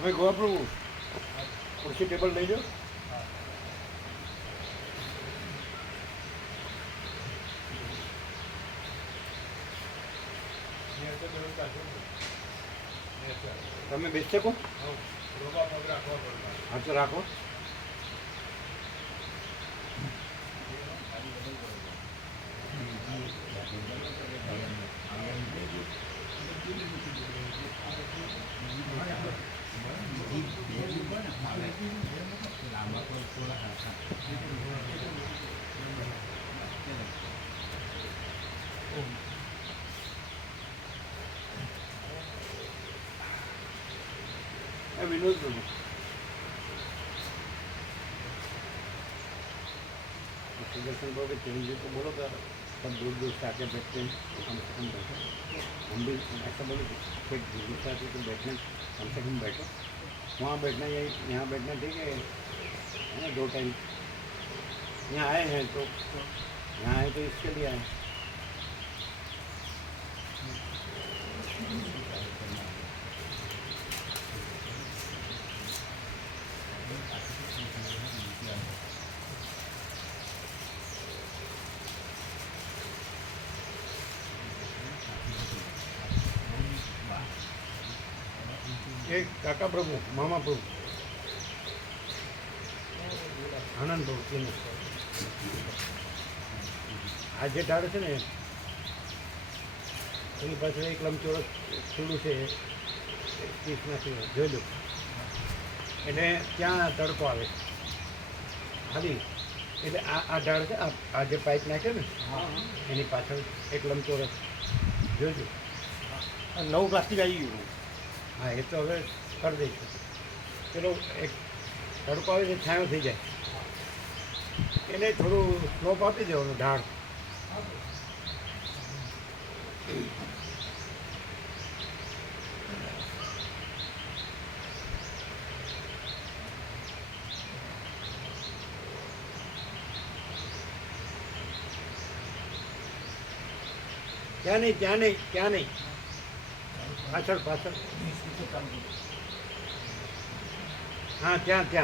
તમે ગો પ્રભુ ખુરશી ટેબલ લઈ જાઓ. તમે બેસી શકો? હા તો રાખો. विनोद प्रभु सुदर्शन बाबू चलिए तो बोलो तो सब दूर दूर से आके बैठते हैं कम से कम बैठो. हम भी ऐसा बोले फिर दूर से आके तो बैठने कम से कम बैठो. वहाँ बैठना यही यहाँ बैठना ठीक है ना. 2 टाइम यहाँ आए हैं तो यहाँ आए तो इसके लिए आए. एक काका प्रभु मामा प्रभु आनंद प्रभु तीनों आज જે ઢાળ છે ને એની પાસે એક લંબચોરસ ખુલ્લું છે 30 જોઈ લો. એટલે ત્યાં તડકો આવે ખાલી. એટલે આ ઢાળ છે આ જે પાઇપ નાખ્યો ને એની પાછળ એક લંબચોરસ જોઈજો. નવું પ્લાસ્ટિક આવી ગયું. हाँ ये तो હવે कर દઈશું. ચલો એક તડકો આવે છે છાંયો થઈ જાય એને થોડું સ્લોપ આપી દેવાનું ઢાળ. ત્યાં નહીં ત્યાં નહીં ત્યાં નહીં પાછળ પાછળ. हाँ क्या क्या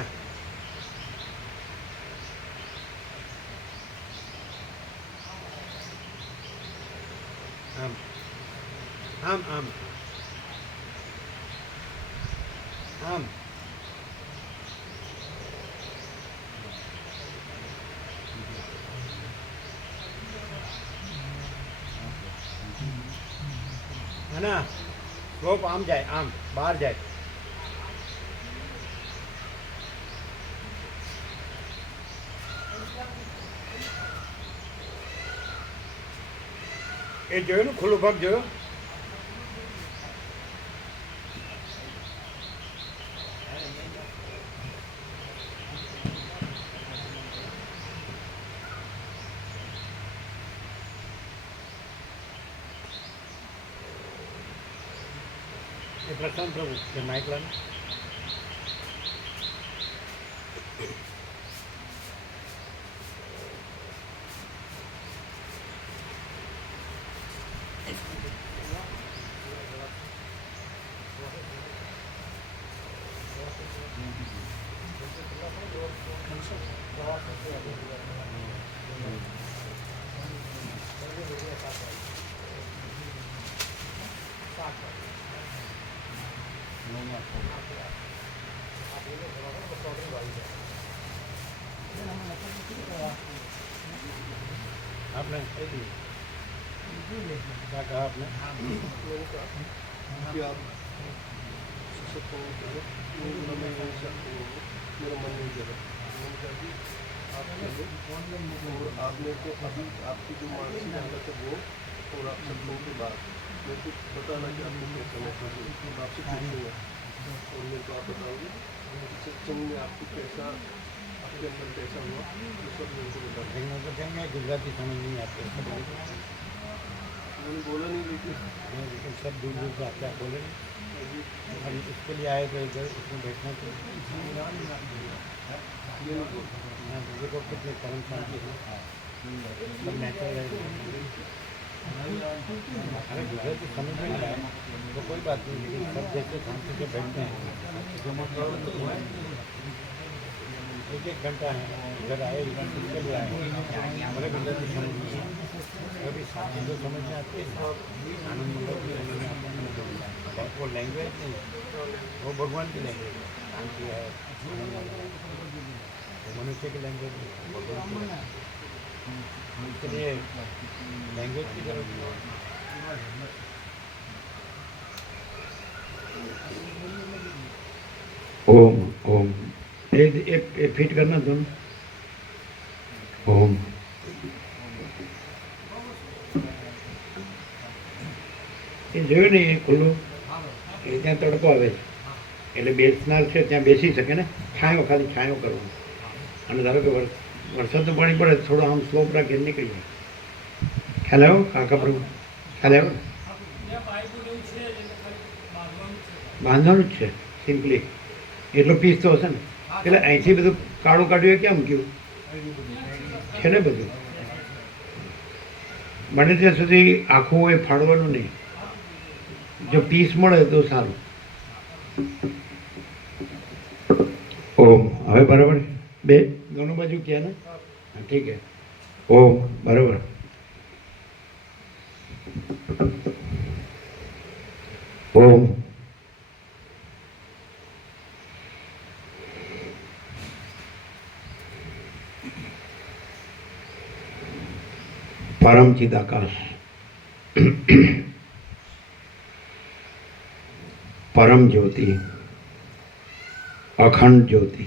आम आम आम आम है ना. स्लोप आम जाए आम बाहर जाए. એ જોયું ને ખુલ્લો ભાગ જોયો. એ પ્રશાંત પ્રભુ કે માઇકલાનું आपने क्या कहा आपने? कि आप सकते हो मेरा मन नहीं कर आप और आपने को अभी आपकी जो मानसिक हालत है वो और आप सत्संग के बाद मेरे को बताना कि आपको कैसा महसूस हो. आपसे पूछूंगा और मेरे को आप बताओगे सत्संग में आपको कैसा आपके अंदर कैसा हुआ ये सब मेरे को बता. तो कहेंगे गुजराती समझ नहीं आते. मैंने बोला नहीं लेकिन सब दूर दूर से आते हैं बोले और इसके लिए आए तो इधर इसमें बैठना तो देखो कितने कर्म शांति है सब नेचुरल है. अरे गुजराती समझ में नहीं आया तो कोई बात नहीं, लेकिन सब जैसे शांति से बैठते हैं जो मतलब एक एक घंटा है इधर आए इधर चले आए हमारे गुजराती समझ में आया। कभी शांति तो समझ में आती है। आनंद मंडल भी उन्होंने अपने वो लैंग्वेज नहीं, वो भगवान की लैंग्वेज है, शांति है, वो मनुष्य की लैंग्वेज नहीं, भगवान की language। इसके लिए लैंग्वेज की जरूरत नहीं है। ओम ओम एक फिट करना तुम ओम એ જોયું ને એ ખુલ્લું એ ત્યાં તડકો આવે છે એટલે બેસનાર છે ત્યાં બેસી શકે ને, છાંયો ખાલી છાંયો કરવો. અને ધારો કે વરસાદ તો પાણી પડે થોડો આમ સ્લોપ રાખીને નીકળી જાય. ખ્યાલ આવ્યો કાકા પ્રભુ? ખ્યાલ આવ્યો? બાંધવાનું જ છે સિમ્પલી. એટલો પીસ તો હશે ને. એટલે અહીંથી બધું કાળું કાઢ્યું એ કેમ મૂક્યું છે ને બધું. બને ત્યાં સુધી આખું એ ફાડવાનું નહીં. જો પીસ મળે તો સારું. ઓમ હવે બરાબર બે दोनों बाजू किया ना? हाँ, ठीक है. ओम बराबर. ओम परम चिदाकाश परम ज्योति अखंड ज्योति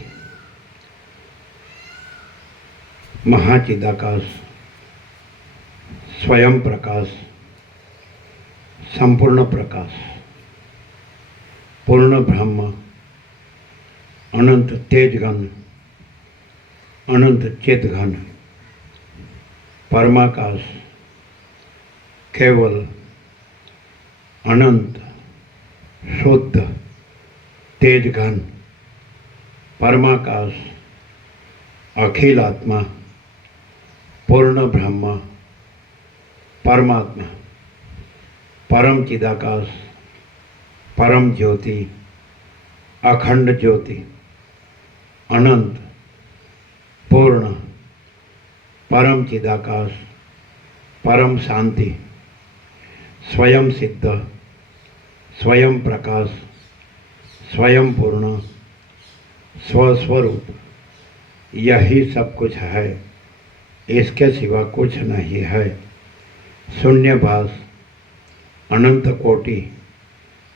महाचिदाकाश स्वयं प्रकाश संपूर्ण प्रकाश पूर्ण ब्रह्म अनंत तेजघन अनंत चेतघन परमाकाश केवल अनंत शुद्ध तेजघन परमाकाश अखिल आत्मा पूर्ण ब्रह्म परमात्मा परम चिदाकाश परम ज्योति अखंड ज्योति अनंत पूर्ण परम चिदाकाश परम शांति स्वयं सिद्ध स्वयं प्रकाश स्वयं पूर्ण स्वस्वरूप यही सब कुछ है, इसके सिवा कुछ नहीं है. शून्यभास अनंत कोटि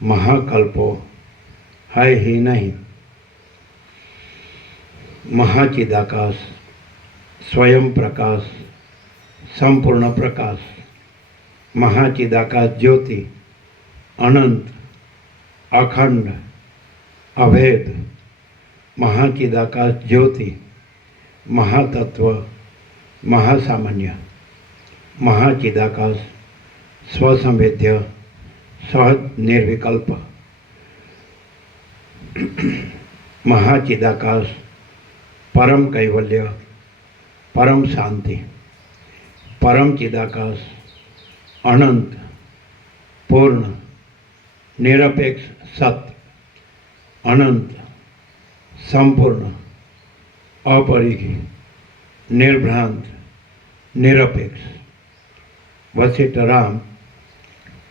महाकल्पो है ही नहीं. महाचिदाकाश स्वयं प्रकाश संपूर्ण प्रकाश महाचिदाकाश ज्योति अनंत अखंड अभेद महाचिदाकाश ज्योति महातत्व महासामान्य महाचिदाकाश स्वसंवेद्य सहज निर्विकल्प महाचिदाकाश परम कैवल्य परम शांति परम चिदाकाश अनंत पूर्ण निरपेक्ष सत्य अनंत संपूर्ण अपरिघी निर्भ्रांत निरपेक्ष. वशिष्ठ राम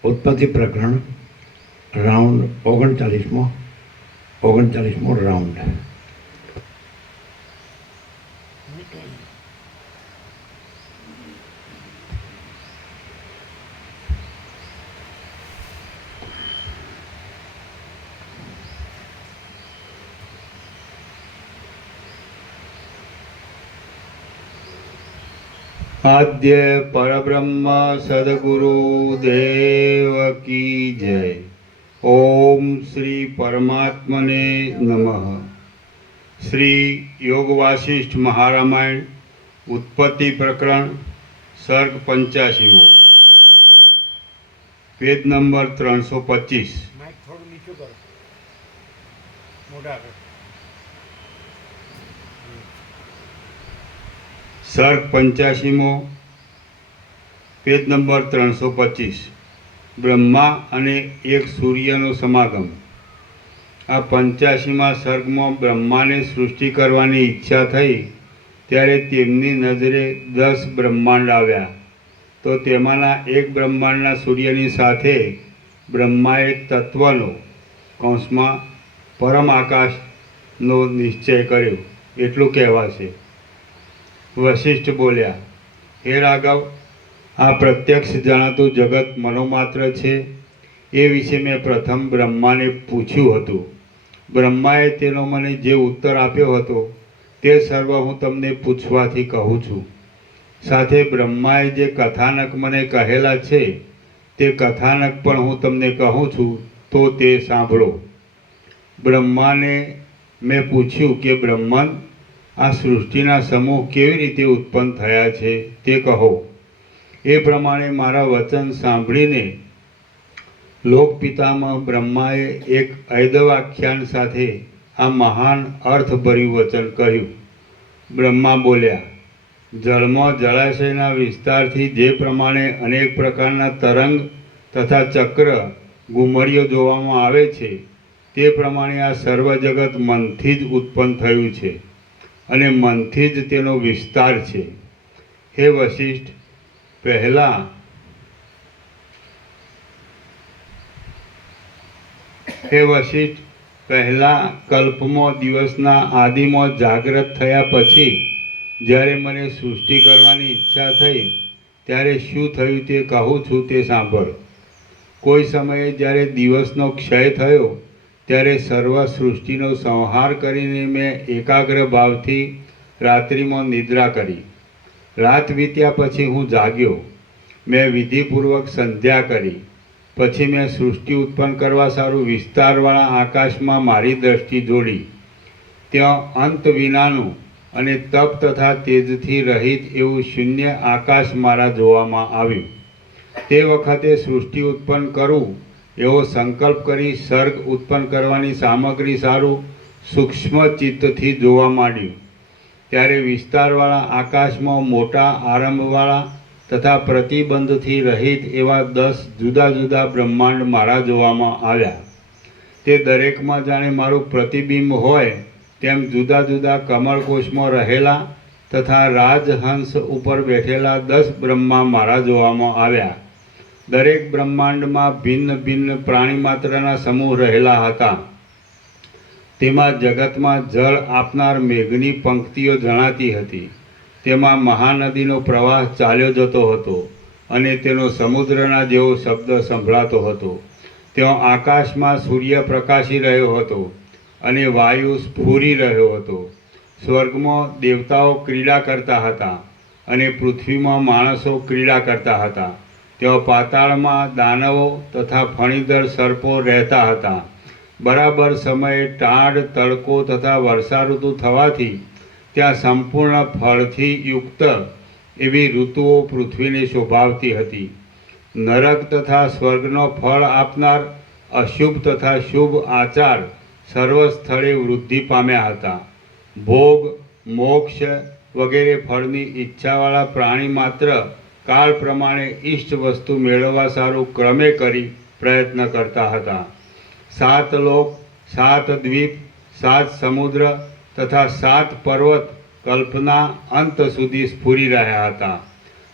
उत्पत्ति प्रकरण राउंड 39मो राउंड. आद्य परब्रह्म सद्गुरु देव की जय. ओम श्री परमात्मने नमः. श्री योग वासिष्ठ महारामायण उत्पत्ति प्रकरण सर्ग 85 पेज नंबर 325. माइक थोड़ा नीचे करो, मोटा करो. सर्ग 85 પેજ નંબર 325. બ્રહ્મા અને એક સૂર્યનો સમાગમ. આ 85મા સર્ગમાં બ્રહ્માને સૃષ્ટિ કરવાની ઈચ્છા થઈ ત્યારે તેમની નજરે 10 બ્રહ્માંડ આવ્યા. તો તેમાંના એક બ્રહ્માંડના સૂર્યની સાથે બ્રહ્માએ તત્વનો કૌંસમાં પરમ આકાશનો નિશ્ચય કર્યો એટલું કહેવાશે. વશિષ્ઠ બોલ્યા, હે રાઘવ, આ પ્રત્યક્ષ જણાતું જગત મનોમાત્ર છે એ વિશે મેં પ્રથમ બ્રહ્માને પૂછ્યું હતું. બ્રહ્માએ તેનો મને જે ઉત્તર આપ્યો હતો તે સર્વ હું તમને પૂછવાથી કહું છું. સાથે બ્રહ્માએ જે કથાનક મને કહેલા છે તે કથાનક પણ હું તમને કહું છું, તો તે સાંભળો. બ્રહ્માને મેં પૂછ્યું કે બ્રહ્મન, આ સૃષ્ટિના સમૂહ કેવી રીતે ઉત્પન્ન થયા છે તે કહો. એ પ્રમાણે મારા વચન સાંભળીને લોકપિતામહ બ્રહ્માએ એક ઐદવાખ્યાન સાથે આ મહાન અર્થભર્યું વચન કહ્યું. બ્રહ્મા બોલ્યા, જળમાં જળાશયના વિસ્તારથી જે પ્રમાણે અનેક પ્રકારના તરંગ તથા ચક્ર ઘુમરીઓ જોવામાં આવે છે તે પ્રમાણે આ સર્વ જગત મનથી જ ઉત્પન્ન થયું છે અને મનથી જ તેનો વિસ્તાર છે. હે વશિષ્ઠ, પહેલા કલ્પમાં દિવસના આદિમાં જાગ્રત થયા પછી જ્યારે મને સૃષ્ટિ કરવાની ઈચ્છા થઈ ત્યારે શું થયું તે કહું છું, તે સાંભળ. કોઈ સમયે જ્યારે દિવસનો ક્ષય થયો ત્યારે સર્વ સૃષ્ટિનો સંહાર કરીને મેં એકાગ્ર ભાવથી રાત્રિમાં નિદ્રા કરી. રાત વીત્યા પછી હું જાગ્યો. મેં વિધિપૂર્વક સંધ્યા કરી. પછી મેં સૃષ્ટિ ઉત્પન્ન કરવા સારું વિસ્તારવાળા આકાશમાં મારી દ્રષ્ટિ જોડી. ત્યાં અંત વિનાનું અને તપ તથા તેજથી રહિત એવું શૂન્ય આકાશ મારા જોવામાં આવ્યું. તે વખતે સૃષ્ટિ ઉત્પન્ન કરું એવો સંકલ્પ કરી સર્ગ ઉત્પન્ન કરવાની સામગ્રી સારું સૂક્ષ્મ ચિત્તથી જોવા માંડ્યું. ત્યારે વિસ્તારવાળા આકાશમાં મોટા આરંભવાળા તથા પ્રતિબંધથી રહિત એવા 10 જુદા જુદા બ્રહ્માંડ મારા જોવામાં આવ્યા. તે દરેકમાં જાણે મારું પ્રતિબિંબ હોય તેમ જુદા જુદા કમળકોશમાં રહેલા તથા રાજહંસ ઉપર બેઠેલા 10 બ્રહ્મા મારા જોવામાં આવ્યા. દરેક બ્રહ્માંડમાં ભિન્ન ભિન્ન પ્રાણી માત્રના સમૂહ રહેલા હતા. તેમાં જગતમાં જળ આપનાર મેઘની પંક્તિઓ જણાતી હતી. તેમાં મહાનદીનો પ્રવાહ ચાલ્યો જતો હતો અને તેનો સમુદ્રના જેવો શબ્દ સંભળાતો હતો. ત્યાં આકાશમાં સૂર્ય પ્રકાશી રહ્યો હતો અને વાયુ સ્ફુરી રહ્યો હતો. સ્વર્ગમાં દેવતાઓ ક્રીડા કરતા હતા અને પૃથ્વીમાં માણસો ક્રીડા કરતા હતા. ત્યાં પાતાળમાં દાનવો તથા ફણીધર સર્પો રહેતા હતા. બરાબર સમયે ટાઢ, તડકો તથા વર્ષા ઋતુ થવાથી ત્યાં સંપૂર્ણ ફળથી યુક્ત એવી ઋતુઓ પૃથ્વીને શોભાવતી હતી. નરક તથા સ્વર્ગનો ફળ આપનાર અશુભ તથા શુભ આચાર સર્વ સ્થળે વૃદ્ધિ પામ્યા હતા. ભોગ, મોક્ષ વગેરે ફળની ઈચ્છાવાળા પ્રાણી માત્ર કાળ પ્રમાણે ઈષ્ટ વસ્તુ મેળવવા સારું ક્રમે કરી પ્રયત્ન કરતા હતા. 7 લોક, 7 દ્વીપ, 7 સમુદ્ર તથા 7 પર્વત કલ્પના અંત સુધી સ્ફુરી રહ્યા હતા.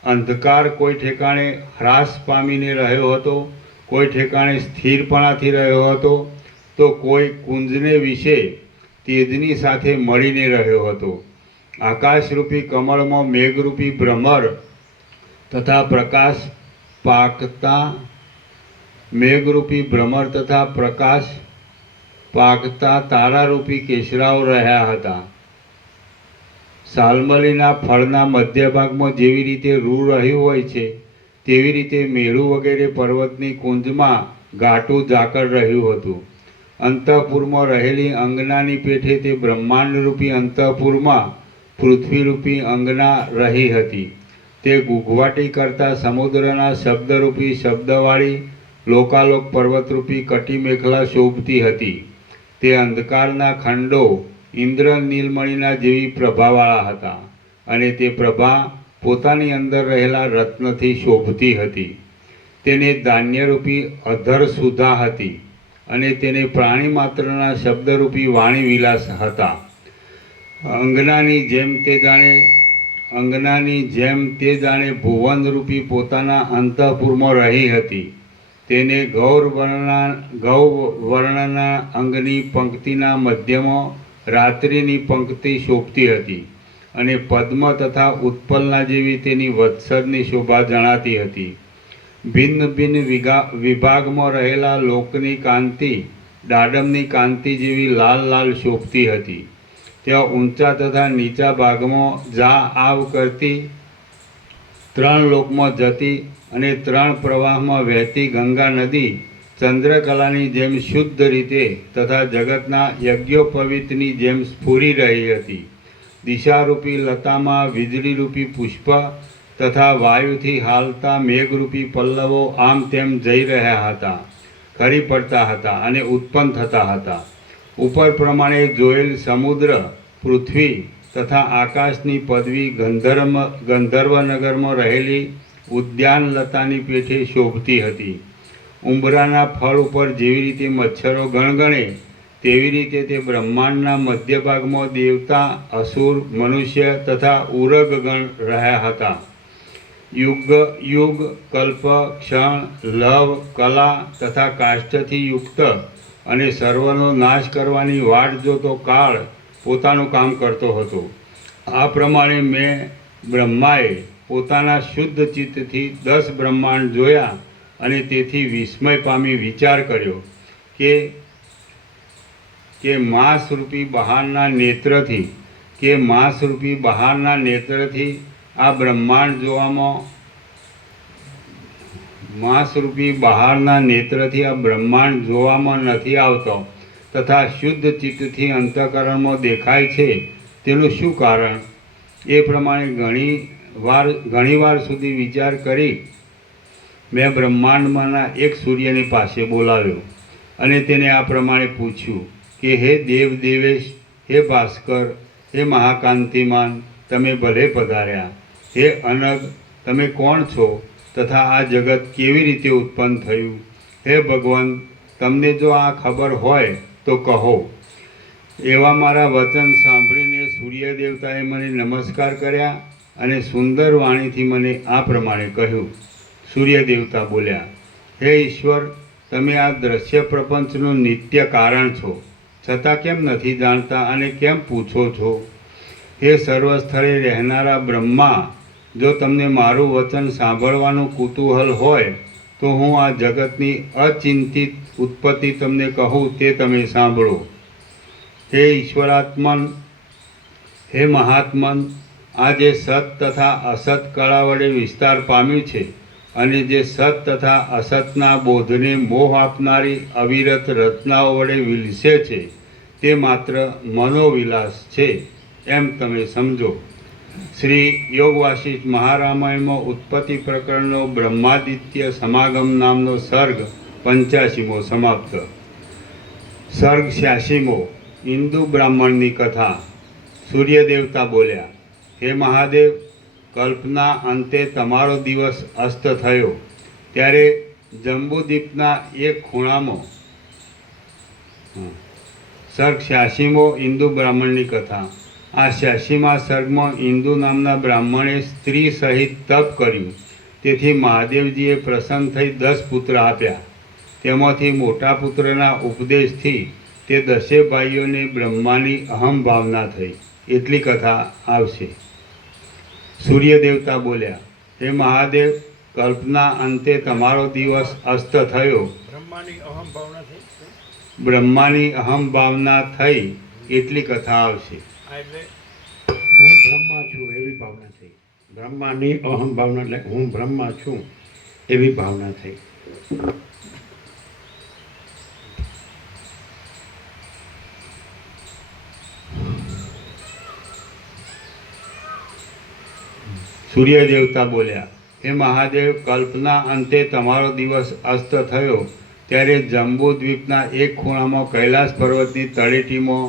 અંધકાર કોઈ ઠેકાણે હ્રાસ પામીને રહ્યો હતો, કોઈ ઠેકાણે સ્થિરપણાથી રહ્યો હતો, તો કોઈ કુંજને વિશે તેજની સાથે મળીને રહ્યો હતો. આકાશરૂપી કમળમાં મેઘરૂપી ભ્રમર તથા પ્રકાશ પાકતા તારારૂપી કેસરાઓ રહ્યા હતા. સાલમલીના ફળના મધ્ય ભાગમાં જેવી રીતે રૂ રહ્યું હોય છે તેવી રીતે મેરુ વગેરે પર્વતની કુંજમાં ઘાટું ઝાકળ રહ્યું હતું. અંતઃપુરમાં રહેલી અંગનાની પેઠે તે બ્રહ્માંડરૂપી અંતઃપુરમાં પૃથ્વીરૂપી અંગના રહી હતી. તે ગુગવાટી કરતા સમુદ્રના શબ્દરૂપી શબ્દવાળી લોકાલોક પર્વતરૂપી કટી મેખલા શોભતી હતી. તે અંધકારના ખંડો ઇન્દ્ર નીલમણીના જેવી પ્રભાવાળા હતા અને તે પ્રભા પોતાની અંદર રહેલા રત્નથી શોભતી હતી. તેને ધાન્યરૂપી અધર સુધા હતી અને તેને પ્રાણી માત્રના શબ્દરૂપી વાણી વિલાસ હતા. અંગનાની જેમ તે જાણે ભુવનરૂપી પોતાના અંતઃપુરમાં રહી હતી. તેને ગૌવર્ણના અંગની પંક્તિના મધ્યમાં રાત્રિની પંક્તિ શોભતી હતી અને પદ્મ તથા ઉત્પલના જેવી તેની વત્સરની શોભા જણાતી હતી. ભિન્ન ભિન્ન વિભાગમાં રહેલા લોકની કાંતિ દાડમની કાંતિ જેવી લાલ લાલ શોભતી હતી. ત્યાં ઊંચા તથા નીચા ભાગમાં જા આવ કરતી, 3 લોકમાં જતી અને 3 પ્રવાહમાં વહેતી ગંગા નદી ચંદ્રકલાની જેમ શુદ્ધ રીતે તથા જગતના યજ્ઞોપવિતની જેમ સ્ફુરી રહી હતી. દિશારૂપી લતામાં વીજળીરૂપી પુષ્પ તથા વાયુથી હાલતા મેઘરૂપી પલ્લવો આમ તેમ જઈ રહ્યા હતા, ખરી પડતા હતા અને ઉત્પન્ન થતા હતા. ઉપર પ્રમાણે જોયેલ સમુદ્ર, પૃથ્વી તથા આકાશની પદવી ગંધર્વનગરમાં રહેલી ઉદ્યાનલતાની પેઠે શોભતી હતી. ઉંબરાના ફળ ઉપર જેવી રીતે મચ્છરો ગણગણે તેવી રીતે તે બ્રહ્માંડના મધ્ય ભાગમાં દેવતા, અસુર, મનુષ્ય તથા ઉરગગણ રહ્યા હતા. યુગ, કલ્પ, ક્ષણ, લવ, કલા તથા કાષ્ઠથી યુક્ત અને સર્વનો નાશ કરવાની વાટ જોતો કાળ પોતાનું કામ કરતો હતો. આ પ્રમાણે બ્રહ્માએ પોતાના શુદ્ધ ચિત્તથી 10 બ્રહ્માંડ જોયા અને તેથી વિસ્મય પામી વિચાર કર્યો કે માંસરૂપી બહારના નેત્રથી આ બ્રહ્માંડ જોવામાં નથી આવતો તથા શુદ્ધ ચિત્તથી અંતઃકરણમાં દેખાય છે. તેનું શું કારણ? એ પ્રમાણે ઘણીવાર સુધી વિચાર કરી મેં બ્રહ્માંડમાંના એક સૂર્યની પાસે બોલાવ્યો અને તેને આ પ્રમાણે પૂછ્યું કે હે દેવ દેવેશ, હે ભાસ્કર, હે મહાકાંતિમાન, તમે ભલે પધાર્યા. હે અનગ, તમે કોણ છો તથા આ જગત કેવી રીતે ઉત્પન્ન થયું? હે ભગવાન, તમને જો આ ખબર હોય તો કહો. એવા મારા વચન સાંભળીને સૂર્ય દેવતાએ મને નમસ્કાર કર્યા અને સુંદર વાણીથી મને આ પ્રમાણે કહ્યું. સૂર્ય દેવતા બોલ્યા, હે ઈશ્વર, તમે આ દ્રશ્ય પ્રપંચનું નિત્ય કારણ છો, છતાં કેમ નથી જાણતા અને કેમ પૂછો છો? હે સર્વ સ્થળે રહેનારા બ્રહ્મા, જો તમને મારું વચન સાંભળવાનું કુતૂહલ હોય તો હું આ જગતની અચિંતિત ઉત્પત્તિ તમને કહું તે તમે સાંભળો. હે ઈશ્વરાત્મન, હે મહાત્મન, આ જે સત તથા અસત કળા વડે વિસ્તાર પામ્યું છે અને જે સત તથા અસતના બોધને મોહ આપનારી અવિરત રચનાઓ વડે વિલસે છે તે માત્ર મનોવિલાસ છે એમ તમે સમજો. શ્રી યોગ વાસિષ્ઠ મહારામાયણમાં ઉત્પત્તિ પ્રકરણનો બ્રહ્માદિત્ય સમાગમ નામનો સર્ગ 85મો સમાપ્ત. સર્ગ 86મો હિન્દુ બ્રાહ્મણની કથા. સૂર્ય દેવતા બોલ્યા, હે મહાદેવ, કલ્પના અંતે તમારો દિવસ અસ્ત થયો ત્યારે જંબુદ્વીપના એક ખૂણામાં સર્ગ 86મો હિન્દુ બ્રાહ્મણની કથા. આ 86મા સર્ગમાં હિન્દુ નામના બ્રાહ્મણે સ્ત્રી સહિત તપ કર્યું. તેથી મહાદેવજીએ પ્રસન્ન થઈ 10 પુત્ર આપ્યા. તેમાંથી મોટા પુત્રના ઉપદેશથી તે 10 ભાઈઓને બ્રહ્માની અહમ ભાવના થઈ. એટલી કથા આવશે. સૂર્ય દેવતા બોલ્યા, હે મહાદેવ, કલ્પના અંતે તમારો દિવસ અસ્ત થયો. બ્રહ્માની અહમ ભાવના થઈ એટલી કથા આવશે. હું બ્રહ્મા છું એવી ભાવના થઈ. બ્રહ્માની અહમ ભાવના એટલે હું બ્રહ્મા છું એવી ભાવના થઈ. સૂર્ય દેવતા બોલ્યા, હે મહાદેવ, કલ્પના અંતે તમારો દિવસ અસ્ત થયો ત્યારે જંબુદ્વીપના એક ખૂણામાં કૈલાસ પર્વતની તળેટીમાં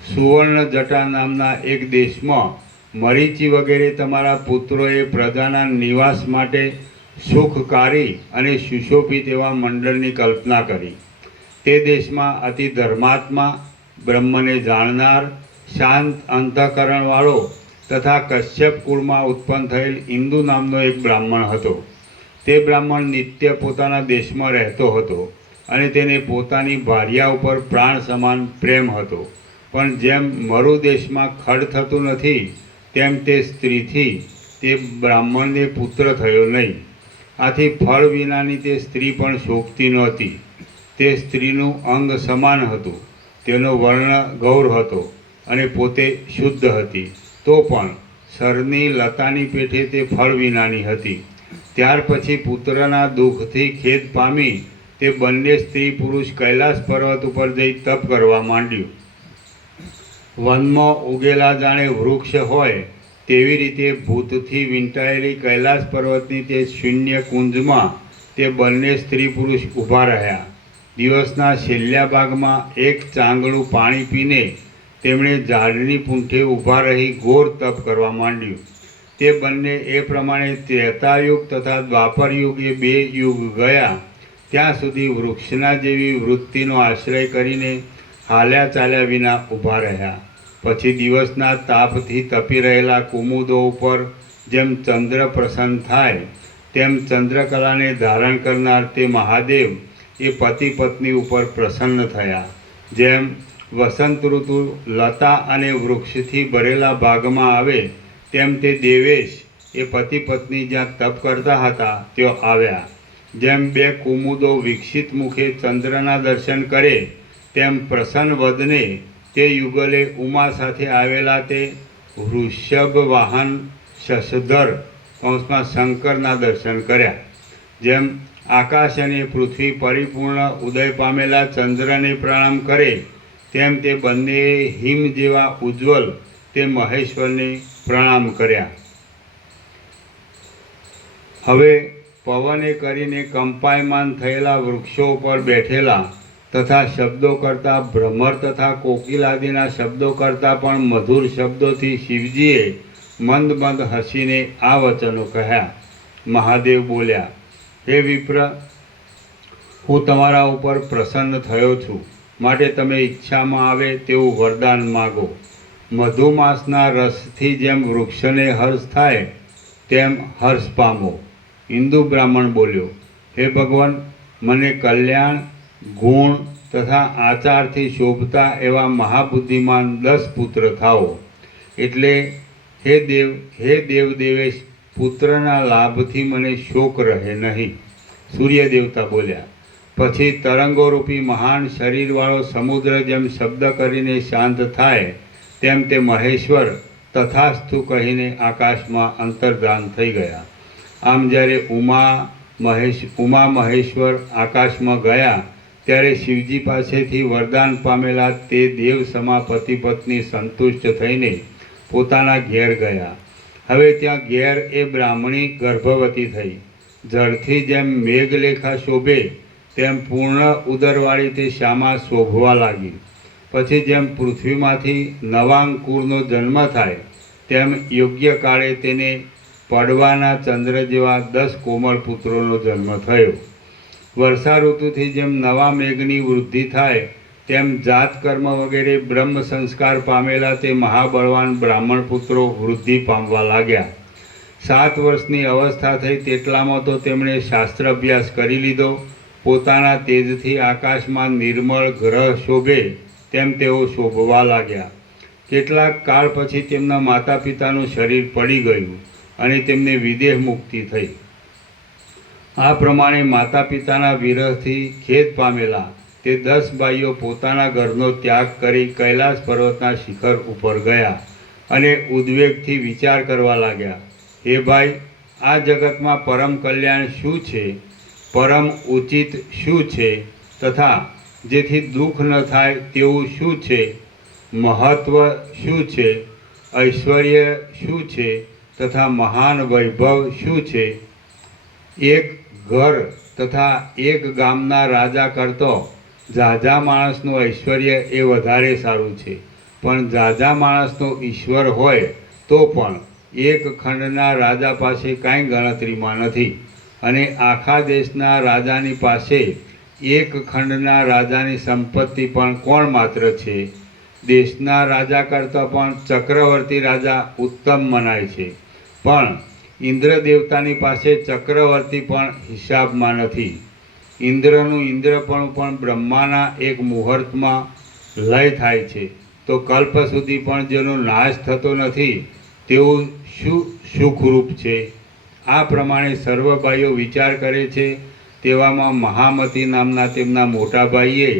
સુવર્ણ જટા નામના એક દેશમાં મરીચી વગેરે તમારા પુત્રોએ પ્રજાના નિવાસ માટે સુખકારી અને સુશોભિત એવા મંડળની કલ્પના કરી. તે દેશમાં અતિ ધર્માત્મા, બ્રહ્મને જાણનાર, શાંત અંતઃકરણવાળો તથા કશ્યપ કુળમાં ઉત્પન્ન થયેલ ઇન્દુ નામનો એક બ્રાહ્મણ હતો. તે બ્રાહ્મણ નિત્ય પોતાના દેશમાં રહેતો હતો અને તેને પોતાની ભાર્યા ઉપર પ્રાણ સમાન પ્રેમ હતો. પણ જેમ મરુ દેશમાં ખડ થતું નથી તેમ તે સ્ત્રીથી તે બ્રાહ્મણને પુત્ર થયો નહીં. આથી ફળ વિનાની તે સ્ત્રી પણ શોભતી નહોતી. તે સ્ત્રીનું અંગ સમાન હતું, તેનો વર્ણ ગૌર હતો અને પોતે શુદ્ધ હતી, તો પણ સરની લતાની પેઠે તે ફળ વિનાની હતી. ત્યાર પછી પુત્રના દુઃખથી ખેદ પામી તે બંને સ્ત્રી પુરુષ કૈલાસ પર્વત ઉપર જઈ તપ કરવા માંડ્યું. વનમાં ઉગેલા જાણે વૃક્ષ હોય તેવી રીતે ભૂતથી વીંટાયેલી કૈલાસ પર્વતની તે શૂન્ય કુંજમાં તે બંને સ્ત્રી પુરુષ ઊભા રહ્યા. દિવસના છેલ્લા ભાગમાં એક ચાંગળું પાણી પીને તેમણે ઝાડની પૂંઠે ઊભા રહી ઘોર તપ કરવા માંડ્યું. તે બંને એ પ્રમાણે ત્રેતાયુગ તથા દ્વાપર યુગ એ 2 યુગ ગયા ત્યાં સુધી વૃક્ષના જેવી વૃત્તિનો આશ્રય કરીને હાલ્યા ચાલ્યા વિના ઊભા રહ્યા. પછી દિવસના તાપથી તપી રહેલા કુમુદો ઉપર જેમ ચંદ્ર પ્રસન્ન થાય તેમ ચંદ્રકલાને ધારણ કરનાર તે મહાદેવ એ પતિ પત્ની ઉપર પ્રસન્ન થયા. જેમ વસંત ઋતુ લતા અને વૃક્ષથી ભરેલા ભાગમાં આવે તેમ તે દેવેશ એ પતિ પત્ની જ્યાં તપ કરતા હતા ત્યાં આવ્યા. જેમ 2 કુમુદો વિકસિત મુખે ચંદ્રના દર્શન કરે તેમ પ્રસન્ન વદને તે યુગલે ઉમા સાથે આવેલા તે વૃષભ વાહન શશધર કૌંસમાં શંકરના દર્શન કર્યા. જેમ આકાશ અને પૃથ્વી પરિપૂર્ણ ઉદય પામેલા ચંદ્રને પ્રણામ કરે તેમ તે બંનેએ હિમ જેવા ઉજ્જવલ તે મહેશ્વરને પ્રણામ કર્યા. હવે પવને કરીને કંપાયમાન થયેલા વૃક્ષો પર બેઠેલા તથા શબ્દો કરતા ભ્રમર તથા કોકિલ આદિના શબ્દો કરતાં પણ મધુર શબ્દોથી શિવજીએ મંદ મંદ હસીને આ વચનો કહ્યા. મહાદેવ બોલ્યા, હે વિપ્ર, હું તમારા ઉપર પ્રસન્ન થયો છું, માટે તમે ઈચ્છામાં આવે તેવું વરદાન માગો. મધુમાસના રસથી જેમ વૃક્ષને હર્ષ થાય તેમ હર્ષ પામો. હિન્દુ બ્રાહ્મણ બોલ્યો, હે ભગવાન, મને કલ્યાણ, ગુણ તથા આચારથી શોભતા એવા મહાબુદ્ધિમાન 10 પુત્ર થાઓ. એટલે હે દેવ દેવેશ, પુત્રના લાભથી મને શોક રહે નહીં. સૂર્ય દેવતા બોલ્યા. પછી તરંગોરૂપી મહાન શરીરવાળો સમુદ્ર જેમ શબ્દ કરીને શાંત થાય તેમ તે મહેશ્વર તથાસ્તુ કહીને આકાશમાં અંતર્ધાન થઈ ગયા. આમ જ્યારે ઉમા મહેશ્વર આકાશમાં ગયા ત્યારે શિવજી પાસેથી વરદાન પામેલા તે દેવ સમા પતિ પત્ની સંતુષ્ટ થઈને પોતાના ઘેર ગયા. હવે ત્યાં ઘેર એ બ્રાહ્મણી ગર્ભવતી થઈ. જળથી જેમ મેઘલેખા શોભે તેમ પૂર્ણ ઉદરવાળી તે શ્યામા શોભવા લાગી. પછી જેમ પૃથ્વીમાંથી નવા અંકુરનો જન્મ થાય તેમ યોગ્ય કાળે તેને પડવાના ચંદ્ર જેવા 10 કોમળ પુત્રોનો જન્મ થયો. વર્ષા ઋતુથી જેમ નવા મેઘની વૃદ્ધિ થાય તેમ જાત કર્મ વગેરે બ્રહ્મ સંસ્કાર પામેલા તે મહાબળવાન બ્રાહ્મણ પુત્રો વૃદ્ધિ પામવા લાગ્યા. 7 વર્ષની અવસ્થા થઈ તેટલામાં તો તેમણે શાસ્ત્ર અભ્યાસ કરી લીધો. પોતાના તેજથી આકાશમાં નિર્મળ ગ્રહ શોભે તેમ તેઓ શોભવા લાગ્યા. કેટલાક કાળ પછી તેમના માતા પિતાનું શરીર પડી ગયું અને તેમને વિદેહ મુક્તિ થઈ. આ પ્રમાણે માતા પિતાના વિરહથી ખેદ પામેલા તે 10 ભાઈઓ પોતાના ઘરનો ત્યાગ કરી કૈલાસ પર્વતના શિખર ઉપર ગયા અને ઉદ્વેગથી વિચાર કરવા લાગ્યા, હે ભાઈ, આ જગતમાં પરમ કલ્યાણ શું છે, પરમ ઉચિત શું છે તથા જેથી દુઃખ ન થાય તેવું શું છે, મહત્વ શું છે, ઐશ્વર્ય શું છે તથા મહાન વૈભવ શું છે. એક ઘર તથા એક ગામના રાજા કરતો ઝાઝા માણસનું ઐશ્વર્ય એ વધારે સારું છે, પણ ઝાઝા માણસનો ઈશ્વર હોય તો પણ એક ખંડના રાજા પાસે કાંઈ ગણતરીમાં નથી, અને આખા દેશના રાજાની પાસે એક ખંડના રાજાની સંપત્તિ પણ કોણ માત્ર છે? દેશના રાજા કરતાં પણ ચક્રવર્તી રાજા ઉત્તમ મનાય છે, પણ ઇન્દ્ર દેવતાની પાસે ચક્રવર્તી પણ હિસાબમાં નથી. ઇન્દ્રનું ઇન્દ્રપણું પણ બ્રહ્માના એક મુહૂર્તમાં લય થાય છે, તો કલ્પ સુધી પણ જેનો નાશ થતો નથી તેવું શું સુખરૂપ છે? આ પ્રમાણે સર્વભાઈઓ વિચાર કરે છે. તેવામાં મહામતી નામના તેમના મોટા ભાઈએ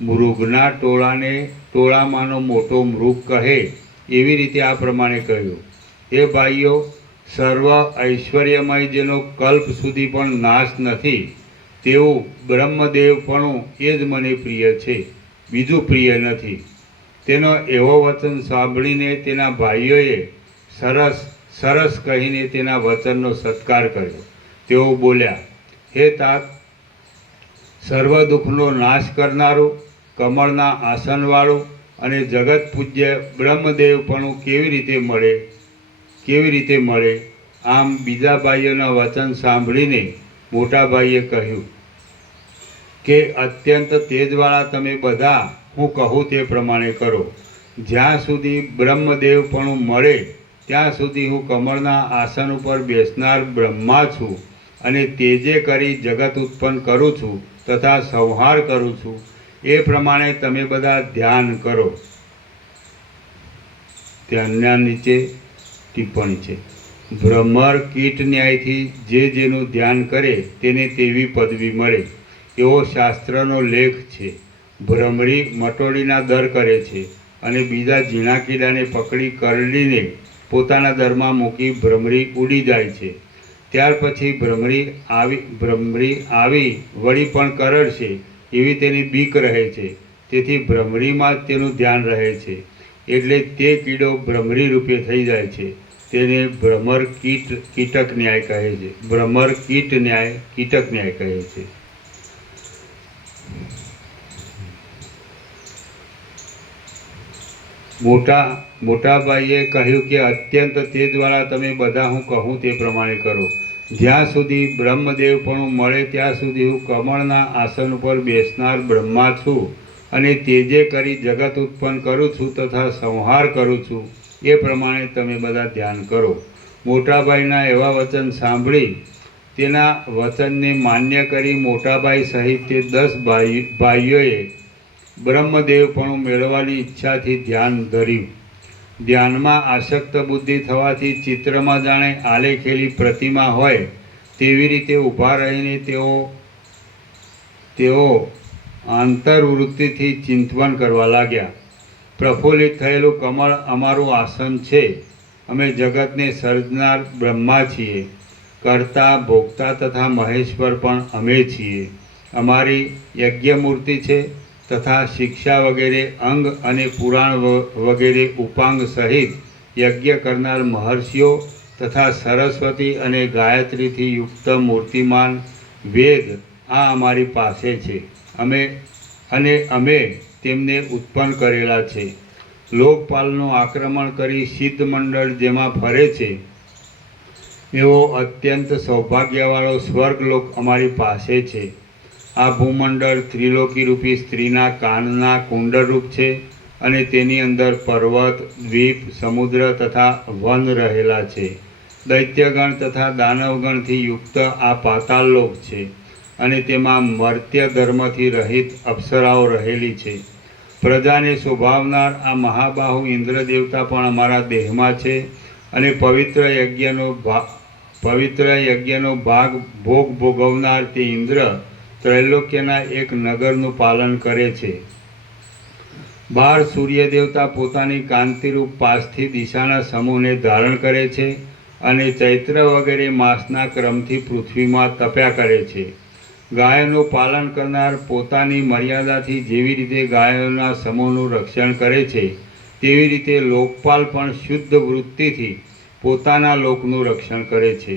મૃગના ટોળામાંનો મોટો મૃગ કહે એવી રીતે આ પ્રમાણે કહ્યું: એ ભાઈઓ, સર્વ ઐશ્વર્યમય જેનો કલ્પ સુધી પણ નાશ નથી તેવું બ્રહ્મદેવપણું એ જ મને પ્રિય છે, બીજું પ્રિય નથી. તેનો એવો વચન સાંભળીને તેના ભાઈઓએ સરસ સરસ કહીને તેના વચનનો સત્કાર કર્યો. તેઓ બોલ્યા: હે તાત, સર્વ દુઃખનો નાશ કરનારું, કમળના આસનવાળું અને જગત પૂજ્ય બ્રહ્મદેવપણું કેવી રીતે મળે? આમ બીજા ભાઈઓના વચન સાંભળીને મોટા ભાઈએ કહ્યું કે અત્યંત તેજવાળા તમે બધા હું કહું તે પ્રમાણે કરો. જ્યાં સુધી બ્રહ્મદેવપણું મળે ત્યાં સુધી હું કમળના આસન ઉપર બેસનાર બ્રહ્મા છું, અને તેજે કરી જગત ઉત્પન્ન કરું છું તથા સંહાર કરું છું. એ પ્રમાણે તમે બધા ધ્યાન કરો. ધ્યાનના નીચે ટિપ્પણી છે: ભ્રમર કીટ ન્યાયથી જે જેનું ધ્યાન કરે તેને તેવી પદવી મળે, એવો શાસ્ત્રનો લેખ છે. ભ્રમરી મટોડીના દર કરે છે, અને બીજા ઝીણા કીડાને પકડી કરડીને પોતાના દરમાં મૂકી ભ્રમરી ઉડી જાય છે. ત્યાર પછી ભ્રમરી આવી વળી પણ કરડશે એવી તેની બીક રહે છે. તેથી ભ્રમરીમાં જ તેનું ધ્યાન રહે છે, એટલે તે કીડો ભ્રમરી રૂપે થઈ જાય છે. તેને ભ્રમર કીટક ન્યાય કહે છે. ભ્રમર કીટક ન્યાય કહે છે. મોટાભાઈએ કહ્યું કે અત્યંત તેજવાળા તમે બધા હું કહું તે પ્રમાણે કરો. જ્યાં સુધી બ્રહ્મદેવપણું મળે ત્યાં સુધી હું કમળના આસન ઉપર બેસનાર બ્રહ્મા છું, અને તેજે કરી જગત ઉત્પન્ન કરું છું તથા સંહાર કરું છું. એ પ્રમાણે તમે બધા ધ્યાન કરો. મોટાભાઈના એવા વચન સાંભળી તેના વચનને માન્ય કરી મોટાભાઈ સહિત તે 10 ભાઈઓએ બ્રહ્મદેવપણું મેળવવાની ઈચ્છાથી ધ્યાન ધર્યું. ધ્યાનમાં આસક્ત બુદ્ધિ થવાથી ચિત્રમાં જાણે આલેખેલી પ્રતિમા હોય તેવી રીતે ઊભા રહીને તેઓ આંતરવૃત્તિથી ચિંતન કરવા લાગ્યા. પ્રફુલ્લિત થયેલું કમળ અમારું આસન છે. અમે જગતને સર્જનાર બ્રહ્મા છીએ. કર્તા, ભોગતા તથા મહેશ્વર પણ અમે છીએ. અમારી યજ્ઞમૂર્તિ છે તથા શિક્ષા વગેરે અંગ અને પુરાણ વગેરે ઉપાંગ સહિત યજ્ઞ કરનાર મહર્ષિઓ તથા સરસ્વતી અને ગાયત્રીથી યુક્ત મૂર્તિમાન વેદ આ અમારી પાસે છે. અમે તેમને ઉત્પન્ન કરેલા છે. લોકપાલનું આક્રમણ કરી સિદ્ધ મંડળ જેમાં ફરે છે એવો અત્યંત સૌભાગ્યવાળો સ્વર્ગલોક અમારી પાસે છે. આ ભૂમંડળ ત્રિલોકી રૂપી સ્ત્રીના કાનના કુંડળરૂપ છે, અને તેની અંદર પર્વત, દ્વીપ, સમુદ્ર તથા વન રહેલા છે. દૈત્યગણ તથા દાનવગણથી યુક્ત આ પાતાળલોક છે, અને તેમાં મર્ત્ય ધર્મથી રહિત અપ્સરાઓ રહેલી છે. પ્રજાને શોભાવનાર આ મહાબાહુ ઇન્દ્ર દેવતા પણ અમારા દેહમાં છે, અને પવિત્ર યજ્ઞનો ભોગ ભોગવનાર તે ઇન્દ્ર ત્રૈલોક્યના એક નગરનું પાલન કરે છે. 12 સૂર્ય દેવતા પોતાની કાંતિરૂપ પાસથી દિશાના સમૂહને ધારણ કરે છે, અને ચૈત્ર વગેરે માસના ક્રમથી પૃથ્વીમાં તપ્યા કરે છે. ગાયોનું પાલન કરનાર પોતાની મર્યાદાથી જેવી રીતે ગાયોના સમૂહનું રક્ષણ કરે છે, તેવી રીતે લોકપાલ પણ શુદ્ધ વૃત્તિથી પોતાના લોકનું રક્ષણ કરે છે.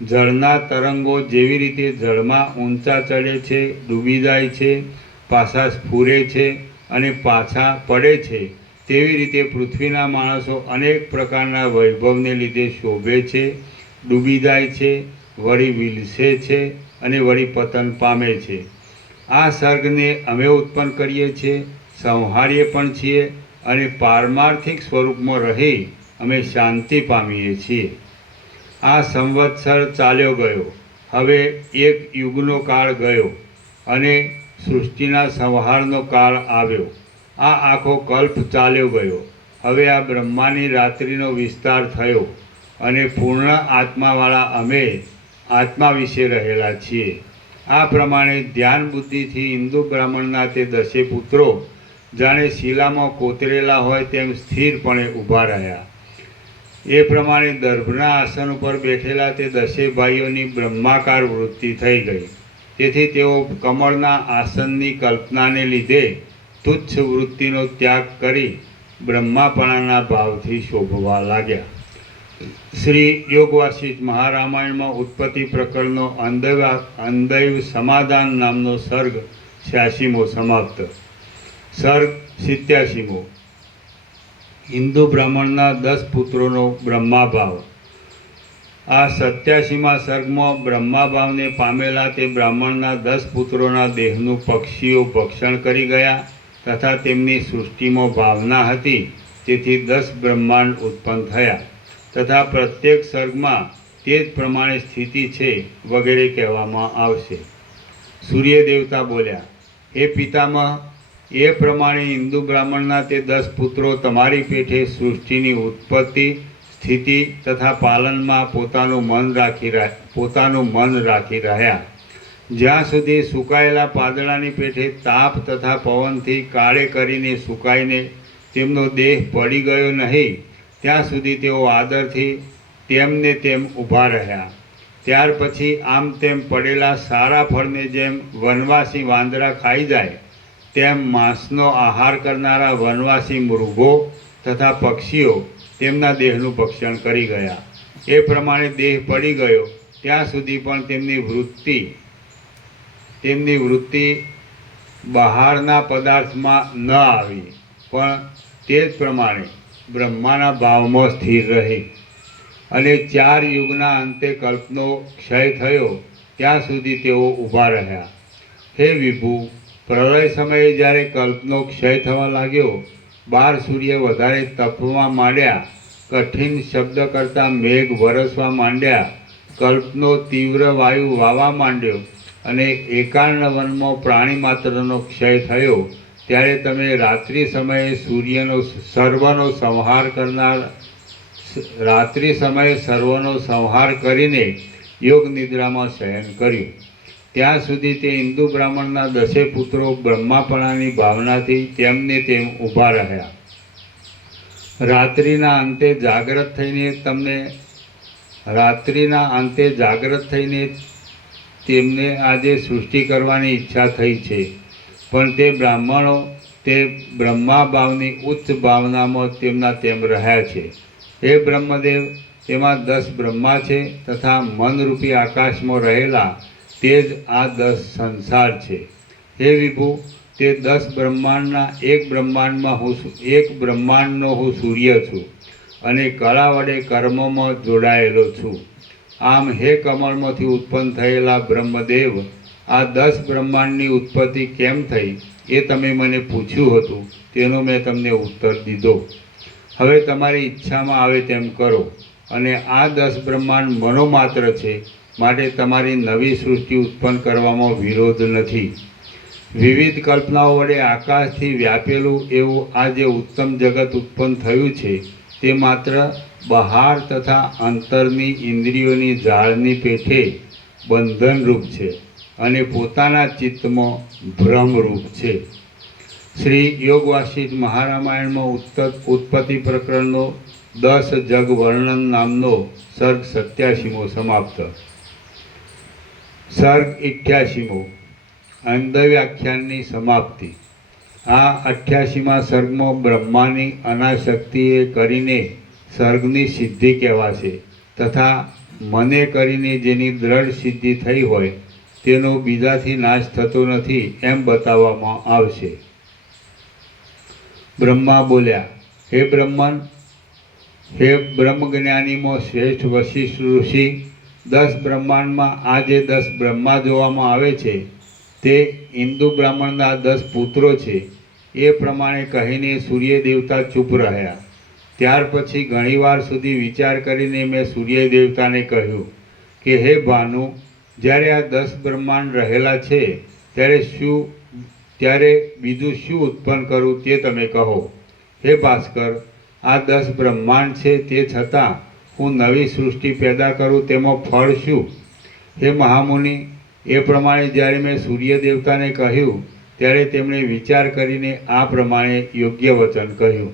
જળના તરંગો જેવી રીતે જળમાં ઊંચા ચડે છે, ડૂબી જાય છે, પાછા સ્ફુરે છે અને પાછા પડે છે, તેવી રીતે પૃથ્વીના માણસો અનેક પ્રકારના વૈભવને લીધે શોભે છે, ડૂબી જાય છે, વળી વિલસે છે અને વળી પતન પામે છે. આ સર્ગને અમે ઉત્પન્ન કરીએ છીએ, સંહારીએ પણ છીએ અને પારમાર્થિક સ્વરૂપમાં રહી અમે શાંતિ પામીએ છીએ. આ સંવત્સર ચાલ્યો ગયો, હવે એક યુગનો કાળ ગયો અને સૃષ્ટિના સંહારનો કાળ આવ્યો. આ આખો કલ્પ ચાલ્યો ગયો, હવે આ બ્રહ્માની રાત્રિનો વિસ્તાર થયો અને પૂર્ણ આત્માવાળા અમે આત્મા વિશે રહેલા છીએ. આ પ્રમાણે ધ્યાન બુદ્ધિથી હિન્દુ બ્રાહ્મણના તે 10 પુત્રો જાણે શિલામાં કોતરેલા હોય તેમ સ્થિરપણે ઊભા રહ્યા. એ પ્રમાણે દર્ભના આસન ઉપર બેઠેલા તે 10 ભાઈઓની બ્રહ્માકાર વૃત્તિ થઈ ગઈ. તેથી તેઓ કમળના આસનની કલ્પનાને લીધે તુચ્છ વૃત્તિનો ત્યાગ કરી બ્રહ્માપણાના ભાવથી શોભવા લાગ્યા. શ્રી યોગ વાસિષ્ઠ મહારામાયણમાં ઉત્પત્તિ પ્રકરણનો અંદૈવ સમાધાન નામનો સર્ગ 86મો સમાપ્ત. સર્ગ 87મો. હિન્દુ બ્રાહ્મણના 10 પુત્રોનો બ્રહ્માભાવ. આ 87મા સર્ગમાં બ્રહ્માભાવને પામેલા તે બ્રાહ્મણના 10 પુત્રોના દેહનું પક્ષીઓ ભક્ષણ કરી ગયા તથા તેમની સૃષ્ટિમાં ભાવના હતી, તેથી 10 બ્રહ્માંડ ઉત્પન્ન થયા તથા પ્રત્યેક સર્ગમાં તે જ પ્રમાણે સ્થિતિ છે વગેરે કહેવામાં આવશે. સૂર્ય દેવતા બોલ્યા, હે પિતામહ, એ પ્રમાણે હિન્દુ બ્રાહ્મણના તે 10 પુત્રો તમારી પેઠે સૃષ્ટિની ઉત્પત્તિ, સ્થિતિ તથા પાલનમાં પોતાનું મન રાખી રહ્યા. જ્યાં સુધી સુકાયેલા પાંદડાની પેઠે તાપ તથા પવનથી કાળે કરીને સુકાઈને તેમનો દેહ પડી ગયો નહીં, ત્યાં સુધી તેઓ આદરથી તેમને તેમ ઊભા રહ્યા. ત્યાર પછી આમ તેમ પડેલા સારા ફળને જેમ વનવાસી વાંદરા ખાઈ જાય તેમ માંસનો આહાર કરનારા વનવાસી મૃગો તથા પક્ષીઓ તેમના દેહનું ભક્ષણ કરી ગયા. એ પ્રમાણે દેહ પડી ગયો ત્યાં સુધી પણ તેમની વૃત્તિ બહારના પદાર્થમાં ન આવી, પણ તે જ પ્રમાણે બ્રહ્માના ભાવમાં સ્થિર રહી. અને 4 યુગના અંતે કલ્પનો ક્ષય થયો ત્યાં સુધી તેઓ ઊભા રહ્યા. હે વિભુ, પ્રલય સમયે જ્યારે કલ્પનો ક્ષય થવા લાગ્યો, 12 સૂર્ય વધારે તપવા માંડ્યા, કઠિન શબ્દ કરતાં મેઘ વરસવા માંડ્યા, કલ્પનો તીવ્ર વાયુ વાવા માંડ્યો અને એકાર્ણ વનમાં પ્રાણી માત્રનો ક્ષય થયો, ત્યારે તમે રાત્રિ સમયે સર્વનો સંહાર કરીને યોગ નિદ્રામાં શયન કર્યું. ત્યાં સુધી તે હિન્દુ બ્રાહ્મણના 10 પુત્રો બ્રહ્માપણાની ભાવનાથી તેમને તેમ ઊભા રહ્યા. રાત્રિના અંતે જાગ્રત થઈને તેમને આજે સૃષ્ટિ કરવાની ઈચ્છા થઈ છે, પણ તે બ્રાહ્મણો તે બ્રહ્માભાવની ઉચ્ચ ભાવનામાં તેમના તેમ રહ્યા છે. હે બ્રહ્મદેવ, તેમાં 10 બ્રહ્મા છે તથા મનરૂપી આકાશમાં રહેલા તે જ આ 10 સંસાર છે. હે વિભુ, તે 10 બ્રહ્માંડના એક બ્રહ્માંડનો હું સૂર્ય છું અને કળા વડે કર્મમાં જોડાયેલો છું. આમ હે કમળમાંથી ઉત્પન્ન થયેલા બ્રહ્મદેવ, આ 10 બ્રહ્માંડની ઉત્પત્તિ કેમ થઈ એ તમે મને પૂછ્યું હતું, તેનો મેં તમને ઉત્તર દીધો. હવે તમારી ઈચ્છામાં આવે તેમ કરો. અને આ 10 બ્રહ્માંડ મનોમાત્ર છે, માટે તમારી નવી સૃષ્ટિ ઉત્પન્ન કરવામાં વિરોધ નથી. વિવિધ કલ્પનાઓ વડે આકાશથી વ્યાપેલું એવું આ જે ઉત્તમ જગત ઉત્પન્ન થયું છે, તે માત્ર બહાર તથા અંતરની ઇન્દ્રિયોની ઝાળની પેઠે બંધનરૂપ છે અને પોતાના ચિત્તમાં ભ્રમરૂપ છે. શ્રી યોગ વાસિષ્ઠ મહારામાયણમાં ઉત્પત્તિ પ્રકરણનો 10 જગ વર્ણન નામનો સર્ગ 87મો સમાપ્ત. સર્ગ 88મો. અંધવ્યાખ્યાનની સમાપ્તિ. આ 88મા સર્ગમાં બ્રહ્માની અનાશક્તિએ કરીને સર્ગની સિદ્ધિ કહેવાશે તથા મને કરીને જેની દ્રઢ સિદ્ધિ થઈ હોય તેનો બીજાથી નાશ થતો નથી એમ બતાવવામાં આવશે. બ્રહ્મા બોલ્યા, હે બ્રહ્મન, હે બ્રહ્મજ્ઞાનીમાં શ્રેષ્ઠ વશિષ્ઠ ઋષિ, 10 બ્રહ્માંડમાં આ જે 10 બ્રહ્મા જોવામાં આવે છે તે હિન્દુ બ્રાહ્મણના 10 પુત્રો છે. એ પ્રમાણે કહીને સૂર્ય દેવતા ચૂપ રહ્યા. ત્યાર પછી ઘણીવાર સુધી વિચાર કરીને મેં સૂર્ય દેવતાને કહ્યું કે હે ભાનુ, જ્યારે આ 10 બ્રહ્માંડ રહેલા છે ત્યારે બીજું શું ઉત્પન્ન કરું તે તમે કહો. હે ભાસ્કર, આ 10 બ્રહ્માંડ છે તે છતાં હું નવી સૃષ્ટિ પેદા કરું તેમાં ફળ શું? હે મહામુનિ, એ પ્રમાણે જ્યારે મેં સૂર્ય દેવતાને કહ્યું ત્યારે તેમણે વિચાર કરીને આ પ્રમાણે યોગ્ય વચન કહ્યું.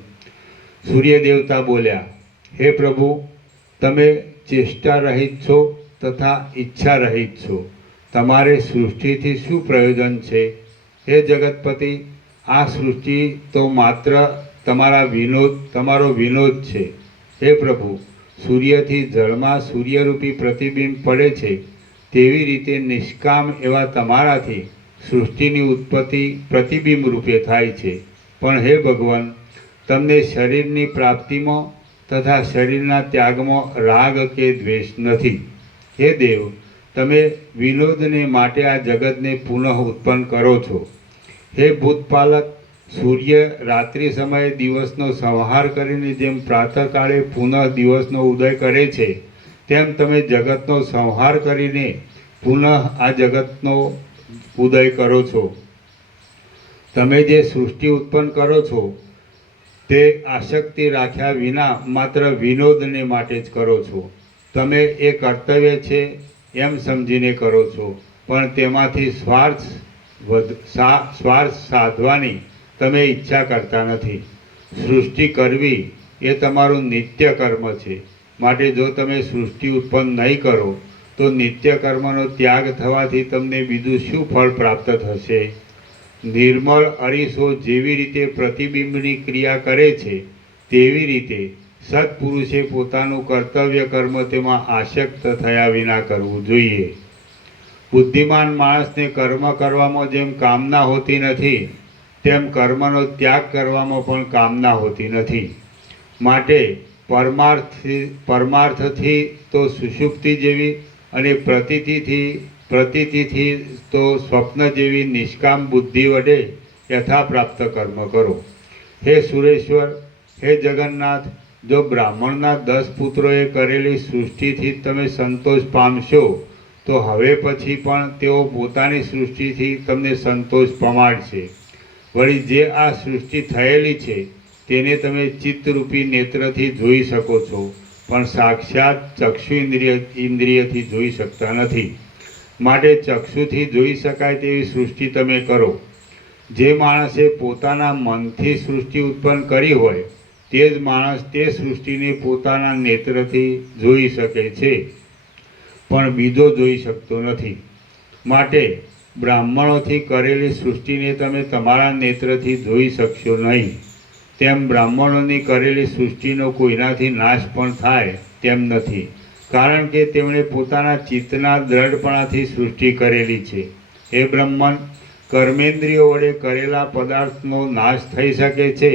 સૂર્ય દેવતા બોલ્યા, હે પ્રભુ, તમે ચેષ્ટા રહિત છો તથા ઈચ્છા રહિત છો. તમારે સૃષ્ટિથી શું પ્રયોજન છે? હે જગતપતિ, આ સૃષ્ટિ તો માત્ર તમારો વિનોદ છે. હે પ્રભુ, સૂર્યથી જળમાં સૂર્યરૂપી પ્રતિબિંબ પડે છે તેવી રીતે નિષ્કામ એવા તમારાથી સૃષ્ટિની ઉત્પત્તિ પ્રતિબિંબ રૂપે થાય છે. પણ હે ભગવાન, તમને શરીરની પ્રાપ્તિમાં તથા શરીરના ત્યાગમાં રાગ કે દ્વેષ નથી. હે દેવ, તમે વિનોદને માટે આ જગતને પુનઃ ઉત્પન્ન કરો છો. હે ભૂતપાલક, સૂર્ય રાત્રિ સમયે દિવસનો સંહાર કરીને જેમ પ્રાતઃકાળે પુનઃ દિવસનો ઉદય કરે છે તેમ તમે જગતનો સંહાર કરીને પુનઃ આ જગતનો ઉદય કરો છો. તમે જે સૃષ્ટિ ઉત્પન્ન કરો છો તે આસક્તિ રાખ્યા વિના માત્ર વિનોદને માટે જ કરો છો. તમે એ કર્તવ્ય છે એમ સમજીને કરો છો, પણ તેમાંથી સ્વાર્થ સાધવાની તમે ઈચ્છા કરતા નથી. સૃષ્ટિ કરવી એ તમારું નિત્ય કર્મ છે. માટે જો તમે સૃષ્ટિ ઉત્પન્ન નહીં કરો તો નિત્ય કર્મનો ત્યાગ થવાથી તમને બીજું શું ફળ પ્રાપ્ત થશે? નિર્મળ અરીસો જેવી રીતે પ્રતિબિંબની ક્રિયા કરે છે તેવી રીતે સત્પુરુષે પોતાનું કર્તવ્ય કર્મ તેમાં આસક્ત થયા વિના કરવું જોઈએ. બુદ્ધિમાન માણસને કર્મ કરવામાં જેમ કામના હોતી નથી તેમ કર્મનો ત્યાગ કરવામાં પણ કામના હોતી નથી. માટે પરમાર્થથી તો સુષુપ્તિ જેવી અને પ્રતીતિથી તો સ્વપ્ન જેવી નિષ્કામ બુદ્ધિ વડે યથાપ્રાપ્ત કર્મ કરો. હે સુરેશ્વર, હે જગન્નાથ, જો બ્રાહ્મણના 10 પુત્રોએ કરેલી સૃષ્ટિથી તમે સંતોષ પામશો તો હવે પછી પણ તેઓ પોતાની સૃષ્ટિથી તમને સંતોષ પમાડશે. વળી જે આ સૃષ્ટિ થયેલી છે તેને તમે ચિત્તરૂપી નેત્રથી જોઈ શકો છો, પણ સાક્ષાત ચક્ષુ ઇન્દ્રિયથી જોઈ શકતા નથી. માટે ચક્ષુથી જોઈ શકાય તેવી સૃષ્ટિ તમે કરો. જે માણસે પોતાના મનથી સૃષ્ટિ ઉત્પન્ન કરી હોય તે જ માણસ તે સૃષ્ટિને પોતાના નેત્રથી જોઈ શકે છે, પણ બીજો જોઈ શકતો નથી. માટે બ્રાહ્મણોથી કરેલી સૃષ્ટિને તમે તમારા નેત્રથી જોઈ શકશો નહીં. તેમ બ્રાહ્મણોની કરેલી સૃષ્ટિનો કોઈનાથી નાશ પણ થાય તેમ નથી, કારણ કે તેમણે પોતાના ચિત્તના દ્રઢપણાથી સૃષ્ટિ કરેલી છે. હે બ્રહ્મન, કર્મેન્દ્રિયો વડે કરેલા પદાર્થનો નાશ થઈ શકે છે,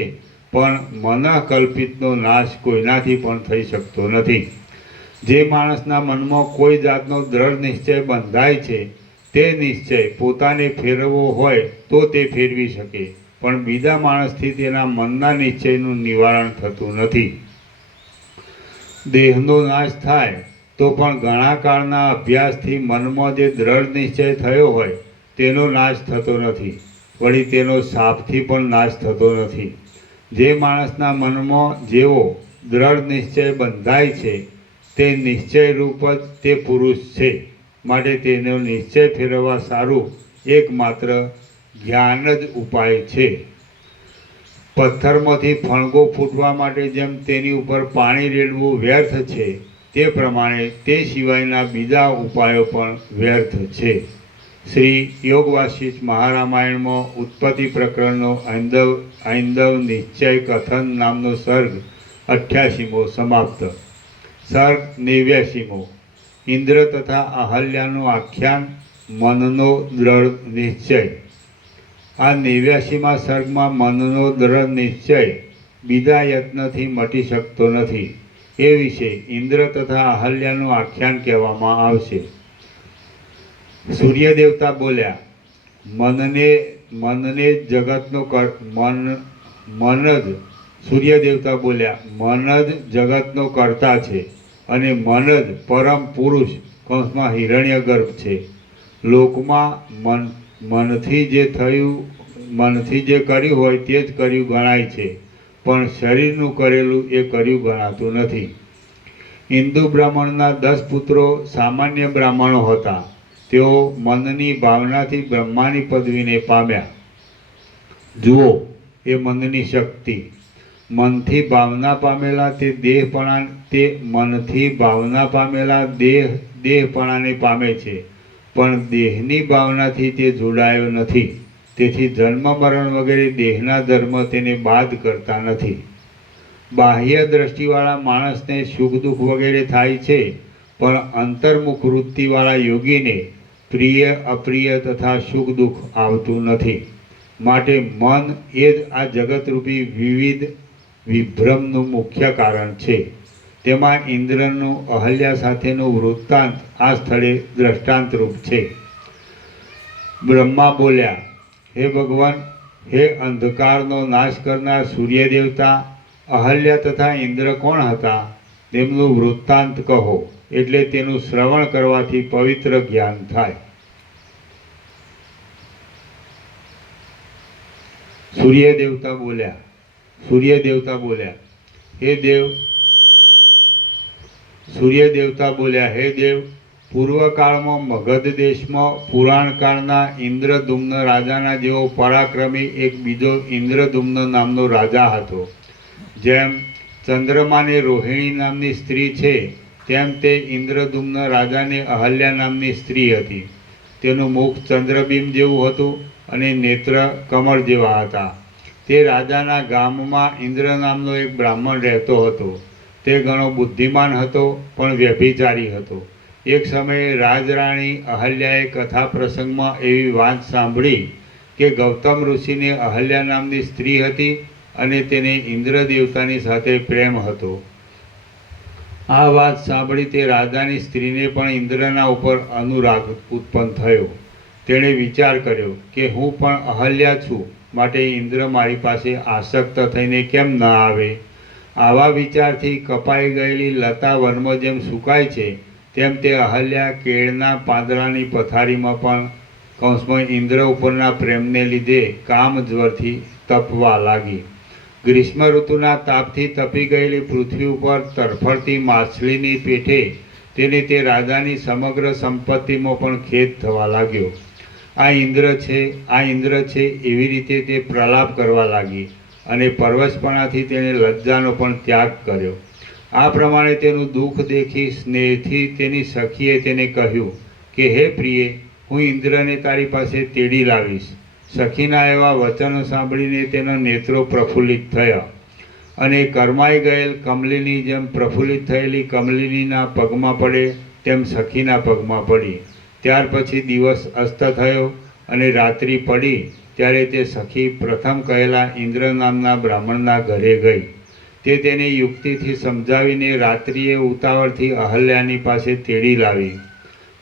પણ મનઃકલ્પિતનો નાશ કોઈનાથી પણ થઈ શકતો નથી. જે માણસના મનમાં કોઈ જાતનો દ્રઢ નિશ્ચય બંધાય છે તે નિશ્ચય પોતાને ફેરવવો હોય તો તે ફેરવી શકે, પણ બીજા માણસથી તેના મનના નિશ્ચયનું નિવારણ થતું નથી. દેહનો નાશ થાય તો પણ ઘણા કાળના અભ્યાસથી મનમાં જે દ્રઢ નિશ્ચય થયો હોય તેનો નાશ થતો નથી. વળી તેનો શાપથી પણ નાશ થતો નથી. જે માણસના મનમાં જેવો દ્રઢ નિશ્ચય બંધાય છે તે નિશ્ચય રૂપ જ તે પુરુષ છે. માટે તેનો નિશ્ચય ફેરવવા સારું એકમાત્ર જ્ઞાન જ ઉપાય છે. પથ્થરમાંથી ફણગો ફૂટવા માટે જેમ તેની ઉપર પાણી રેડવું વ્યર્થ છે તે પ્રમાણે તે સિવાયના બીજા ઉપાયો પણ વ્યર્થ છે. શ્રી યોગ વાસિષ્ઠ મહારામાયણમાં ઉત્પત્તિ પ્રકરણનો ઐંદવ નિશ્ચય કથન નામનો સર્ગ 88મો સમાપ્ત. સર્ગ 89મો. ઇન્દ્ર તથા અહલ્યાનું આખ્યાન મનનો દ્રઢ નિશ્ચય. આ 89મા સર્ગમાં મનનો દ્રઢ નિશ્ચય બીજા યત્નથી મટી શકતો નથી. એ વિશે ઇન્દ્ર તથા અહલ્યાનું આખ્યાન કહેવામાં આવશે. સૂર્ય દેવતા બોલ્યા, મનને જ જગતનો મન જ સૂર્ય દેવતા બોલ્યા, મન જ જગતનો કર્તા છે અને મન જ પરમ પુરુષ કૌંસમાં હિરણ્યગર્ભ છે. લોકમાં મનથી જે કર્યું હોય તે જ કર્યું ગણાય છે, પણ શરીરનું કરેલું એ કર્યું ગણાતું નથી. હિન્દુ બ્રાહ્મણના 10 પુત્રો સામાન્ય બ્રાહ્મણો હતા. તેઓ મનની ભાવનાથી બ્રહ્માની પદવીને પામ્યા. જુઓ એ મનની શક્તિ. મનથી ભાવના પામેલા મનથી ભાવના પામેલા દેહપણાને પામે છે, પણ દેહની ભાવનાથી તે જોડાયો નથી. તેથી જન્મ મરણ વગેરે દેહના ધર્મ તેને બાદ કરતા નથી. બાહ્ય દ્રષ્ટિવાળા માણસને સુખ દુઃખ વગેરે થાય છે, પણ અંતર્મુખ વૃત્તિવાળા યોગીને પ્રિય અપ્રિય તથા સુખ દુઃખ આવતું નથી. માટે મન એ જ આ જગતરૂપી વિવિધ વિભ્રમનું મુખ્ય કારણ છે. તેમાં ઇન્દ્રનું અહલ્યા સાથેનું વૃત્તાંત આ સ્થળે દ્રષ્ટાંતરૂપ છે. બ્રહ્મા બોલ્યા, હે ભગવાન, હે અંધકારનો નાશ કરનાર સૂર્ય દેવતા, અહલ્યા તથા ઇન્દ્ર કોણ હતા? તેમનું વૃત્તાંત કહો, એટલે તેનું શ્રવણ કરવાથી પવિત્ર જ્ઞાન થાય. સૂર્ય દેવતા બોલ્યા, હે દેવ, પૂર્વકાળમાં મગધ દેશમાં પુરાણકાળના ઇન્દ્રદુમ્ન રાજાના જેવો પરાક્રમી એક બીજો ઇન્દ્રદુમ્ન નામનો રાજા હતો. જેમ ચંદ્રમાને રોહિણી નામની સ્ત્રી છે, તેમ તે ઇન્દ્રદુમ્ન રાજાને અહલ્યા નામની સ્ત્રી હતી. તેનું મુખ ચંદ્રબિંબ જેવું હતું અને નેત્ર કમળ જેવા હતા. તે રાજાના ગામમાં ઇન્દ્ર નામનો એક બ્રાહ્મણ રહેતો હતો. તે ઘણો બુદ્ધિમાન હતો, પણ વ્યભિચારી હતો. એક સમયે રાજરાણી અહલ્યાએ કથા પ્રસંગમાં એવી વાત સાંભળી કે ગૌતમ ઋષિને અહલ્યા નામની સ્ત્રી હતી અને તેને ઇન્દ્ર દેવતાની સાથે પ્રેમ હતો. આ વાત સાંભળી તે રાજાની સ્ત્રીને પણ ઇન્દ્રના ઉપર અનુરાગ ઉત્પન્ન થયો. તેણે વિચાર કર્યો કે હું પણ અહલ્યા છું, માટે ઇન્દ્ર મારી પાસે આસક્ત થઈને કેમ ન આવે? આવા વિચારથી કપાઈ ગયેલી લતા વનમાં જેમ સુકાય છે, તેમ તે અહલ્યા કેળના પાંદડાની પથારીમાં પણ કૌંસમાં ઇન્દ્ર ઉપરના પ્રેમને લીધે કામજ્વરથી તપવા લાગી. ગ્રીષ્મ ઋતુના તાપથી તપી ગયેલી પૃથ્વી ઉપર તરફડતી માછલીની પેઠે તેને તે રાજાની સમગ્ર સંપત્તિમાં પણ ખેદ થવા લાગ્યો. આ ઇન્દ્ર છે એવી રીતે તે પ્રલાપ કરવા લાગી અને પરવશપણાથી તેણે લજ્જાનો પણ ત્યાગ કર્યો. આ પ્રમાણે તેનું દુઃખ દેખી સ્નેહથી તેની સખીએ તેને કહ્યું કે હે પ્રિય, હું ઇન્દ્રને તારી પાસે તેડી લાવીશ. સખીના એવા વચનો સાંભળીને તેના નેત્રો પ્રફુલ્લિત થયા અને કરમાઈ ગયેલ કમલિની જેમ પ્રફુલ્લિત થયેલી કમલિનીના પગમાં પડે તેમ સખીના પગમાં પડી. ત્યાર પછી દિવસ અસ્ત થયો અને રાત્રિ પડી ત્યારે તે સખી પ્રથમ કહેલા ઇન્દ્ર નામના બ્રાહ્મણના ઘરે ગઈ. તે તેને યુક્તિથી સમજાવીને રાત્રિએ ઉતાવળથી અહલ્યાની પાસે તેડી લાવી.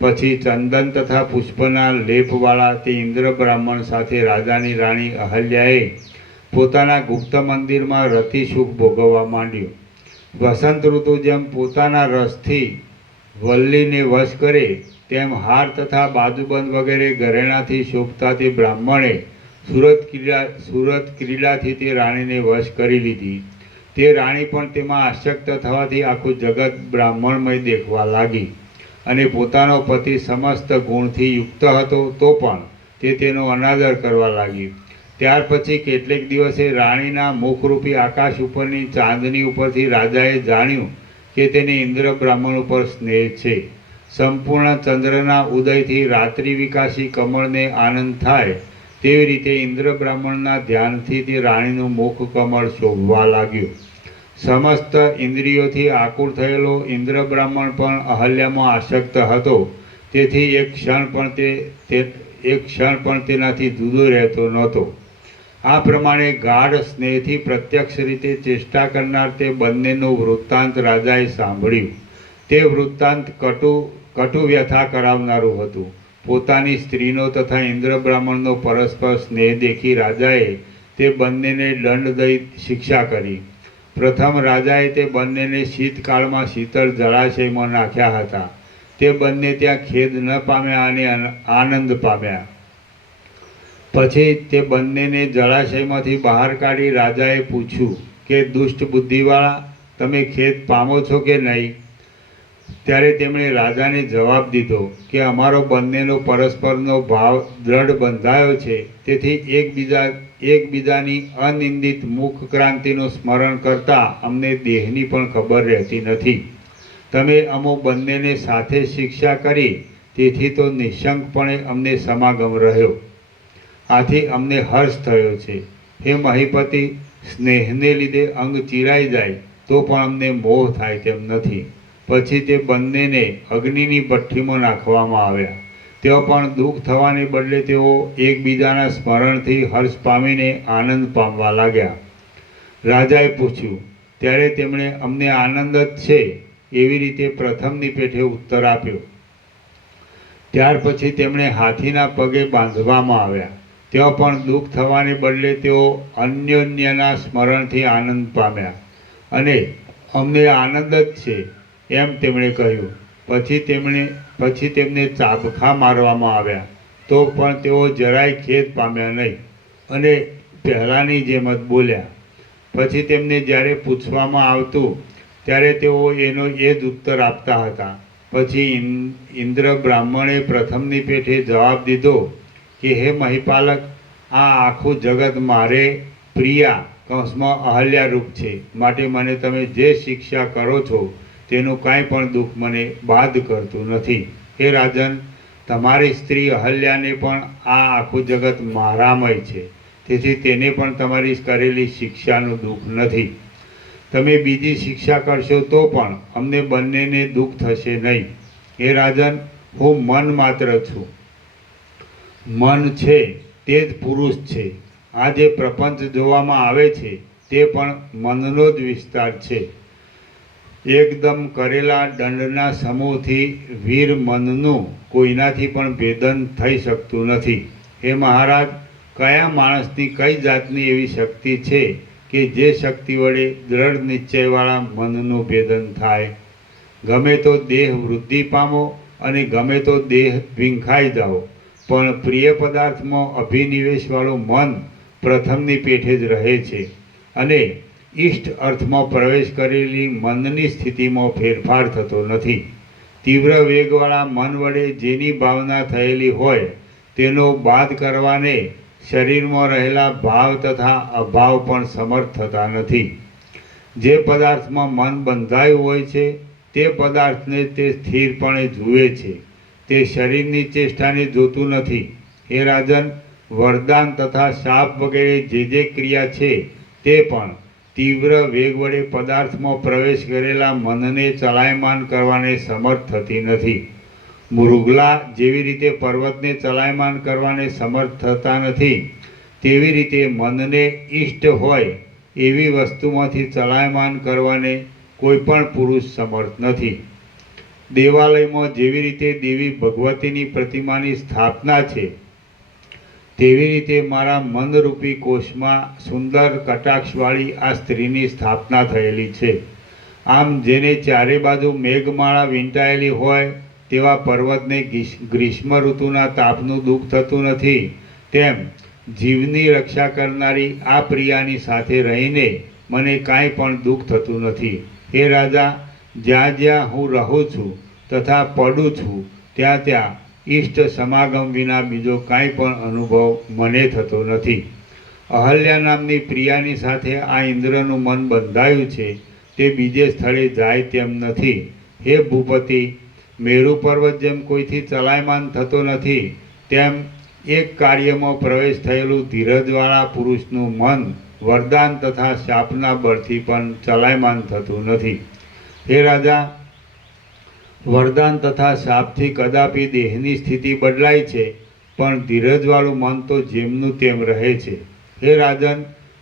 પછી ચંદન તથા પુષ્પના લેપવાળા તે ઇન્દ્ર બ્રાહ્મણ સાથે રાજાની રાણી અહલ્યાએ પોતાના ગુપ્ત મંદિરમાં રતિ સુખ ભોગવવા માંડ્યું. વસંત ઋતુ જેમ પોતાના રસથી વલ્લીને વશ કરે, તેમ હાર તથા બાજુબંધ વગેરે ઘરેણાથી શોભતા તે બ્રાહ્મણે સુરત ક્રીડાથી તે રાણીને વશ કરી લીધી. તે રાણી પણ તેમાં આસક્ત થવાથી આખું જગત બ્રાહ્મણમય દેખવા લાગી અને પોતાનો પતિ સમસ્ત ગુણથી યુક્ત હતો તો પણ તે તેનો અનાદર કરવા લાગી. ત્યાર પછી કેટલેક દિવસે રાણીના મુખરૂપી આકાશ ઉપરની ચાંદની ઉપરથી રાજાએ જાણ્યું કે તેને ઇન્દ્ર બ્રાહ્મણ ઉપર સ્નેહ છે. સંપૂર્ણ ચંદ્રના ઉદયથી રાત્રિ વિકાસી કમળને આનંદ થાય તેવી રીતે ઇન્દ્ર બ્રાહ્મણના ધ્યાનથી તે રાણીનું મુખ કમળ શોભવા લાગ્યું. સમસ્ત ઇન્દ્રિયોથી આકુળ થયેલો ઇન્દ્ર બ્રાહ્મણ પણ અહલ્યામાં આસક્ત હતો. તેથી એક ક્ષણ પણ તેનાથી જુદો રહેતો નહોતો. આ પ્રમાણે ગાઢ સ્નેહથી પ્રત્યક્ષ રીતે ચેષ્ટા કરનાર તે બંનેનું વૃત્તાંત રાજાએ સાંભળ્યું. તે વૃત્તાંત કટુ વ્યથા કરાવનારું હતું. પોતાની સ્ત્રીનો તથા ઇન્દ્ર બ્રાહ્મણનો પરસ્પર સ્નેહ દેખી રાજાએ તે બંનેને દંડ દઈ શિક્ષા કરી. પ્રથમ રાજાએ તે બંનેને શીતકાળમાં શીતળ જળાશયમાં નાખ્યા હતા. તે બંને ત્યાં ખેદ ન પામ્યા અને આનંદ પામ્યા. પછી તે બંનેને જળાશયમાંથી બહાર કાઢી રાજાએ પૂછ્યું કે દુષ્ટ બુદ્ધિવાળા, તમે ખેદ પામો છો કે નહીં? ત્યારે તેમણે રાજાને જવાબ દીધો કે અમારો બંનેનો પરસ્પરનો ભાવ દ્રઢ બંધાયો છે, તેથી એકબીજાની અનિંદિત મુખ ક્રાંતિનું સ્મરણ કરતાં અમને દેહની પણ ખબર રહેતી નથી. તમે અમો બંનેને સાથે શિક્ષા કરી, તેથી તો નિઃશંકપણે અમને સમાગમ રહ્યો. આથી અમને હર્ષ થયો છે. હે મહીપતિ, સ્નેહને લીધે અંગ ચીરાઈ જાય તો પણ અમને મોહ થાય તેમ નથી. પછી તે બંનેને અગ્નિની ભઠ્ઠીમાં નાખવામાં આવ્યા. તેઓ પણ દુઃખ થવાને બદલે તેઓ એકબીજાના સ્મરણથી હર્ષ પામીને આનંદ પામવા લાગ્યા. રાજાએ પૂછ્યું ત્યારે તેમણે અમને આનંદ જ છે એવી રીતે પ્રથમની પેઠે ઉત્તર આપ્યો. ત્યાર પછી તેમણે હાથીના પગે બાંધવામાં આવ્યા. તેઓ પણ દુઃખ થવાને બદલે તેઓ અન્યોન્યના સ્મરણથી આનંદ પામ્યા અને અમને આનંદ જ છે એમ તેમણે કહ્યું. પછી તેમને ચાબખા મારવામાં આવ્યા, તો પણ તેઓ જરાય ખેદ પામ્યા નહીં અને પહેલાંની જેમ જ બોલ્યા. પછી તેમને જ્યારે પૂછવામાં આવતું ત્યારે તેઓ એનો એ જ ઉત્તર આપતા હતા. પછી ઇન્દ્ર બ્રાહ્મણે પ્રથમની પેઠે જવાબ દીધો કે હે મહિપાલક, આ આખું જગત મારે પ્રિયા કૌંસમાં અહલ્યારૂપ છે, માટે મને તમે જે શિક્ષા કરો છો તેનું કાંઈ પણ દુઃખ મને બાદ કરતું નથી. હે રાજન, તમારી સ્ત્રી અહલ્યાને પણ આ આખું જગત મારામય છે, તેથી તેને પણ તમારી કરેલી શિક્ષાનું દુઃખ નથી. તમે બીજી શિક્ષા કરશો તો પણ અમને બંનેને દુઃખ થશે નહીં. હે રાજન, હું મન માત્ર છું. મન છે તે જ પુરુષ છે. આ જે પ્રપંચ જોવામાં આવે છે તે પણ મનનો જ વિસ્તાર છે. એકદમ કરેલા દંડના સમૂહથી વીર મનનું કોઈનાથી પણ ભેદન થઈ શકતું નથી. હે મહારાજ, કયા માણસની કઈ જાતની એવી શક્તિ છે કે જે શક્તિ વડે દ્રઢ નિશ્ચયવાળા મનનું ભેદન થાય? ગમે તો દેહ વૃદ્ધિ પામો અને ગમે તો દેહ વિંખાઈ જાઓ, પણ પ્રિય પદાર્થમાં અભિનિવેશવાળું મન પ્રથમની પેઠે જ રહે છે અને ઇષ્ટ અર્થમાં પ્રવેશ કરેલી મનની સ્થિતિમાં ફેરફાર થતો નથી. તીવ્ર વેગવાળા મન વડે જેની ભાવના થયેલી હોય તેનો બાદ કરવાને શરીરમાં રહેલા ભાવ તથા અભાવ પણ સમર્થ થતા નથી. જે પદાર્થમાં મન બંધાયું હોય છે તે પદાર્થને તે સ્થિરપણે જુએ છે, તે શરીરની ચેષ્ટાને જોતું નથી. હે રાજન, વરદાન તથા શાપ વગેરે જે ક્રિયા છે તે પણ તીવ્ર વેગ વડે પદાર્થમાં પ્રવેશ કરેલા મનને ચલાયમાન કરવાને સમર્થ થતી નથી. મૃગલા જેવી રીતે પર્વતને ચલાયમાન કરવાને સમર્થ થતા નથી, તેવી રીતે મનને ઇષ્ટ હોય એવી વસ્તુમાંથી ચલાયમાન કરવાને કોઈ પણ પુરુષ સમર્થ નથી. દેવાલયમાં જેવી રીતે દેવી ભગવતીની પ્રતિમાની સ્થાપના છે, તેવી રીતે મારા મનરૂપી કોષમાં સુંદર કટાક્ષવાળી આ સ્ત્રીની સ્થાપના થયેલી છે. આમ જેને ચારે બાજુ મેઘમાળા વીંટાયેલી હોય તેવા પર્વતને ગ્રીષ્મ ઋતુના તાપનું દુઃખ થતું નથી, તેમ જીવની રક્ષા કરનારી આ પ્રિયાની સાથે રહીને મને કાંઈ પણ દુઃખ થતું નથી. હે રાજા, જ્યાં જ્યાં હું રહું છું તથા પડું છું ત્યાં ત્યાં ઇષ્ટ સમાગમ વિના બીજો કાંઈ પણ અનુભવ મને થતો નથી. અહલ્યા નામની પ્રિયાની સાથે આ ઇન્દ્રનું મન બંધાયું છે, તે બીજે સ્થળે જાય તેમ નથી. હે ભૂપતિ, મેરુ પર્વત જેમ કોઈથી ચલાયમાન થતો નથી, તેમ એક કાર્યમાં પ્રવેશ થયેલું ધીરજવાળા પુરુષનું મન વરદાન તથા શાપના બળથી પણ ચલાયમાન થતું નથી. હે રાજા, વરદાન તથા શાપથી કદાપી દેહની સ્થિતિ બદલાય છે, પણ ધીરજવાળું મન તો જેમનું તેમ રહે છે. હે રાજન,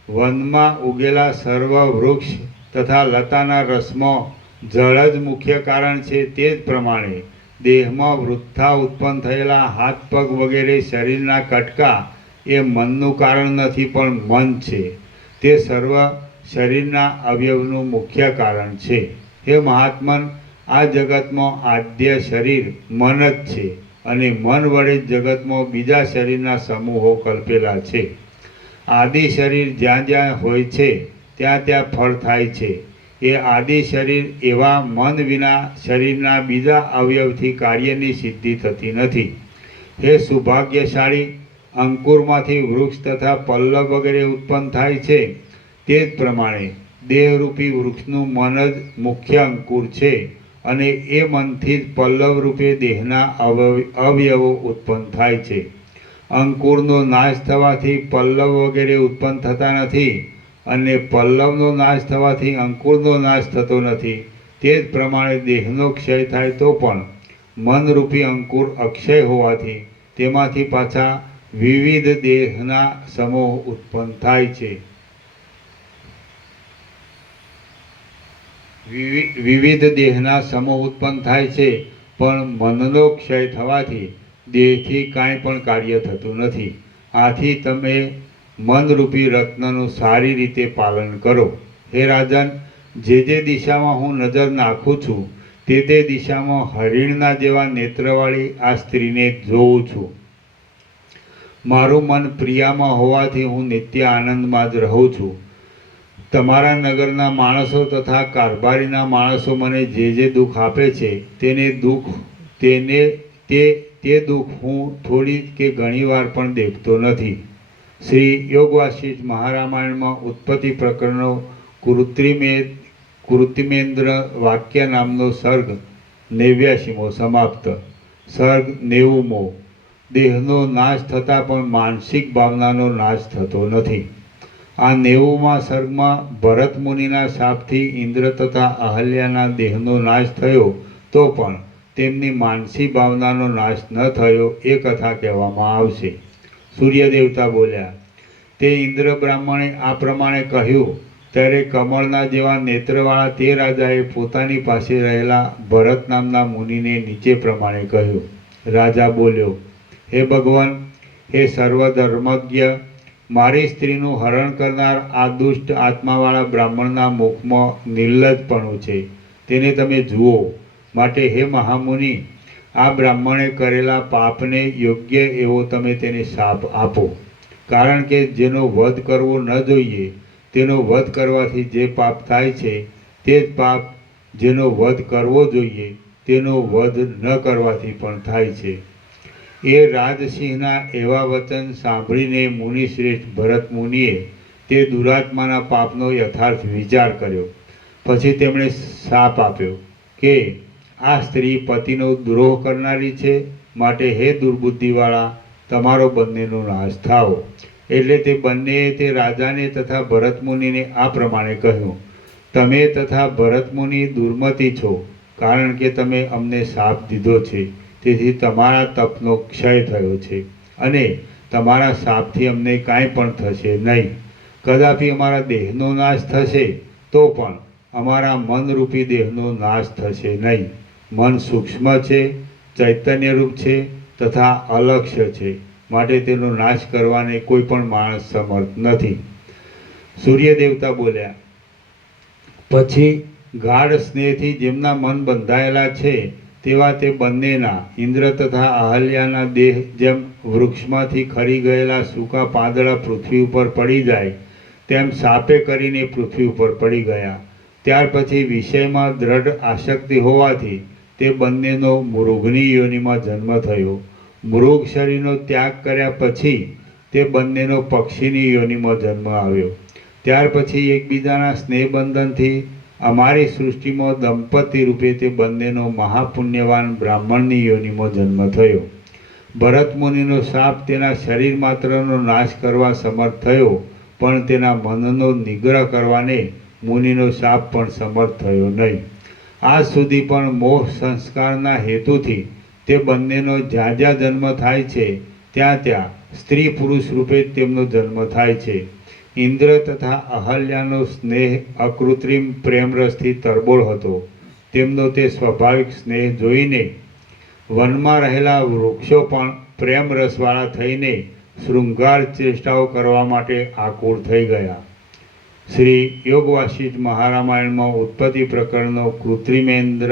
વનમાં ઉગેલા સર્વ વૃક્ષ તથા લતાના રસમાં જળ જ મુખ્ય કારણ છે, તે જ પ્રમાણે દેહમાં વૃથ્થા ઉત્પન્ન થયેલા હાથ પગ વગેરે શરીરના કટકા એ મનનું કારણ નથી, પણ મન છે. તે સર્વ શરીરના અવયવનું મુખ્ય કારણ છે. હે મહાત્મન, આ જગતમાં આદ્ય શરીર મન જ છે, અને મન વડે જ જગતમાં બીજા શરીરના સમૂહો કલ્પેલા છે. આદિ શરીર જ્યાં જ્યાં હોય છે ત્યાં ત્યાં ફળ થાય છે. એ આદિ શરીર એવા મન વિના શરીરના બીજા અવયવથી કાર્યની સિદ્ધિ થતી નથી. હે સૌભાગ્યશાળી, અંકુરમાંથી વૃક્ષ તથા પલ્લવ વગેરે ઉત્પન્ન થાય છે, તે જ પ્રમાણે દેહરૂપી વૃક્ષનું મન જ મુખ્ય અંકુર છે, અને એ મનથી જ પલ્લવ રૂપે દેહના અવયવો ઉત્પન્ન થાય છે. અંકુરનો નાશ થવાથી પલ્લવ વગેરે ઉત્પન્ન થતા નથી, અને પલ્લવનો નાશ થવાથી અંકુરનો નાશ થતો નથી. તે જ પ્રમાણે દેહનો ક્ષય થાય તો પણ મનરૂપી અંકુર અક્ષય હોવાથી તેમાંથી પાછા વિવિધ દેહના સમૂહ ઉત્પન્ન થાય છે. વિવિધ દેહના સમૂહ ઉત્પન્ન થાય છે, પણ મનનો ક્ષય થવાથી દેહથી કાંઈ પણ કાર્ય થતું નથી. આથી તમે મનરૂપી રત્નનું સારી રીતે પાલન કરો. હે રાજન, જે દિશામાં હું નજર નાખું છું તે દિશામાં હરિણના જેવા નેત્રવાળી આ સ્ત્રીને જોઉં છું. મારું મન પ્રિયામાં હોવાથી હું નિત્ય આનંદમાં જ રહું છું. તમારા નગરના માણસો તથા કારભારીના માણસો મને જે દુઃખ આપે છે તે દુઃખ હું થોડી કે ઘણી વાર પણ દેખતો નથી. શ્રી યોગવાસિષ્ઠ મહારામાયણમાં ઉત્પત્તિ પ્રકરણનો કૃત્રિમેન્દ્ર વાક્ય નામનો સર્ગ 89મો સમાપ્ત. સર્ગ 90મો. દેહનો નાશ થતાં પણ માનસિક ભાવનાનો નાશ થતો નથી. આ 90મા સર્ગમાં ભરત મુનિના શાપથી ઇન્દ્ર તથા અહલ્યાના દેહનો નાશ થયો તો પણ તેમની માનસી ભાવનાનો નાશ ન થયો એ કથા કહેવામાં આવશે. સૂર્ય દેવતા બોલ્યા, તે ઇન્દ્ર બ્રાહ્મણે આ પ્રમાણે કહ્યું ત્યારે કમળના જેવા નેત્રવાળા તે રાજાએ પોતાની પાસે રહેલા ભરત નામના મુનિને નીચે પ્રમાણે કહ્યું. રાજા બોલ્યો, હે ભગવાન, હે સર્વધર્મજ્ઞ, મારી સ્ત્રીનું હરણ કરનાર આ દુષ્ટ આત્માવાળા બ્રાહ્મણના મુખમાં નિર્લજપણું છે, તેને તમે જુઓ. માટે હે મહામુનિ, આ બ્રાહ્મણે કરેલા પાપને યોગ્ય એવો તમે તેને શાપ આપો. કારણ કે જેનો વધ કરવો ન જોઈએ તેનો વધ કરવાથી જે પાપ થાય છે, તે જ પાપ જેનો વધ કરવો જોઈએ તેનો વધ ન કરવાથી પણ થાય છે. એ રાજસિંહના એવા વચન સાંભળીને મુનિશ્રેષ્ઠ ભરત મુનિએ તે દુરાત્માના પાપનો યથાર્થ વિચાર કર્યો. પછી તેમણે શાપ આપ્યો કે આ સ્ત્રી પતિનો દ્રોહ કરનારી છે, માટે હે દુર્બુદ્ધિવાળા, તમારો બંનેનો નાશ થાવ. એટલે તે બંનેએ તે રાજાને તથા ભરત મુનિને આ પ્રમાણે કહ્યું, તમે તથા ભરત મુનિ દુર્મતિ છો, કારણ કે તમે અમને શાપ દીધો છે, તેથી તમારા તપનો ક્ષય થયો છે, અને તમારા શાપથી અમને કાંઈ પણ થશે નહીં. કદાપી અમારા દેહનો નાશ થશે તો પણ અમારા મનરૂપી દેહનો નાશ થશે નહીં. મન સૂક્ષ્મ છે, ચૈતન્યરૂપ છે તથા અલક્ષ્ય છે, માટે તેનો નાશ કરવાને કોઈ પણ માણસ સમર્થ નથી. સૂર્ય દેવતા બોલ્યા, પછી ગાઢ સ્નેહથી જેમના મન બંધાયેલા છે તેવા તે બંનેના ઇન્દ્ર તથા અહલ્યાના દેહ જેમ વૃક્ષમાંથી ખરી ગયેલા સૂકા પાંદડા પૃથ્વી ઉપર પડી જાય તેમ શાપે કરીને પૃથ્વી ઉપર પડી ગયા. ત્યાર પછી વિષયમાં દ્રઢ આસક્તિ હોવાથી તે બંનેનો મૃગની યોનિમાં જન્મ થયો. મૃગ શરીરનો ત્યાગ કર્યા પછી તે બંનેનો પક્ષીની યોનિમાં જન્મ આવ્યો. ત્યાર પછી એકબીજાના સ્નેહબંધનથી અમારી સૃષ્ટિમાં દંપતી રૂપે તે બંનેનો મહાપુણ્યવાન બ્રાહ્મણની યોનિમાં જન્મ થયો. ભરત મુનિનો શાપ તેના શરીર માત્રનો નાશ કરવા સમર્થ થયો, પણ તેના મનનો નિગ્રહ કરવાને મુનિનો શાપ પણ સમર્થ થયો નહીં. આજ સુધી પણ મોહ સંસ્કારના હેતુથી તે બંનેનો જ્યાં જ્યાં જન્મ થાય છે ત્યાં સ્ત્રી પુરુષ રૂપે જ તેમનો જન્મ થાય છે. ઇન્દ્ર તથા અહલ્યાનો સ્નેહ અકૃત્રિમ પ્રેમરસથી તરબોળ હતો. તેમનો તે સ્વાભાવિક સ્નેહ જોઈને વનમાં રહેલા વૃક્ષો પણ પ્રેમરસવાળા થઈને શૃંગાર ચેષ્ટાઓ કરવા માટે આકુળ થઈ ગયા. શ્રી યોગ વાસિષ્ઠ મહારામાયણમાં ઉત્પત્તિ પ્રકરણનો કૃત્રિમેન્દ્ર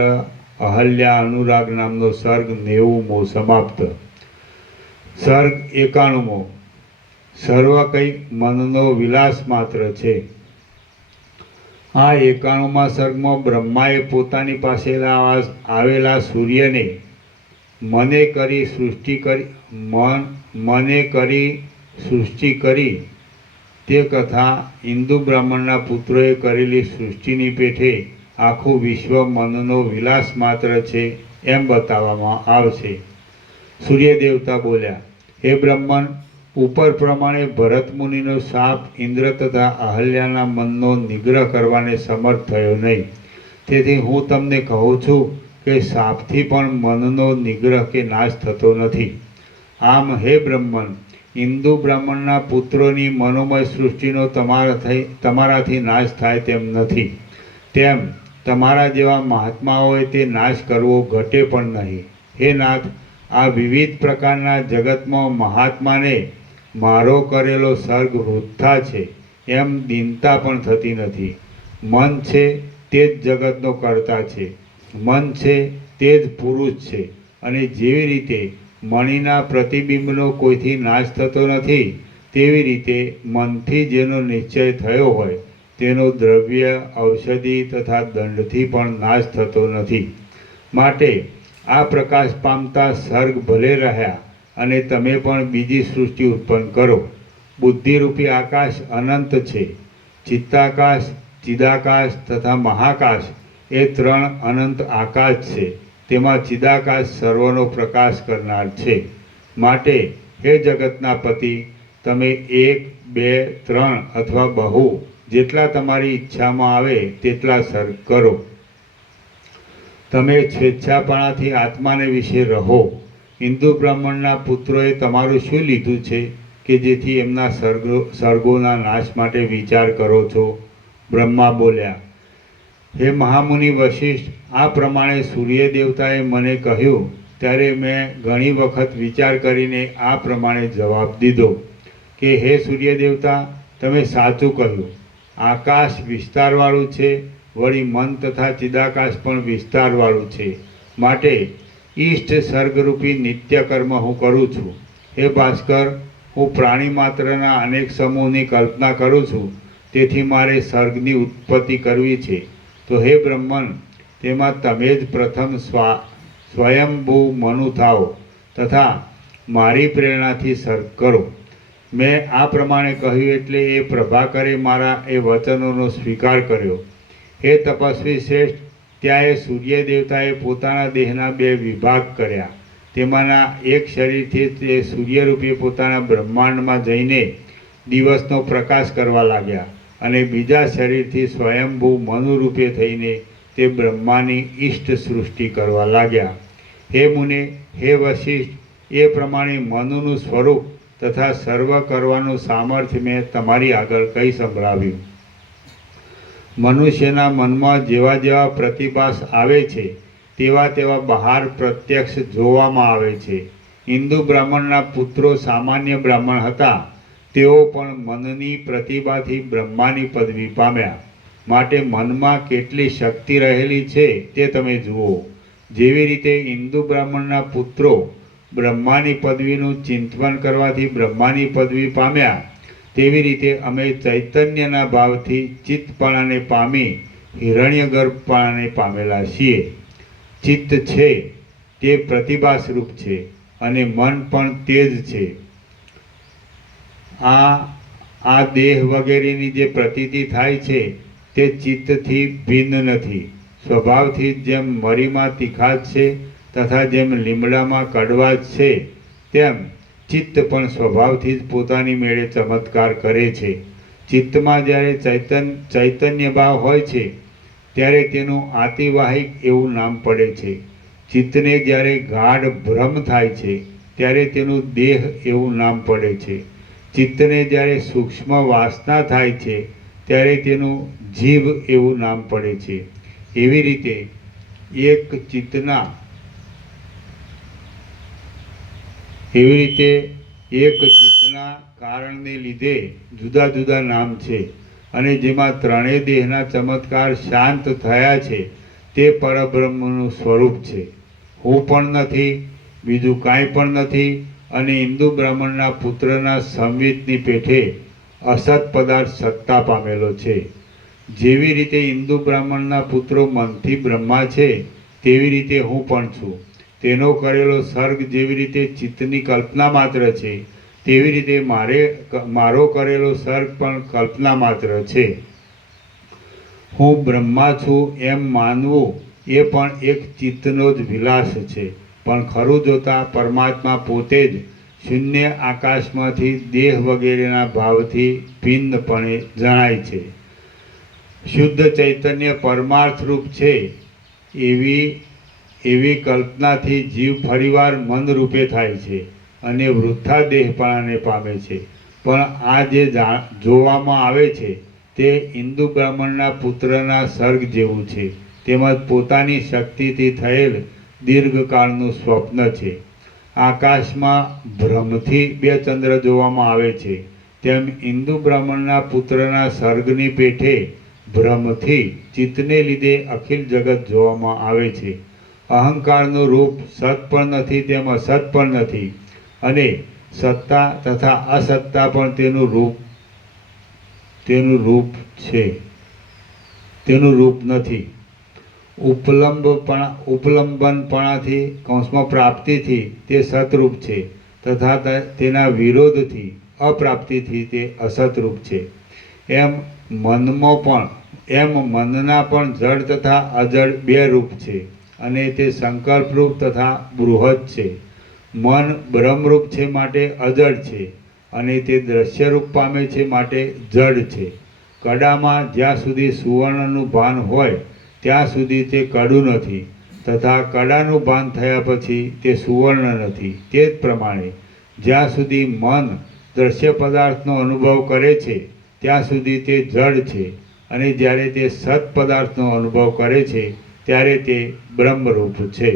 અહલ્યા અનુરાગ નામનો સર્ગ 90મો સમાપ્ત. સર્ગ 91મો. સર્વ કંઈ મનનો વિલાસ માત્ર છે. આ 91મા સર્ગમાં બ્રહ્માએ પોતાની પાસે આવેલા સૂર્યને મને કરી સૃષ્ટિ કરી તે કથા હિન્દુ બ્રાહ્મણના પુત્રોએ કરેલી સૃષ્ટિની પેઠે આખું વિશ્વ મનનો વિલાસ માત્ર છે એમ બતાવવામાં આવશે. સૂર્ય દેવતા બોલ્યા, હે બ્રહ્મન, ઉપર પ્રમાણે ભરત મુનિનો શાપ ઇન્દ્ર તથા અહલ્યાના મનનો નિગ્રહ કરવાને સમર્થ થયો નહીં. તેથી હું તમને કહું છું કે શાપથી પણ મનનો નિગ્રહ કે નાશ થતો નથી. આમ હે બ્રહ્મન, હિન્દુ બ્રાહ્મણના પુત્રોની મનોમય સૃષ્ટિનો તમારાથી નાશ થાય તેમ નથી. તેમ તમારા જેવા મહાત્માઓએ તે નાશ કરવો ઘટે પણ નહીં. હે નાથ, આ વિવિધ પ્રકારના જગતમાં મહાત્માને મારો કરેલો સર્ગ વૃથા છે એમ દીનતા પણ થતી નથી. મન છે તે જ જગતનો કર્તા છે. મન છે તે જ પુરુષ છે. અને જેવી રીતે મણિના પ્રતિબિંબનો કોઈથી નાશ થતો નથી, તેવી રીતે મનથી જેનો નિશ્ચય થયો હોય તેનો દ્રવ્ય, ઔષધિ તથા દંડથી પણ નાશ થતો નથી. માટે આ પ્રકાશ પામતા સર્ગ ભલે રહ્યા અને તમે પણ બીજી સૃષ્ટિ ઉત્પન્ન કરો. બુદ્ધિરૂપી આકાશ અનંત છે. ચિત્તાકાશ, ચિદાકાશ તથા મહાકાશ એ 3 અનંત આકાશ છે. તેમાં ચિદાકાશ સર્વનો પ્રકાશ કરનાર છે. માટે હે જગતના પતિ, તમે 1, 2, 3 અથવા બહુ જેટલા તમારી ઈચ્છામાં આવે તેટલા સર્ગ કરો. તમે સ્વેચ્છાપણાથી આત્માને વિશે રહો. હિન્દુ બ્રાહ્મણના પુત્રોએ તમારું શું લીધું છે કે જેથી એમના સર્ગોના નાશ માટે વિચાર કરો છો? બ્રહ્મા બોલ્યા, હે મહામુનિ વશિષ્ઠ, આ પ્રમાણે સૂર્ય દેવતાએ મને કહ્યું ત્યારે મેં ઘણી વખત વિચાર કરીને આ પ્રમાણે જવાબ દીધો કે હે સૂર્ય દેવતા, તમે સાચું કહ્યું. આકાશ વિસ્તારવાળું છે, વળી મન તથા ચિદાકાશ પણ વિસ્તારવાળું છે. માટે ઈષ્ટ સર્ગરૂપી નિત્ય કર્મ હું કરું છું. હે ભાસ્કર, હું પ્રાણી માત્રના અનેક સમૂહની કલ્પના કરું છું. તેથી મારે સર્ગની ઉત્પત્તિ કરવી છે. તો હે બ્રહ્મન, તેમાં તમે જ પ્રથમ સ્વયંભૂ મનુ થાઓ તથા મારી પ્રેરણાથી સર્ગ કરો. મેં આ પ્રમાણે કહ્યું એટલે એ પ્રભાકરે મારા એ વચનોનો સ્વીકાર કર્યો. હે તપસ્વી શ્રેષ્ઠ, ત્યાં એ સૂર્ય દેવતાએ પોતાના દેહના 2 વિભાગ કર્યા. તેમાંના એક શરીરથી તે સૂર્યરૂપી પોતાના બ્રહ્માંડમાં જઈને દિવસનો પ્રકાશ કરવા લાગ્યા અને બીજા શરીરથી સ્વયંભૂ મનુરૂપે થઈને તે બ્રહ્માની ઈષ્ટ સૃષ્ટિ કરવા લાગ્યા. હે મુને, હે વશિષ્ઠ, એ પ્રમાણે મનુનું સ્વરૂપ તથા સર્વ કરવાનું સામર્થ્ય મેં તમારી આગળ કહી સંભળાવ્યું. મનુષ્યના મનમાં જેવા જેવા પ્રતિભાસ આવે છે તેવા તેવા બહાર પ્રત્યક્ષ જોવામાં આવે છે. હિન્દુ બ્રાહ્મણના પુત્રો સામાન્ય બ્રાહ્મણ હતા. તેઓ પણ મનની પ્રતિભાથી બ્રહ્માની પદવી પામ્યા. માટે મનમાં કેટલી શક્તિ રહેલી છે તે તમે જુઓ. જેવી રીતે હિન્દુ બ્રાહ્મણના પુત્રો બ્રહ્માની પદવીનું ચિંતન કરવાથી બ્રહ્માની પદવી પામ્યા, તેવી રીતે અમે ચૈતન્યના ભાવથી ચિત્તપણાને પામી હિરણ્યગર્ભપણાને પામેલા છીએ. ચિત્ત છે તે પ્રતિભાસ્વરૂપ છે અને મન પણ તે જ છે. આ દેહ વગેરેની જે પ્રતીતિ થાય છે તે ચિત્તથી ભિન્ન નથી. સ્વભાવથી જેમ મરીમાં તીખાશ છે તથા જેમ લીમડામાં કડવાશ છે, તેમ ચિત્ત પણ સ્વભાવથી જ પોતાની મેળે ચમત્કાર કરે છે. ચિત્તમાં જ્યારે ચૈતન્ય ભાવ હોય છે ત્યારે તેનું આતિવાહિક એવું નામ પડે છે. ચિત્તને જ્યારે ગાઢ ભ્રમ થાય છે ત્યારે તેનું દેહ એવું નામ પડે છે. ચિત્તને જ્યારે સૂક્ષ્મ વાસના થાય છે ત્યારે તેનું જીવ એવું નામ પડે છે. એવી રીતે એક ચિત્તના કારણને લીધે જુદા જુદા નામ છે. અને જેમાં ત્રણેય દેહના ચમત્કાર શાંત થયા છે તે પરબ્રહ્મનું સ્વરૂપ છે. હું પણ નથી, બીજું કાંઈ પણ નથી. અને હિન્દુ બ્રાહ્મણના પુત્રના સંવિતની પેઠે અસત પદાર્થ સત્તા પામેલો છે. જેવી રીતે હિન્દુ બ્રાહ્મણના પુત્રો મનથી બ્રહ્મા છે તેવી રીતે હું પણ છું. તેનો કરેલો સર્ગ જેવી રીતે ચિત્તની કલ્પના માત્ર છે તેવી રીતે મારો કરેલો સર્ગ પણ કલ્પના માત્ર છે. હું બ્રહ્મા છું એમ માનવું એ પણ એક ચિત્તનો જ વિલાસ છે. પણ ખરું જોતા પરમાત્મા પોતે જ શૂન્ય આકાશમાંથી દેહ વગેરેના ભાવથી ભિન્નપણે જણાય છે. શુદ્ધ ચૈતન્ય પરમાર્થ રૂપ છે એવી કલ્પનાથી જીવ ફરીવાર મન રૂપે થાય છે અને વૃથા દેહપણાને પામે છે. પણ આ જે જોવામાં આવે છે તે હિન્દુ બ્રાહ્મણના પુત્રના સર્ગ જેવું છે, તેમજ પોતાની શક્તિથી થયેલ દીર્ઘકાળનું સ્વપ્ન છે. આકાશમાં ભ્રમથી 2 ચંદ્ર જોવામાં આવે છે તેમ હિન્દુ બ્રાહ્મણના પુત્રના સર્ગની પેઠે ભ્રમથી ચિત્તને લીધે અખિલ જગત જોવામાં આવે છે. અહંકારનું રૂપ સત પણ નથી તેમ અસત પણ નથી, અને સત્તા તથા અસત્તા પણ તેનું રૂપ નથી. ઉપલંબનપણાથી કૌંસમાં પ્રાપ્તિથી તે સતરૂપ છે તથા તેના વિરોધથી અપ્રાપ્તિથી તે અસતરૂપ છે. એમ મનના પણ જડ તથા અજડ 2 રૂપ છે, અને તે સંકલ્પરૂપ તથા બૃહદ છે. મન બ્રહ્મરૂપ છે માટે અજડ છે, અને તે દ્રશ્યરૂપ પામે છે માટે જડ છે. કડામાં જ્યાં સુધી સુવર્ણનું ભાન હોય ત્યાં સુધી તે કડું નથી, તથા કડાનું ભાન થયા પછી તે સુવર્ણ નથી. તે જ પ્રમાણે જ્યાં સુધી મન દ્રશ્ય પદાર્થનો અનુભવ કરે છે ત્યાં સુધી તે જડ છે, અને જ્યારે તે સત પદાર્થનો અનુભવ કરે છે ત્યારે તે બ્રહ્મરૂપ છે.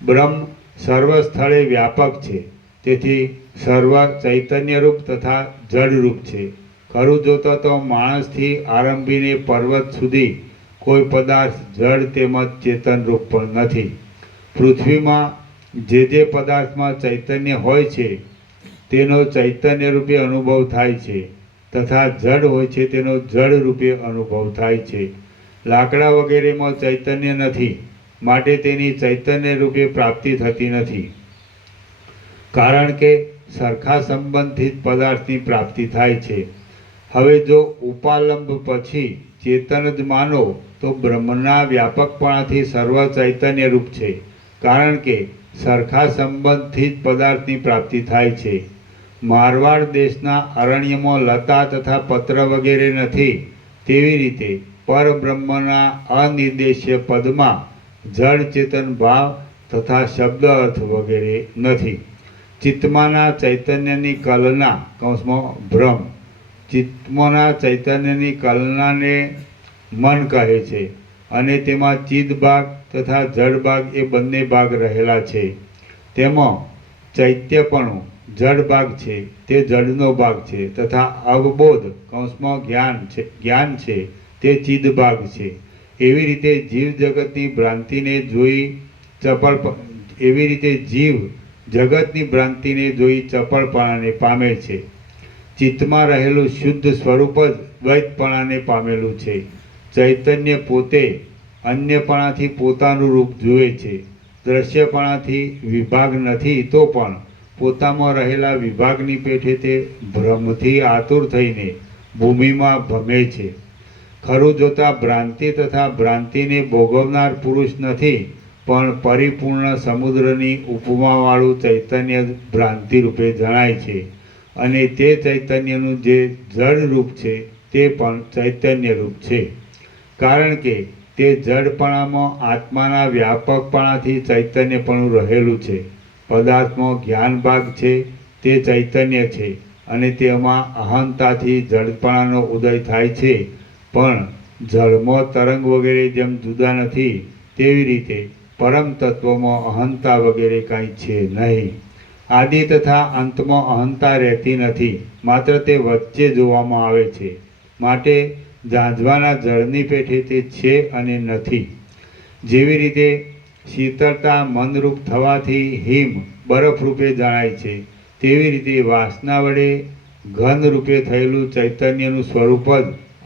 બ્રહ્મ સર્વ સ્થળે વ્યાપક છે, તેથી સર્વ ચૈતન્યરૂપ તથા જડરૂપ છે. ખરું જોતા તો માણસથી આરંભીને પર્વત સુધી કોઈ પદાર્થ જડ તેમજ ચેતનરૂપ પણ નથી. પૃથ્વીમાં જે પદાર્થમાં ચૈતન્ય હોય છે તેનો ચૈતન્ય રૂપે અનુભવ થાય છે, તથા જડ હોય છે તેનો જડ રૂપે અનુભવ થાય છે. લાકડા વગેરેમાં ચૈતન્ય નથી માટે તેની ચૈતન્ય રૂપે પ્રાપ્તિ થતી નથી, કારણ કે સરખા સંબંધથી જ પદાર્થની પ્રાપ્તિ થાય છે. હવે જો ઉપાલંબ પછી ચેતન જ માનો તો બ્રહ્મના વ્યાપકપણાથી સર્વ ચૈતન્ય રૂપ છે, કારણ કે સરખા સંબંધથી જ પદાર્થની પ્રાપ્તિ થાય છે. મારવાડ દેશના અરણ્યમાં લતા તથા પત્ર વગેરે નથી, તેવી રીતે પરબ્રહ્મના અનિર્દેશ્ય પદમાં જડ ચેતન ભાવ તથા શબ્દ અર્થ વગેરે નથી. ચિત્તમાંના ચૈતન્યની કલના કૌંસમાં ભ્રમ, ચિત્તમાંના ચૈતન્યની કલનાને મન કહે છે, અને તેમાં ચિદ ભાગ તથા જડ ભાગ એ બંને ભાગ રહેલા છે. તેમાં ચૈત્યપણું જડ ભાગ છે તે જડનો ભાગ છે, તથા અવબોધ કૌંસમાં જ્ઞાન છે તે ચિદ ભાગ છે. એવી રીતે જીવ જગતની ભ્રાંતિને જોઈ ચપળપણાને પામે છે. ચિત્તમાં રહેલું શુદ્ધ સ્વરૂપ જ દ્વૈતપણાને પામેલું છે. ચૈતન્ય પોતે અન્યપણાથી પોતાનું રૂપ જુએ છે. દ્રશ્યપણાથી વિભાગ નથી તો પણ પોતામાં રહેલા વિભાગની પેઠે તે ભ્રમથી આતુર થઈને ભૂમિમાં ભમે છે. ખરું જોતા ભ્રાંતિ તથા ભ્રાંતિને ભોગવનાર પુરુષ નથી, પણ પરિપૂર્ણ સમુદ્રની ઉપમાવાળું ચૈતન્ય ભ્રાંતિ રૂપે જણાય છે. અને તે ચૈતન્યનું જે જડ રૂપ છે તે પણ ચૈતન્ય રૂપ છે, કારણ કે તે જડપણામાં આત્માના વ્યાપકપણાથી ચૈતન્યપણું રહેલું છે. પદાર્થમાં જ્ઞાન ભાગ છે તે ચૈતન્ય છે અને તેમાં અહંતાથી જડપણાનો ઉદય થાય છે. પણ જળમાં તરંગ વગેરે જેમ જુદા નથી તેવી રીતે પરમ તત્વમાં અહંતા વગેરે કાંઈ છે નહીં. આદિ તથા અંતમાં અહંતા રહેતી નથી, માત્ર તે વચ્ચે જોવામાં આવે છે. માટે ઝાંઝવાના જળની પેઠે તે છે અને નથી. જેવી રીતે શીતળતા મનરૂપ થવાથી હિમ બરફ રૂપે જણાય છે, તેવી રીતે વાસના વડે ઘન રૂપે થયેલું ચૈતન્યનું સ્વરૂપ જ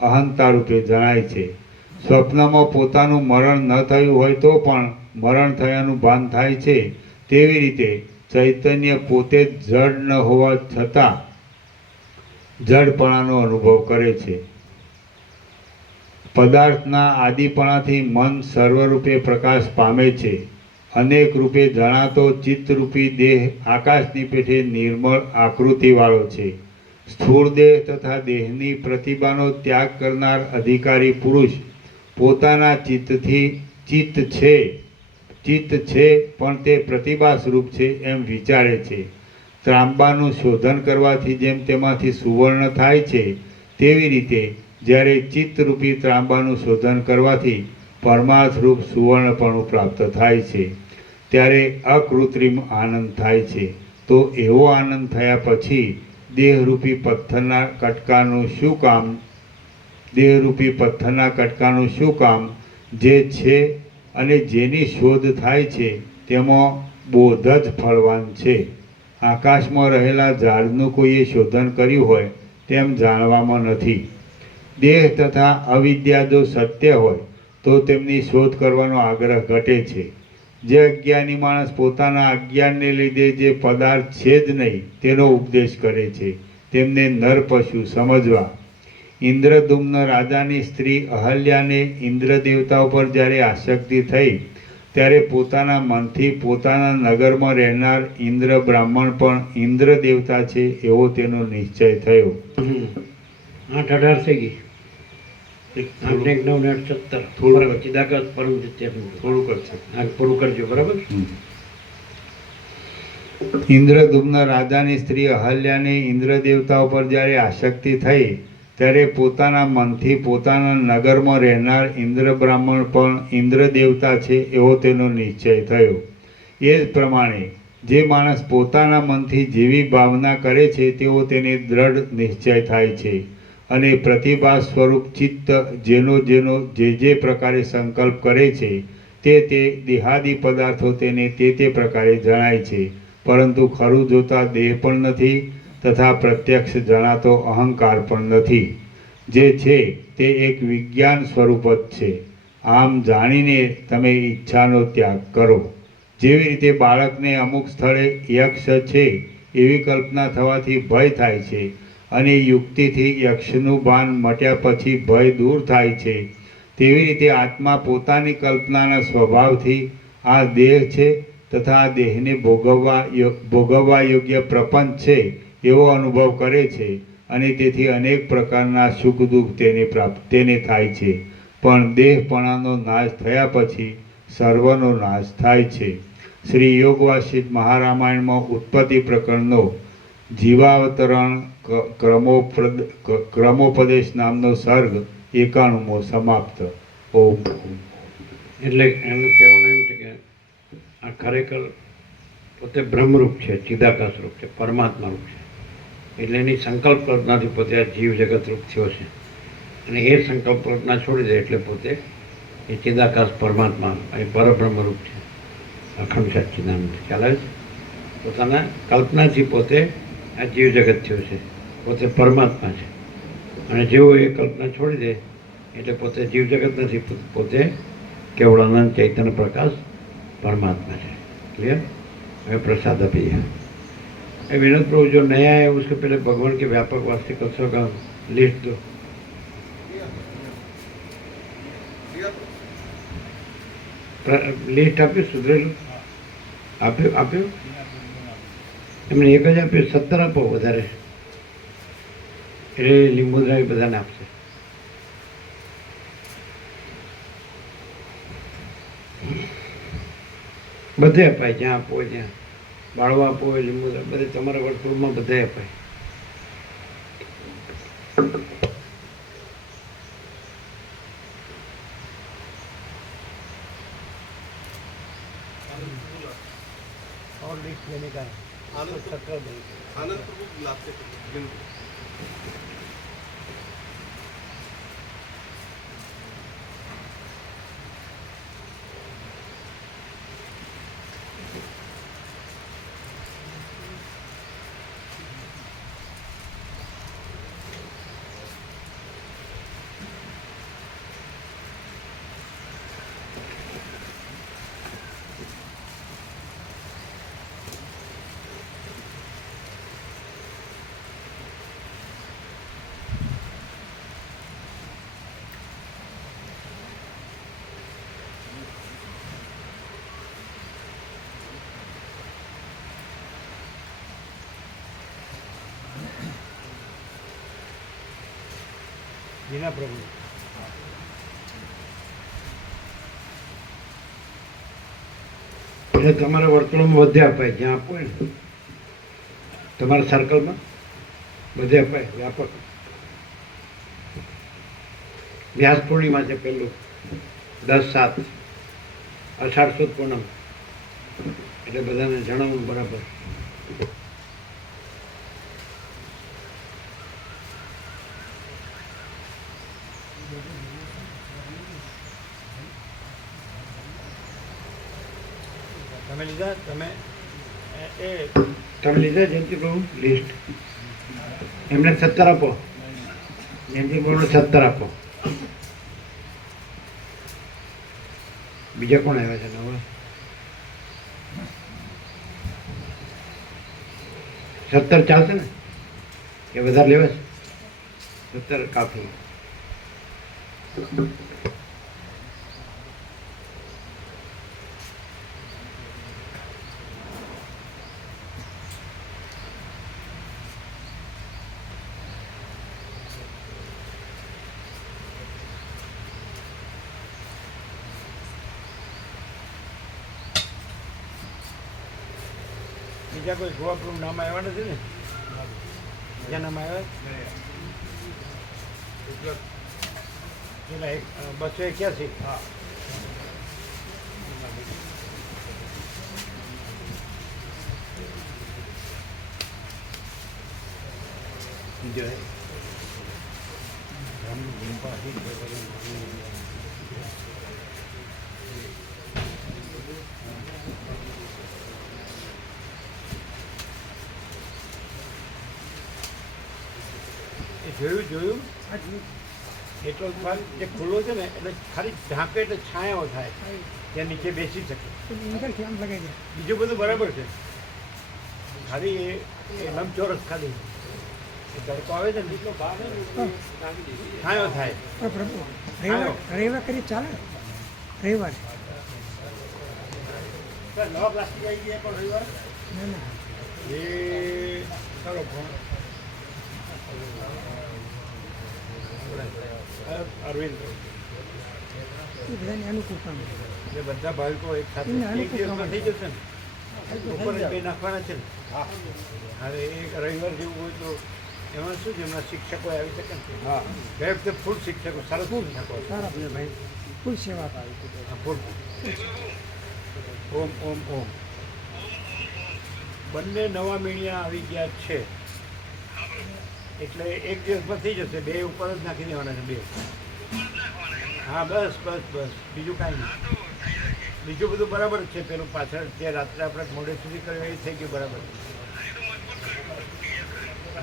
અહંતા રૂપે જણાય છે. સ્વપ્નમાં પોતાનું મરણ ન થયું હોય તો પણ મરણ થયાનું ભાન થાય છે. તેવી રીતે ચૈતન્ય પોતે જ જડ ન હોવા છતાં જડપણાનો અનુભવ કરે છે. પદાર્થના આદિપણાથી મન સર્વરૂપે પ્રકાશ પામે છે. અનેક રૂપે જણાતો ચિત્તરૂપી દેહ આકાશની પેઠે નિર્મળ આકૃતિવાળો છે. સ્થૂળ દેહ તથા દેહની પ્રતિભાનો ત્યાગ કરનાર અધિકારી પુરુષ પોતાના ચિત્ત છે પણ તે પ્રતિભા સ્વરૂપ છે એમ વિચારે છે. ત્રાંબાનું શોધન કરવાથી જેમ તેમાંથી સુવર્ણ થાય છે, તેવી રીતે જ્યારે ચિત્તરૂપી ત્રાંબાનું શોધન કરવાથી પરમાર્થરૂપ સુવર્ણપણું પ્રાપ્ત થાય છે, ત્યારે અકૃત્રિમ આનંદ થાય છે. તો એવો આનંદ થયા પછી દેહરૂપી પથ્થરના કટકાનું શું કામ? જે છે અને જેની શોધ થાય છે તેમાં બોધ જ ફળવાન છે. આકાશમાં રહેલા ઝાડનું કોઈએ શોધન કર્યું હોય તેમ જાણવામાં નથી. દેહ તથા અવિદ્યા જો સત્ય હોય તો તેમની શોધ કરવાનો આગ્રહ ઘટે છે. જે અજ્ઞાની માણસ પોતાના અજ્ઞાનને લીધે જે પદાર્થ છે જ નહીં તેનો ઉપદેશ કરે છે, તેમને નર પશુ સમજવા. ઇન્દ્રદુમ્ન રાજાની સ્ત્રી અહલ્યાને ઇન્દ્ર દેવતા ઉપર જ્યારે આસક્તિ થઈ ત્યારે પોતાના મનથી પોતાના નગરમાં રહેનાર ઇન્દ્ર બ્રાહ્મણ પણ ઇન્દ્ર દેવતા છે એવો તેનો નિશ્ચય થયો. 8-18 થઈ ગઈ. 8-9-17 થોડું ચિદાકાશ પરમ થોડુંક જ છે. પૂરું કરજો, બરાબર. ઇન્દ્રદુમ્ન રાજાની સ્ત્રી અહલ્યાને ઇન્દ્ર દેવતા ઉપર જ્યારે આસક્તિ થઈ ત્યારે પોતાના મનથી પોતાના નગરમાં રહેનાર ઇન્દ્ર બ્રાહ્મણ પણ ઇન્દ્ર દેવતા છે એવો તેનો નિશ્ચય થયો. એ જ પ્રમાણે જે માણસ પોતાના મનથી જેવી ભાવના કરે છે તેવો તેને દ્રઢ નિશ્ચય થાય છે અને પ્રતિભા સ્વરૂપ ચિત્ત જેનો જે પ્રકારે સંકલ્પ કરે છે તે દેહાદિ પદાર્થો તેને તે પ્રકારે જણાય છે. પરંતુ ખરું જોતા દેહ પણ નથી તથા પ્રત્યક્ષ જણાતો અહંકાર પણ નથી. જે છે તે એક વિજ્ઞાન સ્વરૂપ જ છે. આમ જાણીને તમે ઈચ્છાનો ત્યાગ કરો. જેવી રીતે બાળકને અમુક સ્થળે યક્ષ છે એવી કલ્પના થવાથી ભય થાય છે અને યુક્તિથી યક્ષનું ભાન મટ્યા પછી ભય દૂર થાય છે, તેવી રીતે આત્મા પોતાની કલ્પનાના સ્વભાવથી આ દેહ છે તથા આ દેહને ભોગવવા યોગ્ય પ્રપંચ છે એવો અનુભવ કરે છે અને તેથી અનેક પ્રકારના સુખ દુઃખ તેને થાય છે. પણ દેહપણાનો નાશ થયા પછી સર્વનો નાશ થાય છે. શ્રી યોગવાસિત મહારામાયણમાં ઉત્પત્તિ પ્રકરણનો જીવાવતરણ ક્રમોપદેશ નામનો સર્ગ 91મો સમાપ્ત. ઓમ. એટલે એમનું કહેવાનું એમ છે કે આ ખરેખર પોતે બ્રહ્મરૂપ છે, ચિદાકાશ રૂપ છે, પરમાત્મા રૂપ છે. એટલે એની સંકલ્પ કલ્પનાથી પોતે આ જીવ જગત રૂપ થયો છે અને એ સંકલ્પ કલ્પના છોડી દે એટલે પોતે એ ચિદાકાશ પરમાત્મા એ પરબ્રહ્મ રૂપ છે, અખંડ સચ્ચિદાનંદ. ખ્યાલ આવે છે? પોતાના કલ્પનાથી પોતે આ જીવ જગત થયો છે, પોતે પરમાત્મા છે અને જેવો એ કલ્પના છોડી દે એટલે પોતે જીવ જગત નથી, પોતે કેવળ આનંદ ચૈતન્ય પ્રકાશ परमात्मा है. क्लियर? हमें प्रसाद अभी है. विनोद प्रभु जो नया है उसके पहले भगवान के व्यापक वास्तविक अवसरों का लिस्ट दो. लिस्ट આપ્યું સુધરેલું આપ્યું એમને 1 જ આપ્યું, 17 આપો વધારે એટલે લીંબુદ્રા બધાને આપશે. બધે અપાય જ્યાં આપો ત્યાં બાળવા આપો હોય લીંબુ બધે તમારા વર્તુળમાં બધાય અપાય. और लिख लेने का है आनंद तो 17 दिन आनंद प्रभु गुलाब से गिनती बिना प्रभु એટલે તમારા વર્તુળમાં બધે અપાય, જ્યાં આપો હોય ને તમારા સર્કલમાં બધે અપાય વ્યાપક. વ્યાસ પૂર્ણિમા છે પહેલું 10/7 અષાઢ સુદ પૂનમ, એટલે બધાને જણાવવું બરાબર. તમે લીધા તમે એ તમે લીધા જયંતિ પ્રભુ લિસ્ટ? એમને 17 આપો, જયંતિ પ્રભુને 17 આપો. બીજા કોણ આવ્યા છે નવા? 17 ચાલશે ને કે વધારે લેવા છે? 17 કાફી. બીજા કોઈ ગોવાપુરનું નામ આવ્યા નથી ને? બીજા નામ આવ્યા પેલા 281. हाँ जो है हम जिनका ही જોયું એટલો ભાગ જે ખુલ્લો છે ને એટલે ખાલી ઢાંકે એટલે છાંયો થાય ત્યાં નીચે બેસી શકે. બીજું બધું બરાબર છે, ખાલી એ લંબચોરસ ખાલી એ તડકો આવે છે ને એટલો ભાગ છાંયો થાય. રવિવાર કરી ચાલે રવિવાર નવા પ્લાસ્ટિક આવી ગયા પણ રવિવાર એ ચાલો અરવિંદ એ બધાને અનુકૂળ કામ એ બધા ભાવિકો એક સાથે એક દિવસમાં થઈ જશે ને ઉપર જ બે નાખવાના છે ને. હવે એક રવિવાર જેવું હોય તો એમાં શું છે, એમના શિક્ષકો આવી શકે ને. હા બે વખતે ફૂલ શિક્ષકો સરસ શિક્ષકો સારા ભાઈ ફૂલ સેવા ફૂલ ઓમ ઓમ ઓમ. બંને નવા મીણિયા આવી ગયા છે એટલે એક દિવસમાં થઈ જશે. બે ઉપર જ નાખી દેવાના છે, બે. હા બસ બસ બસ બીજું કાંઈ નહીં. બીજું બધું બરાબર છે. પેલું પાછળ જે રાત્રે આપણે મોડે સુધી કર્યું એ થઈ ગયું બરાબર,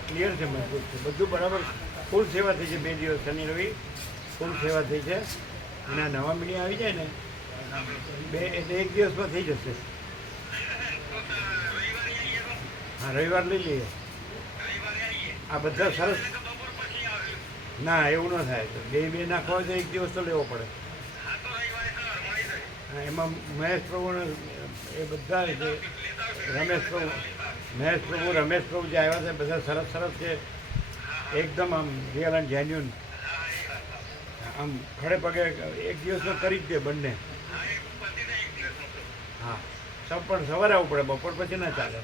ક્લિયર છે, મજબૂત છે, બધું બરાબર. ફૂલ સેવા થઈ છે 2 દિવસ શનિ રવિ ફૂલ સેવા થઈ છે. અને આ નવા મીડિયા આવી જાય ને બે એટલે એક દિવસમાં થઈ જશે. હા રવિવાર લઈ લઈએ. આ બધા સરસ. ના એવું ન થાય, તો બે નાખવા હોય તો એક દિવસ તો લેવો પડે. એમાં મહેશ પ્રભુને એ બધા જે રમેશ પ્રભુ રમેશ પ્રભુ જે આવ્યા છે બધા સરસ સરસ છે એકદમ. આમ રિયલ એન્ડ જેન્યુન, આમ ખડે પગે એક દિવસમાં કરી જ દે બંને. હા પણ સવારે આવવું પડે, બપોર પછી ના ચાલે.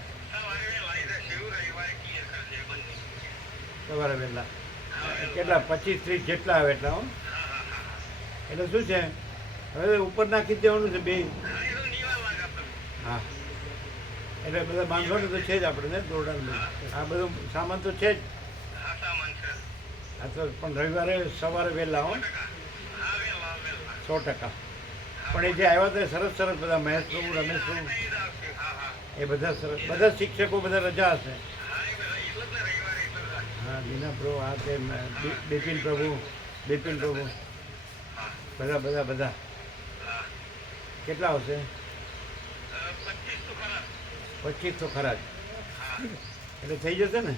સવારે વહેલા કેટલા 25-30 જેટલા આવે એટલા હો. એટલે શું છે હવે ઉપર નાખી જ દેવાનું છે બે. હા એટલે બધા બાંધવાનું તો છે જ આપણે ને, દોરડાનું આ બધું સામાન તો છે જ. હા તો પણ રવિવારે સવારે વહેલા હો 100%. પણ એ જે આવ્યા હતા એ સરસ સરસ બધા મહેશ પ્રભુ, રમેશ પ્રભુ એ બધા સરસ, બધા શિક્ષકો બધા રજા હશે. હા દીના પ્રભુ, હા તે બિપિન પ્રભુ બધા બધા બધા કેટલા આવશે? 25 તો ખરા જ. એટલે થઈ જશે ને.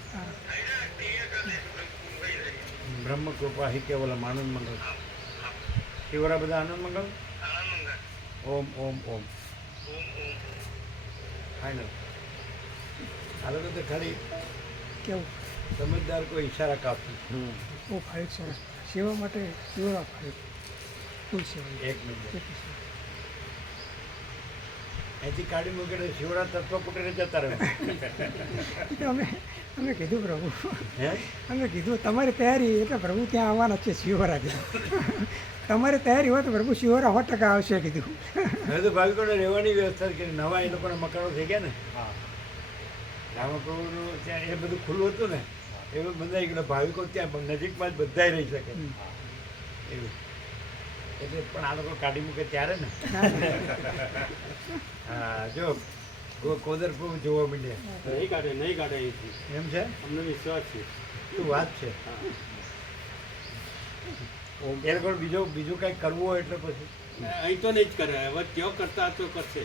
બ્રહ્મ કૃપા હિ કેવલમ આનંદ મંગલ. શિવરા બધા આનંદ મંગલ. ઓમ ઓમ ઓમ ફાઇનલ. આ લોકો તો ખાલી કેવું સમજદાર કોઈ ઈશારા કાપી. બહુ ફાઇટ સરસ. સેવા માટે સેવા ફાઇટ ફૂલ સેવા. 1 મિનિટ અહીંથી કાઢી મૂકે તો શિવરા તત્વ કુટીરે જતા રહે. અમે કીધું પ્રભુ, હે અમે કીધું તમારી તૈયારી એટલે પ્રભુ ત્યાં આવવાના છે શિવરા કીધું. તમારી તૈયારી હોય તો પ્રભુ શિવરા 100% આવશે કીધું. હવે તો ભાવિકોને રહેવાની વ્યવસ્થા કરી. નવા એ લોકોના મકાનો થઈ ગયા ને. રામપ્રભુનું ત્યાં એ બધું ખુલ્લું હતું ને, એવું બંધાઈ ગયું. ભાવિકો ત્યાં નજીકમાં જ બધાય રહી શકે એવું. એટલે પણ આ લોકો કાઢી મૂકે ત્યારે ને. હા જો કોદર પ્રભુ જોવા મળ્યા. नहीं काटे એમ છે, हमने विश्वास है શું વાત છે. એ લોકો બીજું કંઈક કરવું હોય એટલે પછી અહીં તો નહીં જ કરે, હવે ક્યો કરતા તો કરશે,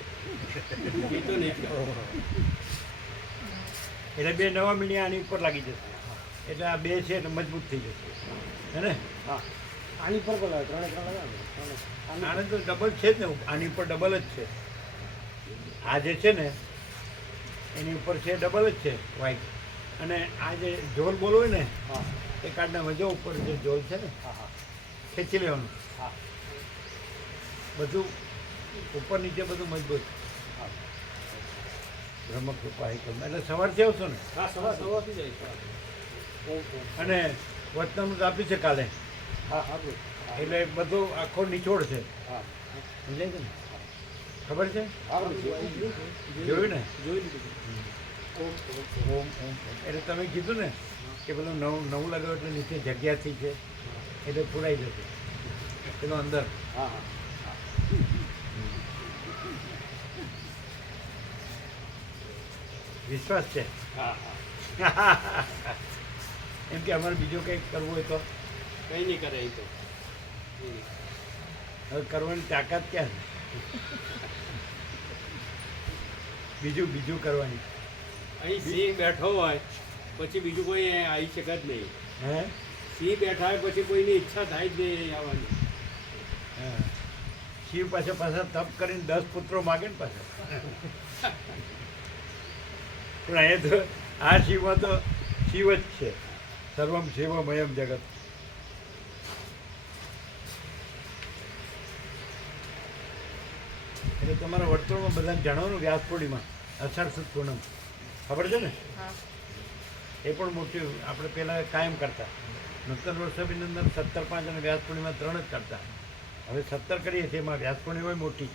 એ તો નહીં જ કરે. એટલે બે નવા મીડિયા આની ઉપર લાગી જશે. એટલે આ બે છે એટલે મજબૂત થઈ જશે હે ને. હા આની પર બોલાવે 3 આને તો ડબલ છે જ ને, આની ઉપર ડબલ જ છે. આ જે છે ને એની ઉપર છે ડબલ જ છે વ્હાઈટ. અને આ જે જોલ બોલ હોય ને હા એ કાર્ડના મજો ઉપર જે જોલ છે ને હા હા ખેંચી લેવાનું. હા બધું ઉપર નીચે બધું મજબૂત. હા બ્રહ્મ કૃપા એકમ. એટલે સવારથી આવશો ને. હા સવારથી જાય. અને વતનામૃત આપ્યું છે કાલે, હા હા એટલે બધો આખો નિચોડ છે. હા સમજાય છે ને? ખબર છે? જોયું જોયું ને? લીધું. ઓમ ઓમ ઓમ. એટલે તમે કીધું ને કે પેલું નવું લગાવ્યું એટલે નીચે જગ્યાથી છે એટલે પુરાઈ જશે પેલો અંદર. હા હા વિશ્વાસ છે. હા એમ કે અમારે બીજું કંઈક કરવું હોય તો કંઈ નહીં કરે એ તો. હવે કરવાની તાકાત ક્યાં છે? બીજું કરવાની. અહીં સિંહ બેઠો હોય પછી બીજું કોઈ અહીં આવી શકે જ નહીં. હે સિંહ બેઠા હોય પછી કોઈની ઈચ્છા થાય જ નહીં અહીં આવવાની. હા. શિવ પાછા તપ કરીને 10 પુત્રો માગે ને પાછા. પણ અહીંયા તો આ શિવમાં તો શિવ જ છે. સર્વમ શિવમયમ જગત. એટલે તમારા વર્તુળમાં બધાને જાણવાનું વ્યાસ પૂર્ણિમા અષાઢ સુદ પૂનમ ખબર છે ને? એ પણ મોટી આપણે પહેલાં કાયમ કરતા. નૂતન વર્ષ અભિનંદન 17/5 અને વ્યાસ પૂર્ણિમા 3 જ કરતા. હવે 17 કરીએ છીએ. એમાં વ્યાસ પૂર્ણિમા મોટી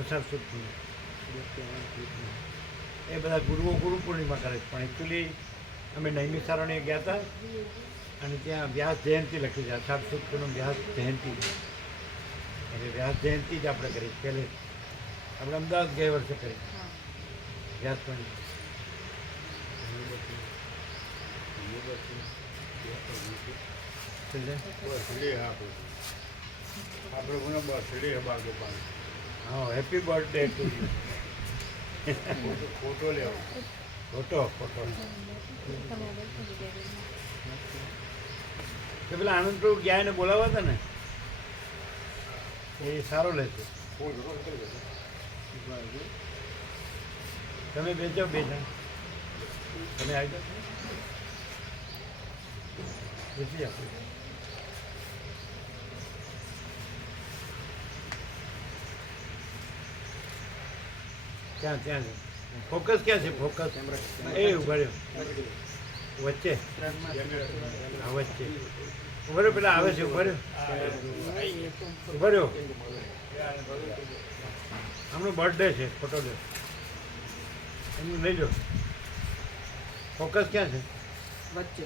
અષાઢ સુદ પૂનમ. એ બધા ગુરુ પૂર્ણિમા કરે છે. પણ એકચ્યુઅલી અમે નૈમિષારણ્ય ગયા હતા અને ત્યાં વ્યાસ જયંતિ લખી છે. અષાઢ સુદ પૂનમ વ્યાસ જયંતિ. એટલે વ્યાસ જયંતિ જ આપણે કરી પહેલે. આપણે અમદાવાદ ગયા વર્ષે કરી વ્યાસ પૂર્ણિમા. હા happy birthday to you. Photo લેવો. ફોટો તો પેલા આનંદ પ્રભુ ગયા એને બોલાવવા હતા ને એ સારો લેશે. તમે બેસો 2 જણ. તમે આવી જાઓ. બેસી જાઓ. ત્યાં ત્યાં છે ફોકસ ક્યાં છે ફોકસ એ ઉભા રહ્યો વચ્ચે હા વચ્ચે ઉભા રહ્યો પેલા આવે છે ઉભા રહ્યો ઉભા રહ્યો હમણાં બર્થડે છે ફોટો લે એમનું લઈ લો ફોકસ ક્યાં છે વચ્ચે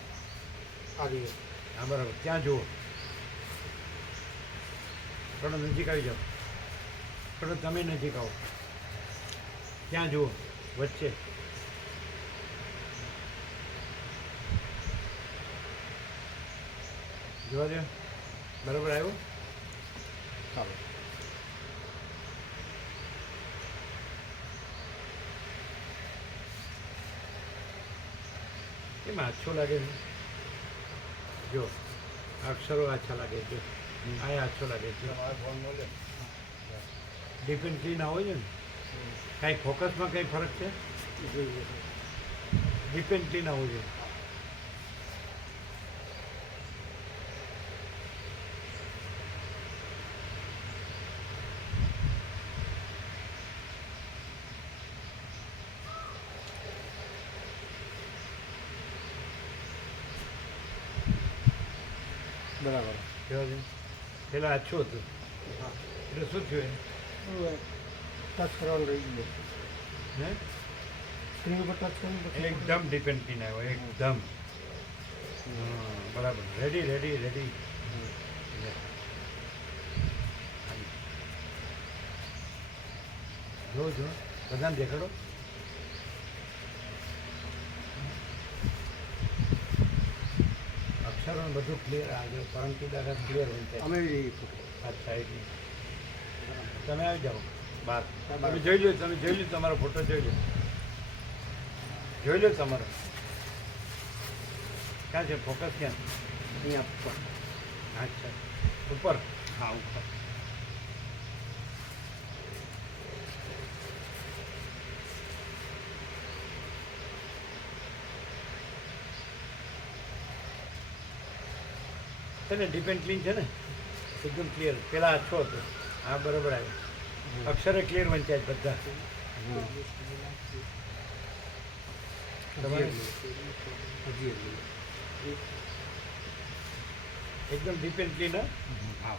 હા બરાબર ત્યાં જુઓ થોડો નજીક આવી જાઓ થોડો તમે નજીક આવો ત્યાં જુઓ વચ્ચે જોવા દો બરાબર આવ્યો કેમ આછો લાગે છે જો અક્ષરો આછા લાગે છે આ આછો લાગે છે ડિફરન્ટ ક્લીન આવો છે ને કાંઈ ફોકસમાં કંઈ ફરક છે ડિપેન્ડ ક્લીન આવવું જોઈએ બરાબર કેવા છે પેલા આછું હતું એટલે શું થયું ટચ કરવાનું રહી ગયું હે સ્ક્રીન ઉપર ટચ કરવું પછી એકદમ ડિપેન્ડ ક્લીન આવ્યો એકદમ હા બરાબર રેડી રેડી રેડી જો જો બધાને દેખાડો અક્ષરો ને બધું ક્લિયર આજે પરંતુ દાદા ક્લિયર હોય છે અમે અચ્છા એટલે તમે આવી જાઓ બહાર તમે જોઈ લો તમે જોઈ લો તમારો ફોટો જોઈ લો તમારો ક્યાં છે ફોકસ ક્યાં અહીંયા ઉપર અચ્છા ઉપર હા ઉપર છે ને ડિપેન્ડ ક્લીન છે ને એકદમ ક્લિયર પેલા આછો હતો હા બરાબર આવ્યો અક્ષરે ક્લિયર વંચાય છે બધા તમારે એકદમ ડિપેન્ડ ક્લીન હા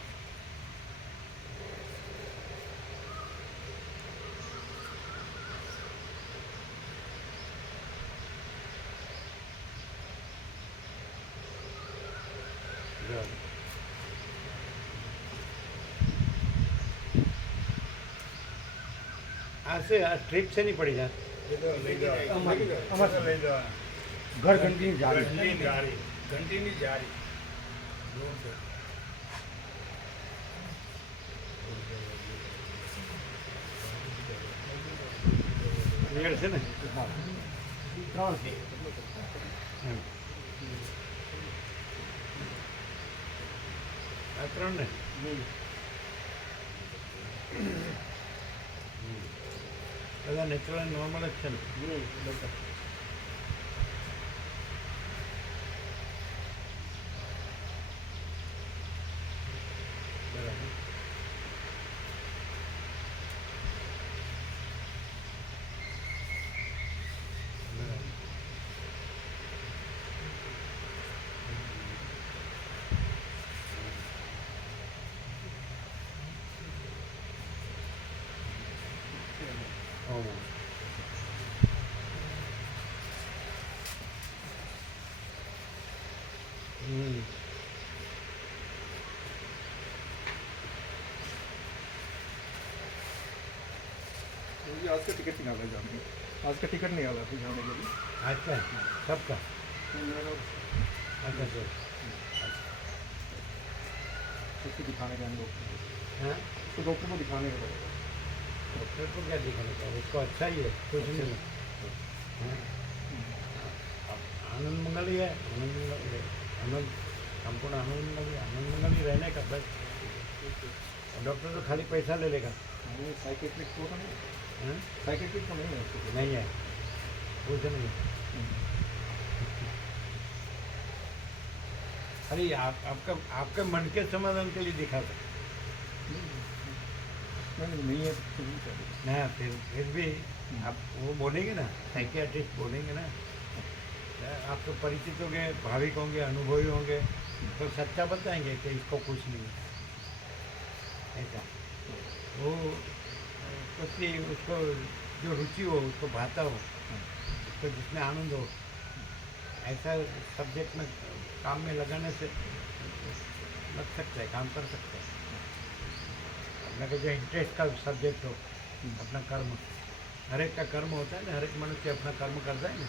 આ છે આ ટ્રીપ છે નહીં પડી જાય ઘર ઘંટીની જાળી ઘંટીની જાળી ક્લિયર છે ને હા 3 છે આ ત્રણ ને બધા નેચરલ નોર્મલ જ છે ને બધા બરાબર मुझे आज का टिकट निकाला है जाने का। आज का टिकट निकाला है जाने के लिए। अच्छा सबका तो मेरा अच्छा सर उसको दिखाने का डॉक्टर हाँ तो डॉक्टर को दिखाने का पड़ेगा। डॉक्टर को क्या दिखाने का उसको अच्छा ही है कुछ नहीं हाँ? अब आनंद मंगल ही है आनंद मंगल ही है आनंद संपूर्ण आनंद मंगल ही रहने का बस डॉक्टर तो खाली पैसा ले लेगा वो साइकेट्रिक तो नहीं हाँ? साइकेट्रिक तो नहीं है उसको नहीं है कुछ नहीं अरे आपका मन के समाधान के लिए दिखा सकते नहीं है तो नहीं चाहिए। ना फिर भी आप वो बोलेंगे ना, साइकियाट्रिस्ट बोलेंगे ना, आप तो परिचित होंगे, भाविक होंगे, अनुभवी होंगे, तो सच्चा बताएंगे कि इसको कुछ नहीं है ऐसा। वो कुछ नहीं, उसको जो रुचि हो, उसको भाता हो, उसको जिसमें आनंद हो, ऐसा सब्जेक्ट में काम में लगाने से लग सकता है, काम कर सकता है। अपने का जो इंटरेस्ट का सब्जेक्ट हो, अपना कर्म, हर एक का कर्म होता है ना, हर एक मनुष्य अपना कर्म करता है ना,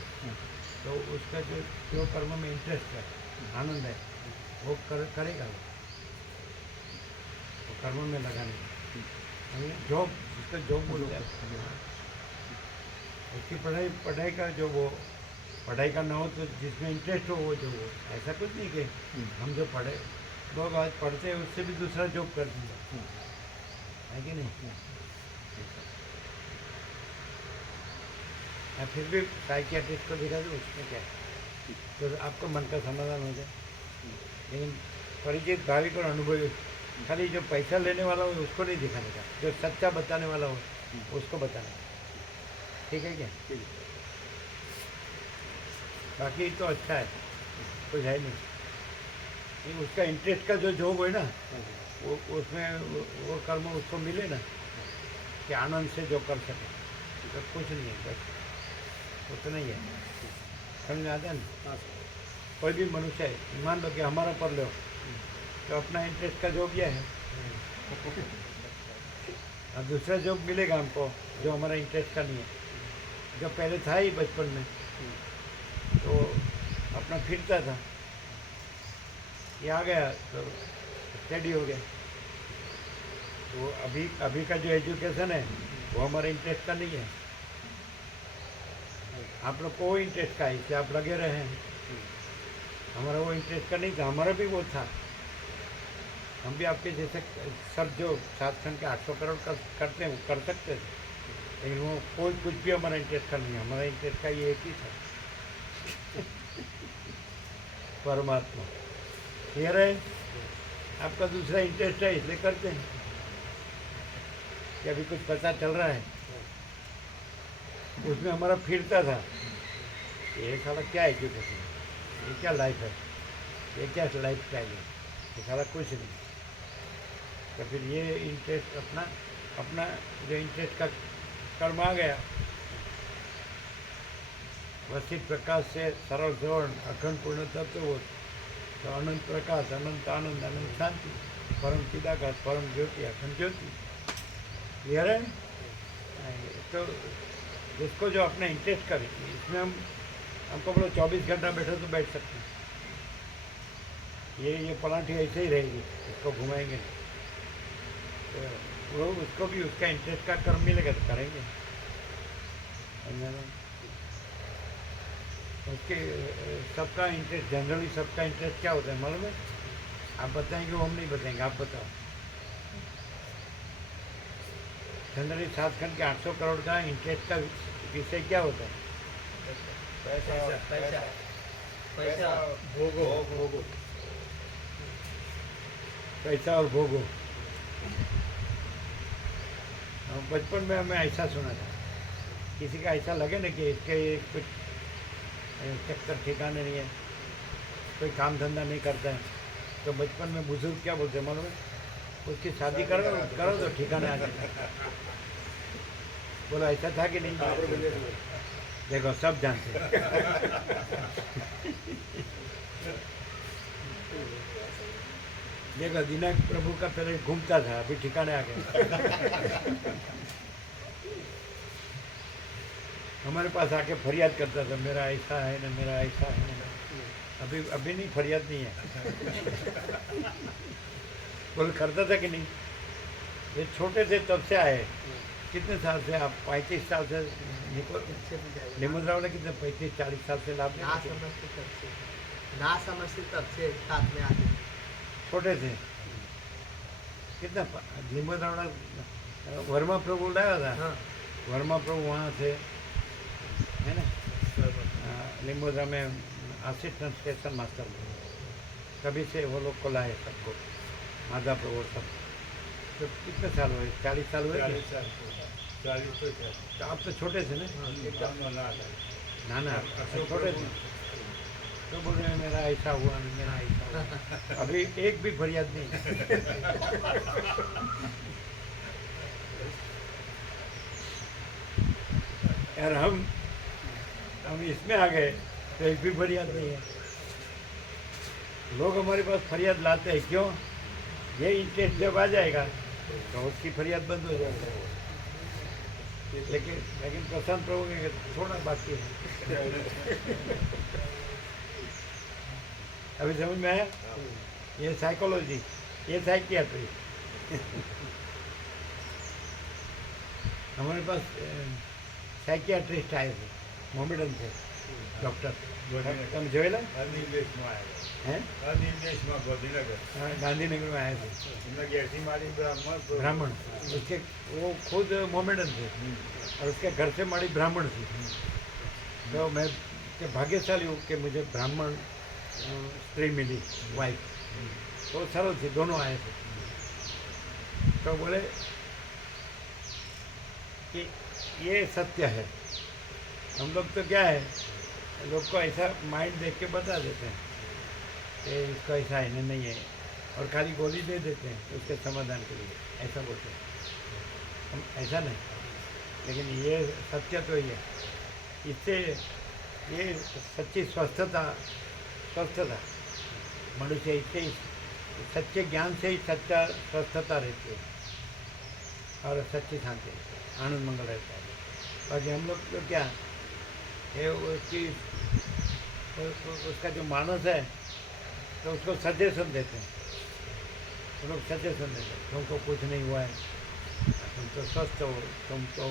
तो उसका जो कर्म में इंटरेस्ट है, आनंद है, वो करेगा वो कर्म में लगाने। जॉब, जिसका जॉब बोलते हैं, उसकी पढ़ाई का जो वो पढ़ाई का ना हो तो जिसमें इंटरेस्ट हो वो जो हो, ऐसा कुछ नहीं कि हम जो पढ़े, लोग आज पढ़ते हैं उससे भी दूसरा जॉब कर दिया है कि नहीं। या फिर भी साइकियाट्रिस्ट को दिखा दो, उसमें क्या है, तो आपको मन का समाधान हो जाए। लेकिन परिचित, भाविक और अनुभवी, खाली जो पैसा लेने वाला हो उसको नहीं दिखाने का, जो सच्चा बताने वाला हो उसको बताने का। ठीक है क्या? बाकी तो अच्छा है, कुछ है नहीं। उसका इंटरेस्ट का जो जॉब है ना, वो उसमें वो कर्म उसको मिले ना कि आनंद से जो कर सके, तो कुछ नहीं है, बस उतना ही है। समझ में आता है ना? कोई भी मनुष्य है, मान लो कि हमारा पर लो, तो अपना इंटरेस्ट का जॉब यह है, और दूसरा जॉब मिलेगा हमको जो हमारा इंटरेस्ट का नहीं है, जो पहले था ही बचपन में, तो अपना फिरता था, ये आ गया तो स्टडी हो गया। तो अभी का जो एजुकेशन है वो हमारे इंटरेस्ट का नहीं है। आप लोग को इंटरेस्ट का है, इससे आप लगे रहे हैं। हमारा वो इंटरेस्ट का नहीं था, हमारा भी वो था। हम भी आपके जैसे सब जो 7 खंड के 800 करोड़ करते हैं वो कर सकते थे, लेकिन वो कोई कुछ भी हमारा इंटरेस्ट का नहीं है। हमारा इंटरेस्ट का ये एक ही था, परमात्मा। क्लियर है? आपका दूसरा इंटरेस्ट है इसलिए करते हैं कि अभी कुछ पता चल रहा है, उसमें हमारा फिरता था, ये साला क्या एजुकेशन है, ये क्या लाइफ है, ये क्या लाइफ स्टाइल है, ये साला कुछ नहीं। तो फिर ये इंटरेस्ट अपना जो इंटरेस्ट का कर्म आ गया, वसित प्रकाश से सरल श्रवण अखंड पूर्ण तत्व वो, तो अनंत प्रकाश, अनंत आनंद, अनंत शांति, परम चिदाकाश, परम ज्योति, अखंड ज्योति। क्लियर है? तो जिसको जो अपना इंटरेस्ट करे, इसमें हमको बोलो 24 घंटा बैठो तो बैठ सकते हैं। ये पलांटी ऐसे ही रहेगी, इसको घुमाएंगे नहीं, तो वो उसको भी उसका इंटरेस्ट का कर्म मिलेगा तो करेंगे। उसके सबका इंटरेस्ट, जनरली सबका इंटरेस्ट क्या होता है मालूम है? आप बताएंगे, वो हम नहीं बताएंगे, आप बताओ। जनरली 7 खंड के 800 करोड़ का इंटरेस्ट का विषय क्या होता है? पैसा भोगो। पैसा और भोगो। बचपन में हमें ऐसा सुना था, किसी का ऐसा लगे ना कि इसके कुछ चक्कर ठिकाने नहीं है, कोई काम धंधा नहीं करता है, तो बचपन में बुजुर्ग क्या बोलते हैं मालूम है? उसकी शादी करो तो ठिकाने आ जाता है। बोलो ऐसा था कि नहीं? देखो सब जानते हैं। देखो दिनाक प्रभु का पहले घूमता था, अभी ठिकाने आ गया। हमारे पास आके फरियाद करता था, मेरा ऐसा है ना, मेरा ऐसा है ना। अभी नहीं, फरियाद नहीं है। बोल करता था कि नहीं? ये छोटे थे तब से आए। कितने साल से आप? 35 साल से निमुद्राव ने कितने 35-40 साल से लाभ ना समझते तब से साथ में आते। छोटे थे कितना? निमुद्राव वर्मा प्रभु लाया था। हाँ। वर्मा प्रभु वहाँ थे, है ना, लिम्बोद्रा में असिस्टेंट स्टेशन मास्टर में। तभी से वो लोग को लाए सबको, माधा प्रभु सब। तो कितने साल हुए? 40 साल हुए? 40 साल। 40 તો છે. तो आप तो छोटे थे ना એકદમ નાના હતા. ना ना आप तो छोटे थे तो बोल रहे हैं मेरा ऐसा हुआ मेरा ऐसा हुआ अभी एक भी फरियाद नहीं यार हम इसमें आ गए तो एक भी फरियाद नहीं है लोग हमारे पास फरियाद लाते हैं क्यों ये इंटरेस्ट जब आ जाएगा तो उसकी फरियाद बंद हो जाएगी लेकिन प्रशांत प्रभु के थोड़ा बाकी है अभी समझ में आया ये साइकोलॉजी ये साइकियाट्री हमारे पास साइकियाट्रिस्ट आए थे मोमेडन से डॉक्टर तुम જોયેલા અનિર્દેશમાં આવ્યા. हैं અનિર્દેશમાં ગાંધીનગર. हाँ, गांधीनगर में आए थे એમના ઘેરથી મારી બ્રાહ્મણ ब्राह्मण उसके वो खुद मोमेडन थे और उसके घर से माड़ी ब्राह्मण थी तो मैं के भाग्यशाली हूँ कि मुझे ब्राह्मण स्त्री मिली वाइफ तो सरल थी दोनों आए थे तो बोले कि ये सत्य है हम लोग तो क्या है लोग को ऐसा माइंड देख के बता देते हैं कि इसको ऐसा है नहीं है और खाली गोली दे देते हैं उसके समाधान के लिए ऐसा बोलते हैं हम ऐसा नहीं लेकिन ये सत्य तो ही है इससे ये सच्ची स्वस्थता मनुष्य इससे सच्चे ज्ञान से ही सच्चा स्वस्थता रहती है और सच्ची शांति आनंद मंगल रहता है बाकी हम लोग तो क्या ये उसकी उसका जो मानस है तो उसको सजेशन देते हैं तो लोग सजेशन देते हैं तुमको कुछ नहीं हुआ है तुम तो स्वस्थ हो तुम तो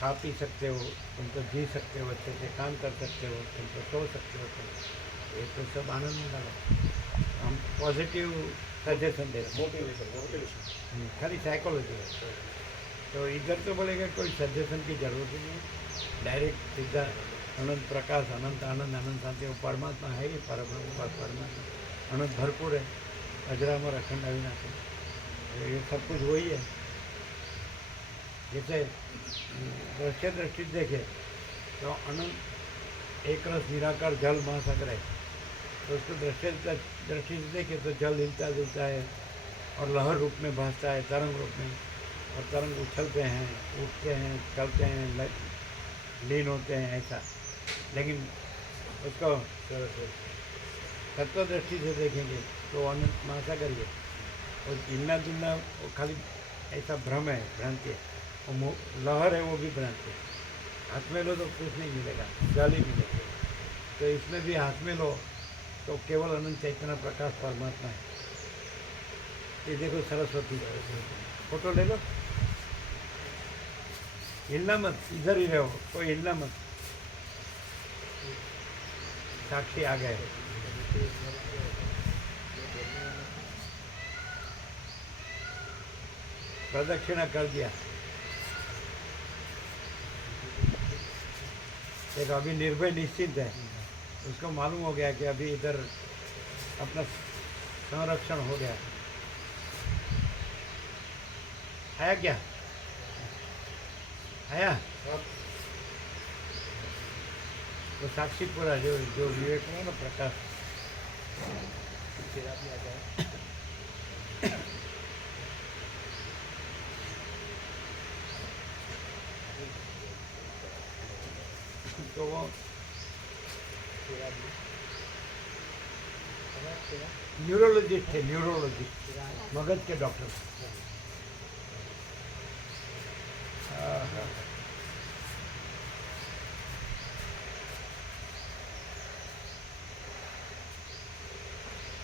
खा पी सकते हो तुम तो जी सकते हो अच्छे से काम कर सकते हो तुम तो सो सकते हो ये तो सब आनंद में डालो हम पॉजिटिव सजेशन देते हैं खाली साइकोलॉजी है तो इधर तो बोलेगा कोई सजेशन की जरूरत ही नहीं है डायरेक्ट सीधा अनंत प्रकाश अनंत आनंद अनंत शांति वो परमात्मा है ही परमात्मा अनंत भरपूर है अजरामर अखंड अविनाशी ये सब कुछ वही है जैसे दृष्टि देखे तो अनंत एक रस निराकार जल महासागर है तो उसको दृष्टि से देखे तो जल हिलता जुलता है और लहर रूप में भासता है तरंग रूप में और तरंग उछलते हैं उठते हैं चलते हैं लीन होते हैं ऐसा लेकिन उसको तत्व दृष्टि से देखेंगे तो अनंत महासागर है और हिलना जुलना वो खाली ऐसा भ्रम है भ्रांति है वो लहर है वो भी भ्रांति है हाथ में लो तो कुछ नहीं मिलेगा जल ही मिलेगा तो इसमें भी हाथ में लो तो केवल अनंत चैतन्य प्रकाश परमात्मा है ये देखो सरस्वती फोटो ले लो हिलना मत इधर ही रहो कोई हिलना मत साक्षी आ गए प्रदक्षिणा कर दिया एक अभी निर्भय निश्चिंत है उसको मालूम हो गया कि अभी इधर अपना संरक्षण हो गया आया क्या आया तो साक्षी पूरा जो जो विवेक है ना प्रकाश तेरा भी आ जाए तो वो न्यूरोलॉजिस्ट थे न्यूरोलॉजिस्ट मगज के डॉक्टर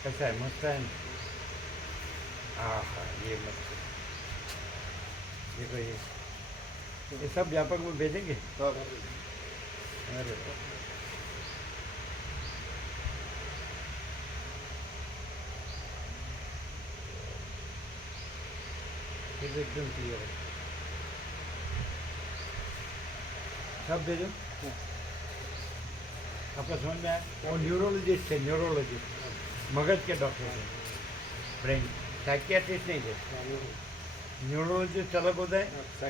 कैसा है मस्त है हाँ ये मस्त देखो ये सब व्यापक में भेजेंगे अरे एकदम क्लियर है सब भेजो आपका समझ में आया वो न्यूरोलॉजिस्ट है न्यूरोलॉजिस्ट मगज के डॉक्टर हैं ब्रेन साइकियाट्रिस्ट नहीं थे न्यूरोलॉजिस्ट अलग होता है,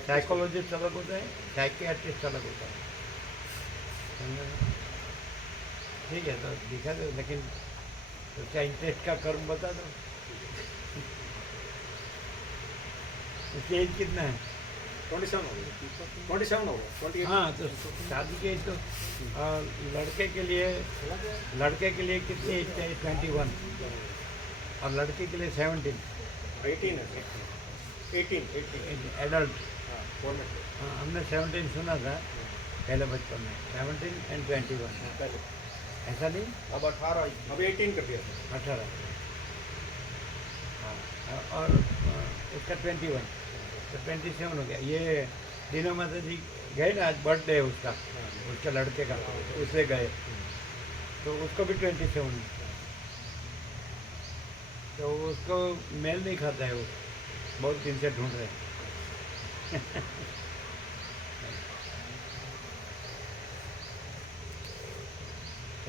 साइकोलॉजिस्ट अलग होता है, साइकियाट्रिस्ट अलग होता है। समझे? ठीक है, तो दिखा दो, लेकिन तो क्या इंटरेस्ट का कर्म बता दो। उसकी एज कितना है? 27 हो गया, 27 हो गया, 28। हाँ, तो शादी की एज तो लड़के के लिए कितनी एज चाहिए? 21, और लड़के के लिए 17। 18 है, 18 एडल्ट। हाँ, फॉर्मेट है। हाँ, हमने 17 सुना था पहले बचपन में, 17 एंड 21। पहले ऐसा नहीं? अब 18, अब 18 कर दिया था। 18। हाँ, और उसका 21, तो 27 हो गया। ये दीना माता जी गए ना, आज बर्थडे है उसका, उसके लड़के का, उससे गए, तो उसको भी 27। तो उसको मेल नहीं खाता है वो, बहुत दिन से ढूंढ रहे हैं।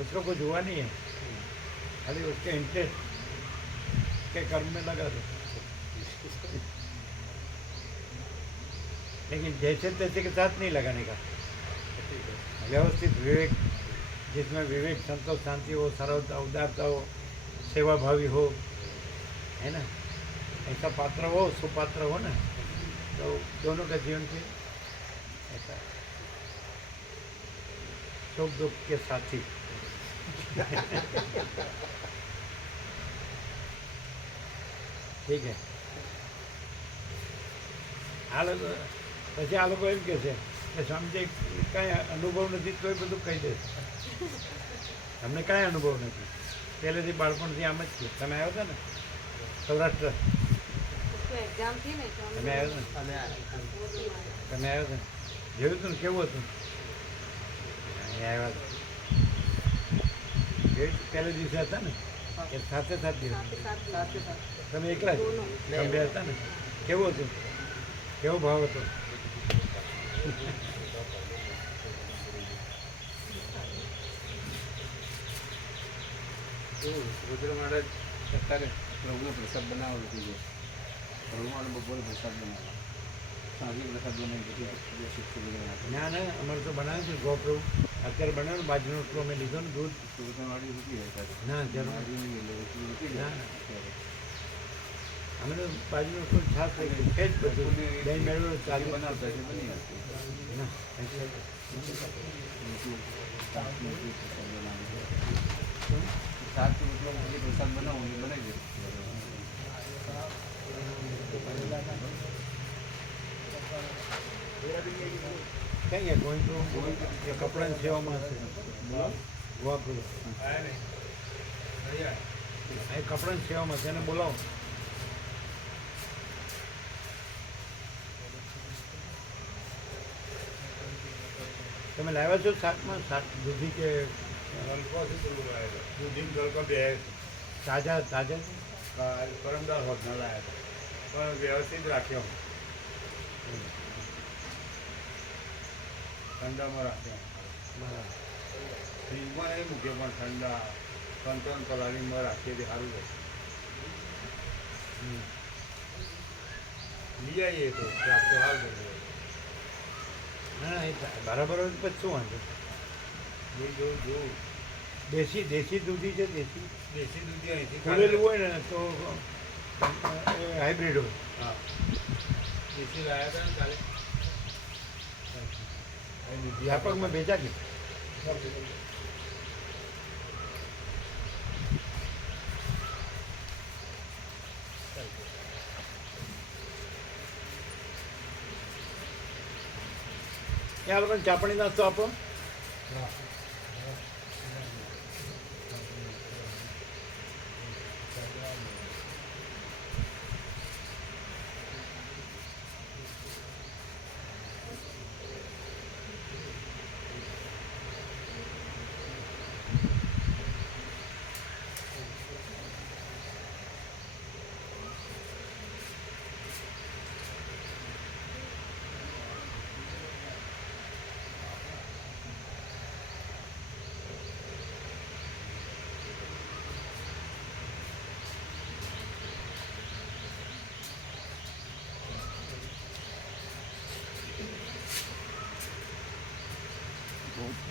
उसको कुछ हुआ नहीं है, खाली उसके इंटरेस्ट के कर्म में लगा दो। लेकिन जैसे तैसे के साथ नहीं लगाने का, व्यवस्थित विवेक, जिसमें विवेक, संतोष, शांति हो, सरलता, उदारता हो, सेवा भावी हो, है ना, ऐसा पात्र हो, सुपात्र हो ना, तो दोनों का जीवन पे ऐसा सुख दुख के साथी। ठीक है। આ લોકો પછી આ લોકો એમ કહે છે કે સમજે કાંઈ અનુભવ નથી તોય બધું કહી દે છે. તમને કાંઈ અનુભવ નથી, પહેલેથી બાળપણથી આમ જ છે. તમે આવ્યા હતા ને સૌરાષ્ટ્ર, એક્ઝામ થી ને તો તમે આવ્યા હતા ને, તમે આવ્યા હતા ને, જોયું હતું ને કેવું હતું? અહીંયા આવ્યા હતા, જોયું પહેલે દિવસે હતા ને, એ સાથે સાત દિવસ તમે એકલા જ, તમે બે હતા ને, કેવું હતું? કેવો ભાવ હતો? રુદ્ર મહારાજ અત્યારે પ્રભુનો પ્રસાદ બનાવવા નથી ગયો. પ્રભુ મહારાજ બપોરે પ્રસાદ બનાવવા, સાંજે પ્રસાદ બનાવી પછી ના ના, અમારે તો બનાવે છે ગોપ્રભુ, અત્યારે બનાવે ને બાજરીનો રોટલો મેં લીધો ને, દૂધ. સુરતવાળી રૂપી ના જરૂર ના, ના. અમે તો બાજરીનો રોટલો છાસ થઈ ગઈ છે જ બધું, દહીં મેળવ્યો ચાલુ બનાવતા છે બની ના શાક રોટલો પ્રસાદ બનાવું એ બનાવી દે. કઈ ગયા ગોઈન તો એ કપડાની સેવામાં હશે ગોવા એ કપડાની સેવામાં છે, એને બોલાવો. તમે લાવ્યા છો શાકમાં? શાક દૂધી કે દૂધી ગળકો બે તાજા તાજા છે? પરમદાર હોટલ લાવ્યા હતા, પણ વ્યવસ્થિત રાખ્યો, ઠંડામાં રાખ્યો. બરાબર. ફ્રીજમાં એ મૂક્યો પણ ઠંડા 3 કલાકમાં રાખીએ તે સારું રહે. લઈ આવીએ તો રાખતો સારું રહે. ના એ બરાબર હોય પછી શું વાંધો? દેશી દેશી દૂધી છે, દેશી દેશી દૂધી અહીંથી ખોલેલું હોય ને તો હાઇબ્રિડ હોય. હા, દેશી લાવ્યા હતા ને કાલે. વ્યાપકમાં ભેજા કે ત્યાં લોકોને ચાપણી નાસ્તો આપો.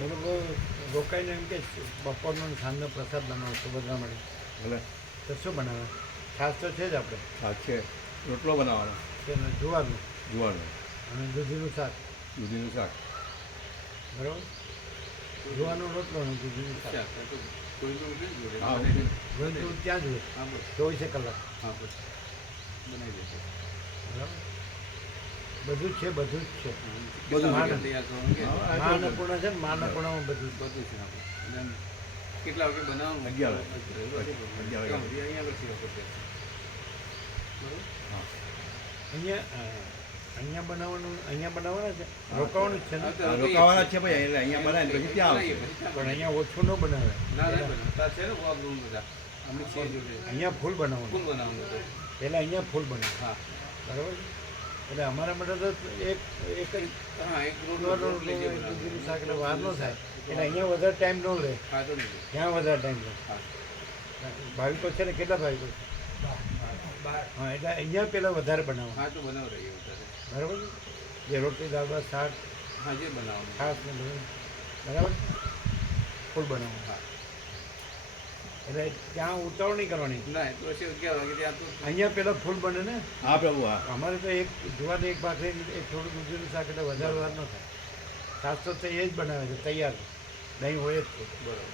એ લોકો રોકાઈને એમ કે બપોરનો અને સાંજનો પ્રસાદ બનાવો સુભદ્રા માટે. ભલે તો શું બનાવે? છાશ તો છે જ આપણે. હા છે. રોટલો બનાવવાનો કે જુવારનું જુવારનો, અને દૂધીનું શાક. દૂધીનું શાક. બરાબર. જુવારનો રોટલો અને દૂધીનું શાક. હા રોજ ત્યાં જ હોય 24 કલાક. બરાબર. બધું જ છે, બધું જ છે. બધું મા છે. અન્નપૂર્ણા છે ને મા અન્નપૂર્ણામાં બધું જ. કેટલા વાગે બનાવવાનું? 11 હા. અહીંયા બનાવવાના છે, રોકાવાનું જ છે ને. રોકાવાના જ છે ભાઈ, એટલે અહીંયા બનાવીને પછી ત્યાં આવશે. પણ અહીંયા ઓછું ન બનાવે. અમે છીએ જોડે અહીંયા ફૂલ બનાવવાનું. ફૂલ બનાવવાનું હતું. પહેલાં અહીંયા ફૂલ બનાવે. હા બરાબર. એટલે અમારા માટે તો એક જ હા, એક જુવારનો રોટલો, એક દૂધીનું શાક એટલે વાર ન થાય. એટલે અહીંયા વધારે ટાઈમ ન લે, હા તો નહીં. ત્યાં વધારે ટાઈમ લે. હા ભાવિકો છે ને, કેટલા ભાવિકો છે? હા, એટલે અહીંયા પહેલાં વધારે બનાવવાનું. હા તો બનાવ રહીએ અત્યારે. બરાબર છે? જે રોટલી દાળ ભાત શાક હા જે બનાવવાનું. છાશ ને બધું. બરાબર. ફૂલ બનાવવાનું. હા એટલે ત્યાં ઉતાવળ નહીં કરવાની. ના એ તો હશે 11 વાગે ત્યાં તો અહીંયા પહેલાં ફૂલ બને ને. હા પ્રભુ હા. અમારે તો એક જુવારની એક ભાખરી એક થોડું દૂધીનું શાક એટલે વધારે વાર ન થાય. છાશ તો એ જ બનાવે છે તૈયાર. દહીં હોય જ છે. બરોબર.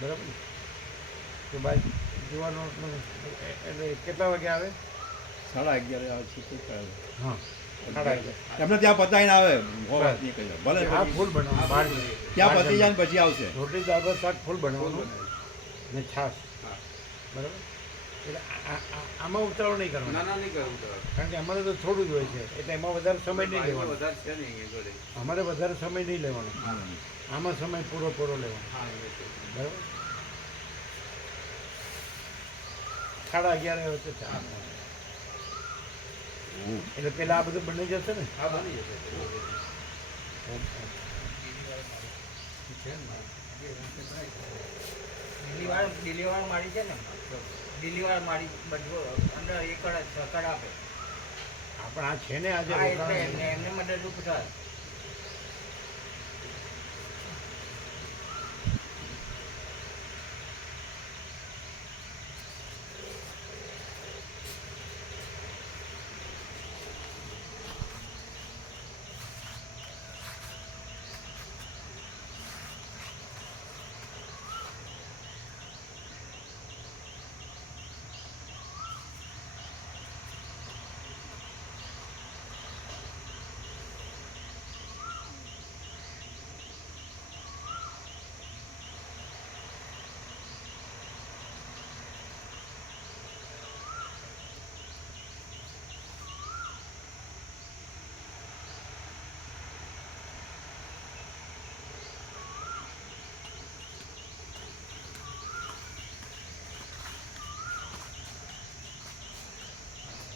બરાબર ને? તો બાદ જુવારનો રોટલો એટલે કેટલા વાગે આવે? 11:30 આવે છે તો ચાલે. હા, 11:30. એમને ત્યાં પતાવીને આવે વાત નહીં કરી ભલે આ પછી ફૂલ બનાવવાનું. બહાર ત્યાં પતી જાય ને પછી આવશે. રોટલી દાળ ભાત શાક ફૂલ બનાવવાનું ને છાશ. હા બરાબર. એટલે આમાં ઉતાવળ નહીં કરવાનો. ના ના નહીં કરવું તો. કારણ કે અમારે તો થોડું જ હોય છે એટલે એમાં વધારે સમય નહીં એમાં લેવાનો. વધારે છે નહીં અહીંયા જોડે. અમારે વધારે સમય નહીં લેવાનો. આમાં સમય પૂરો લેવાનો. હા એ છે. બરાબર. 11:30 વચ્ચે ચાલે. એટલે પેલા આ બધું બની જશે ને. હા બની જશે. ડિલીવાર મારી છે ને, ડિલીવાર મારી બધું અંદર એક સકડ આપે. આપણે આ છે ને આજે હા, એટલે રોકાવાનું. એમને મદદરૂપ થાય.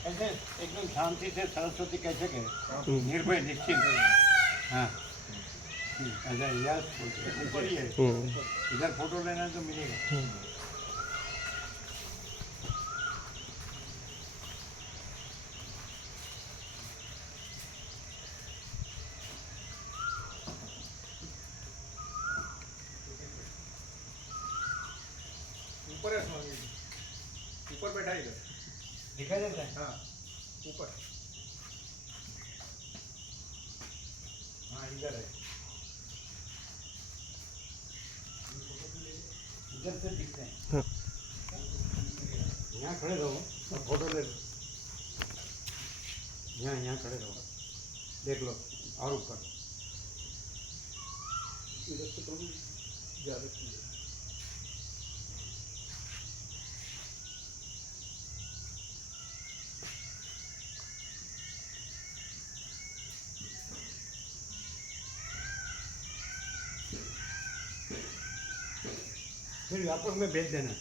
ऐसे एकदम शांति से सरस्वती कह सके निर्भय निश्चिंत। हाँ अच्छा यार ऊपर ही है, इधर फोटो लेना है तो मिलेगा। ऊपर है स्वामी जी, ऊपर बैठा इधर। दिखाई देता है? हाँ ऊपर। हाँ इधर है, इधर से दिखते हैं। यहाँ खड़े रहो और फोटो ले लो। यहाँ खड़े रहो, देख लो और ऊपर। इधर से प्रभु ज़्यादा कीजिए। फिर व्यापक में भेज देना।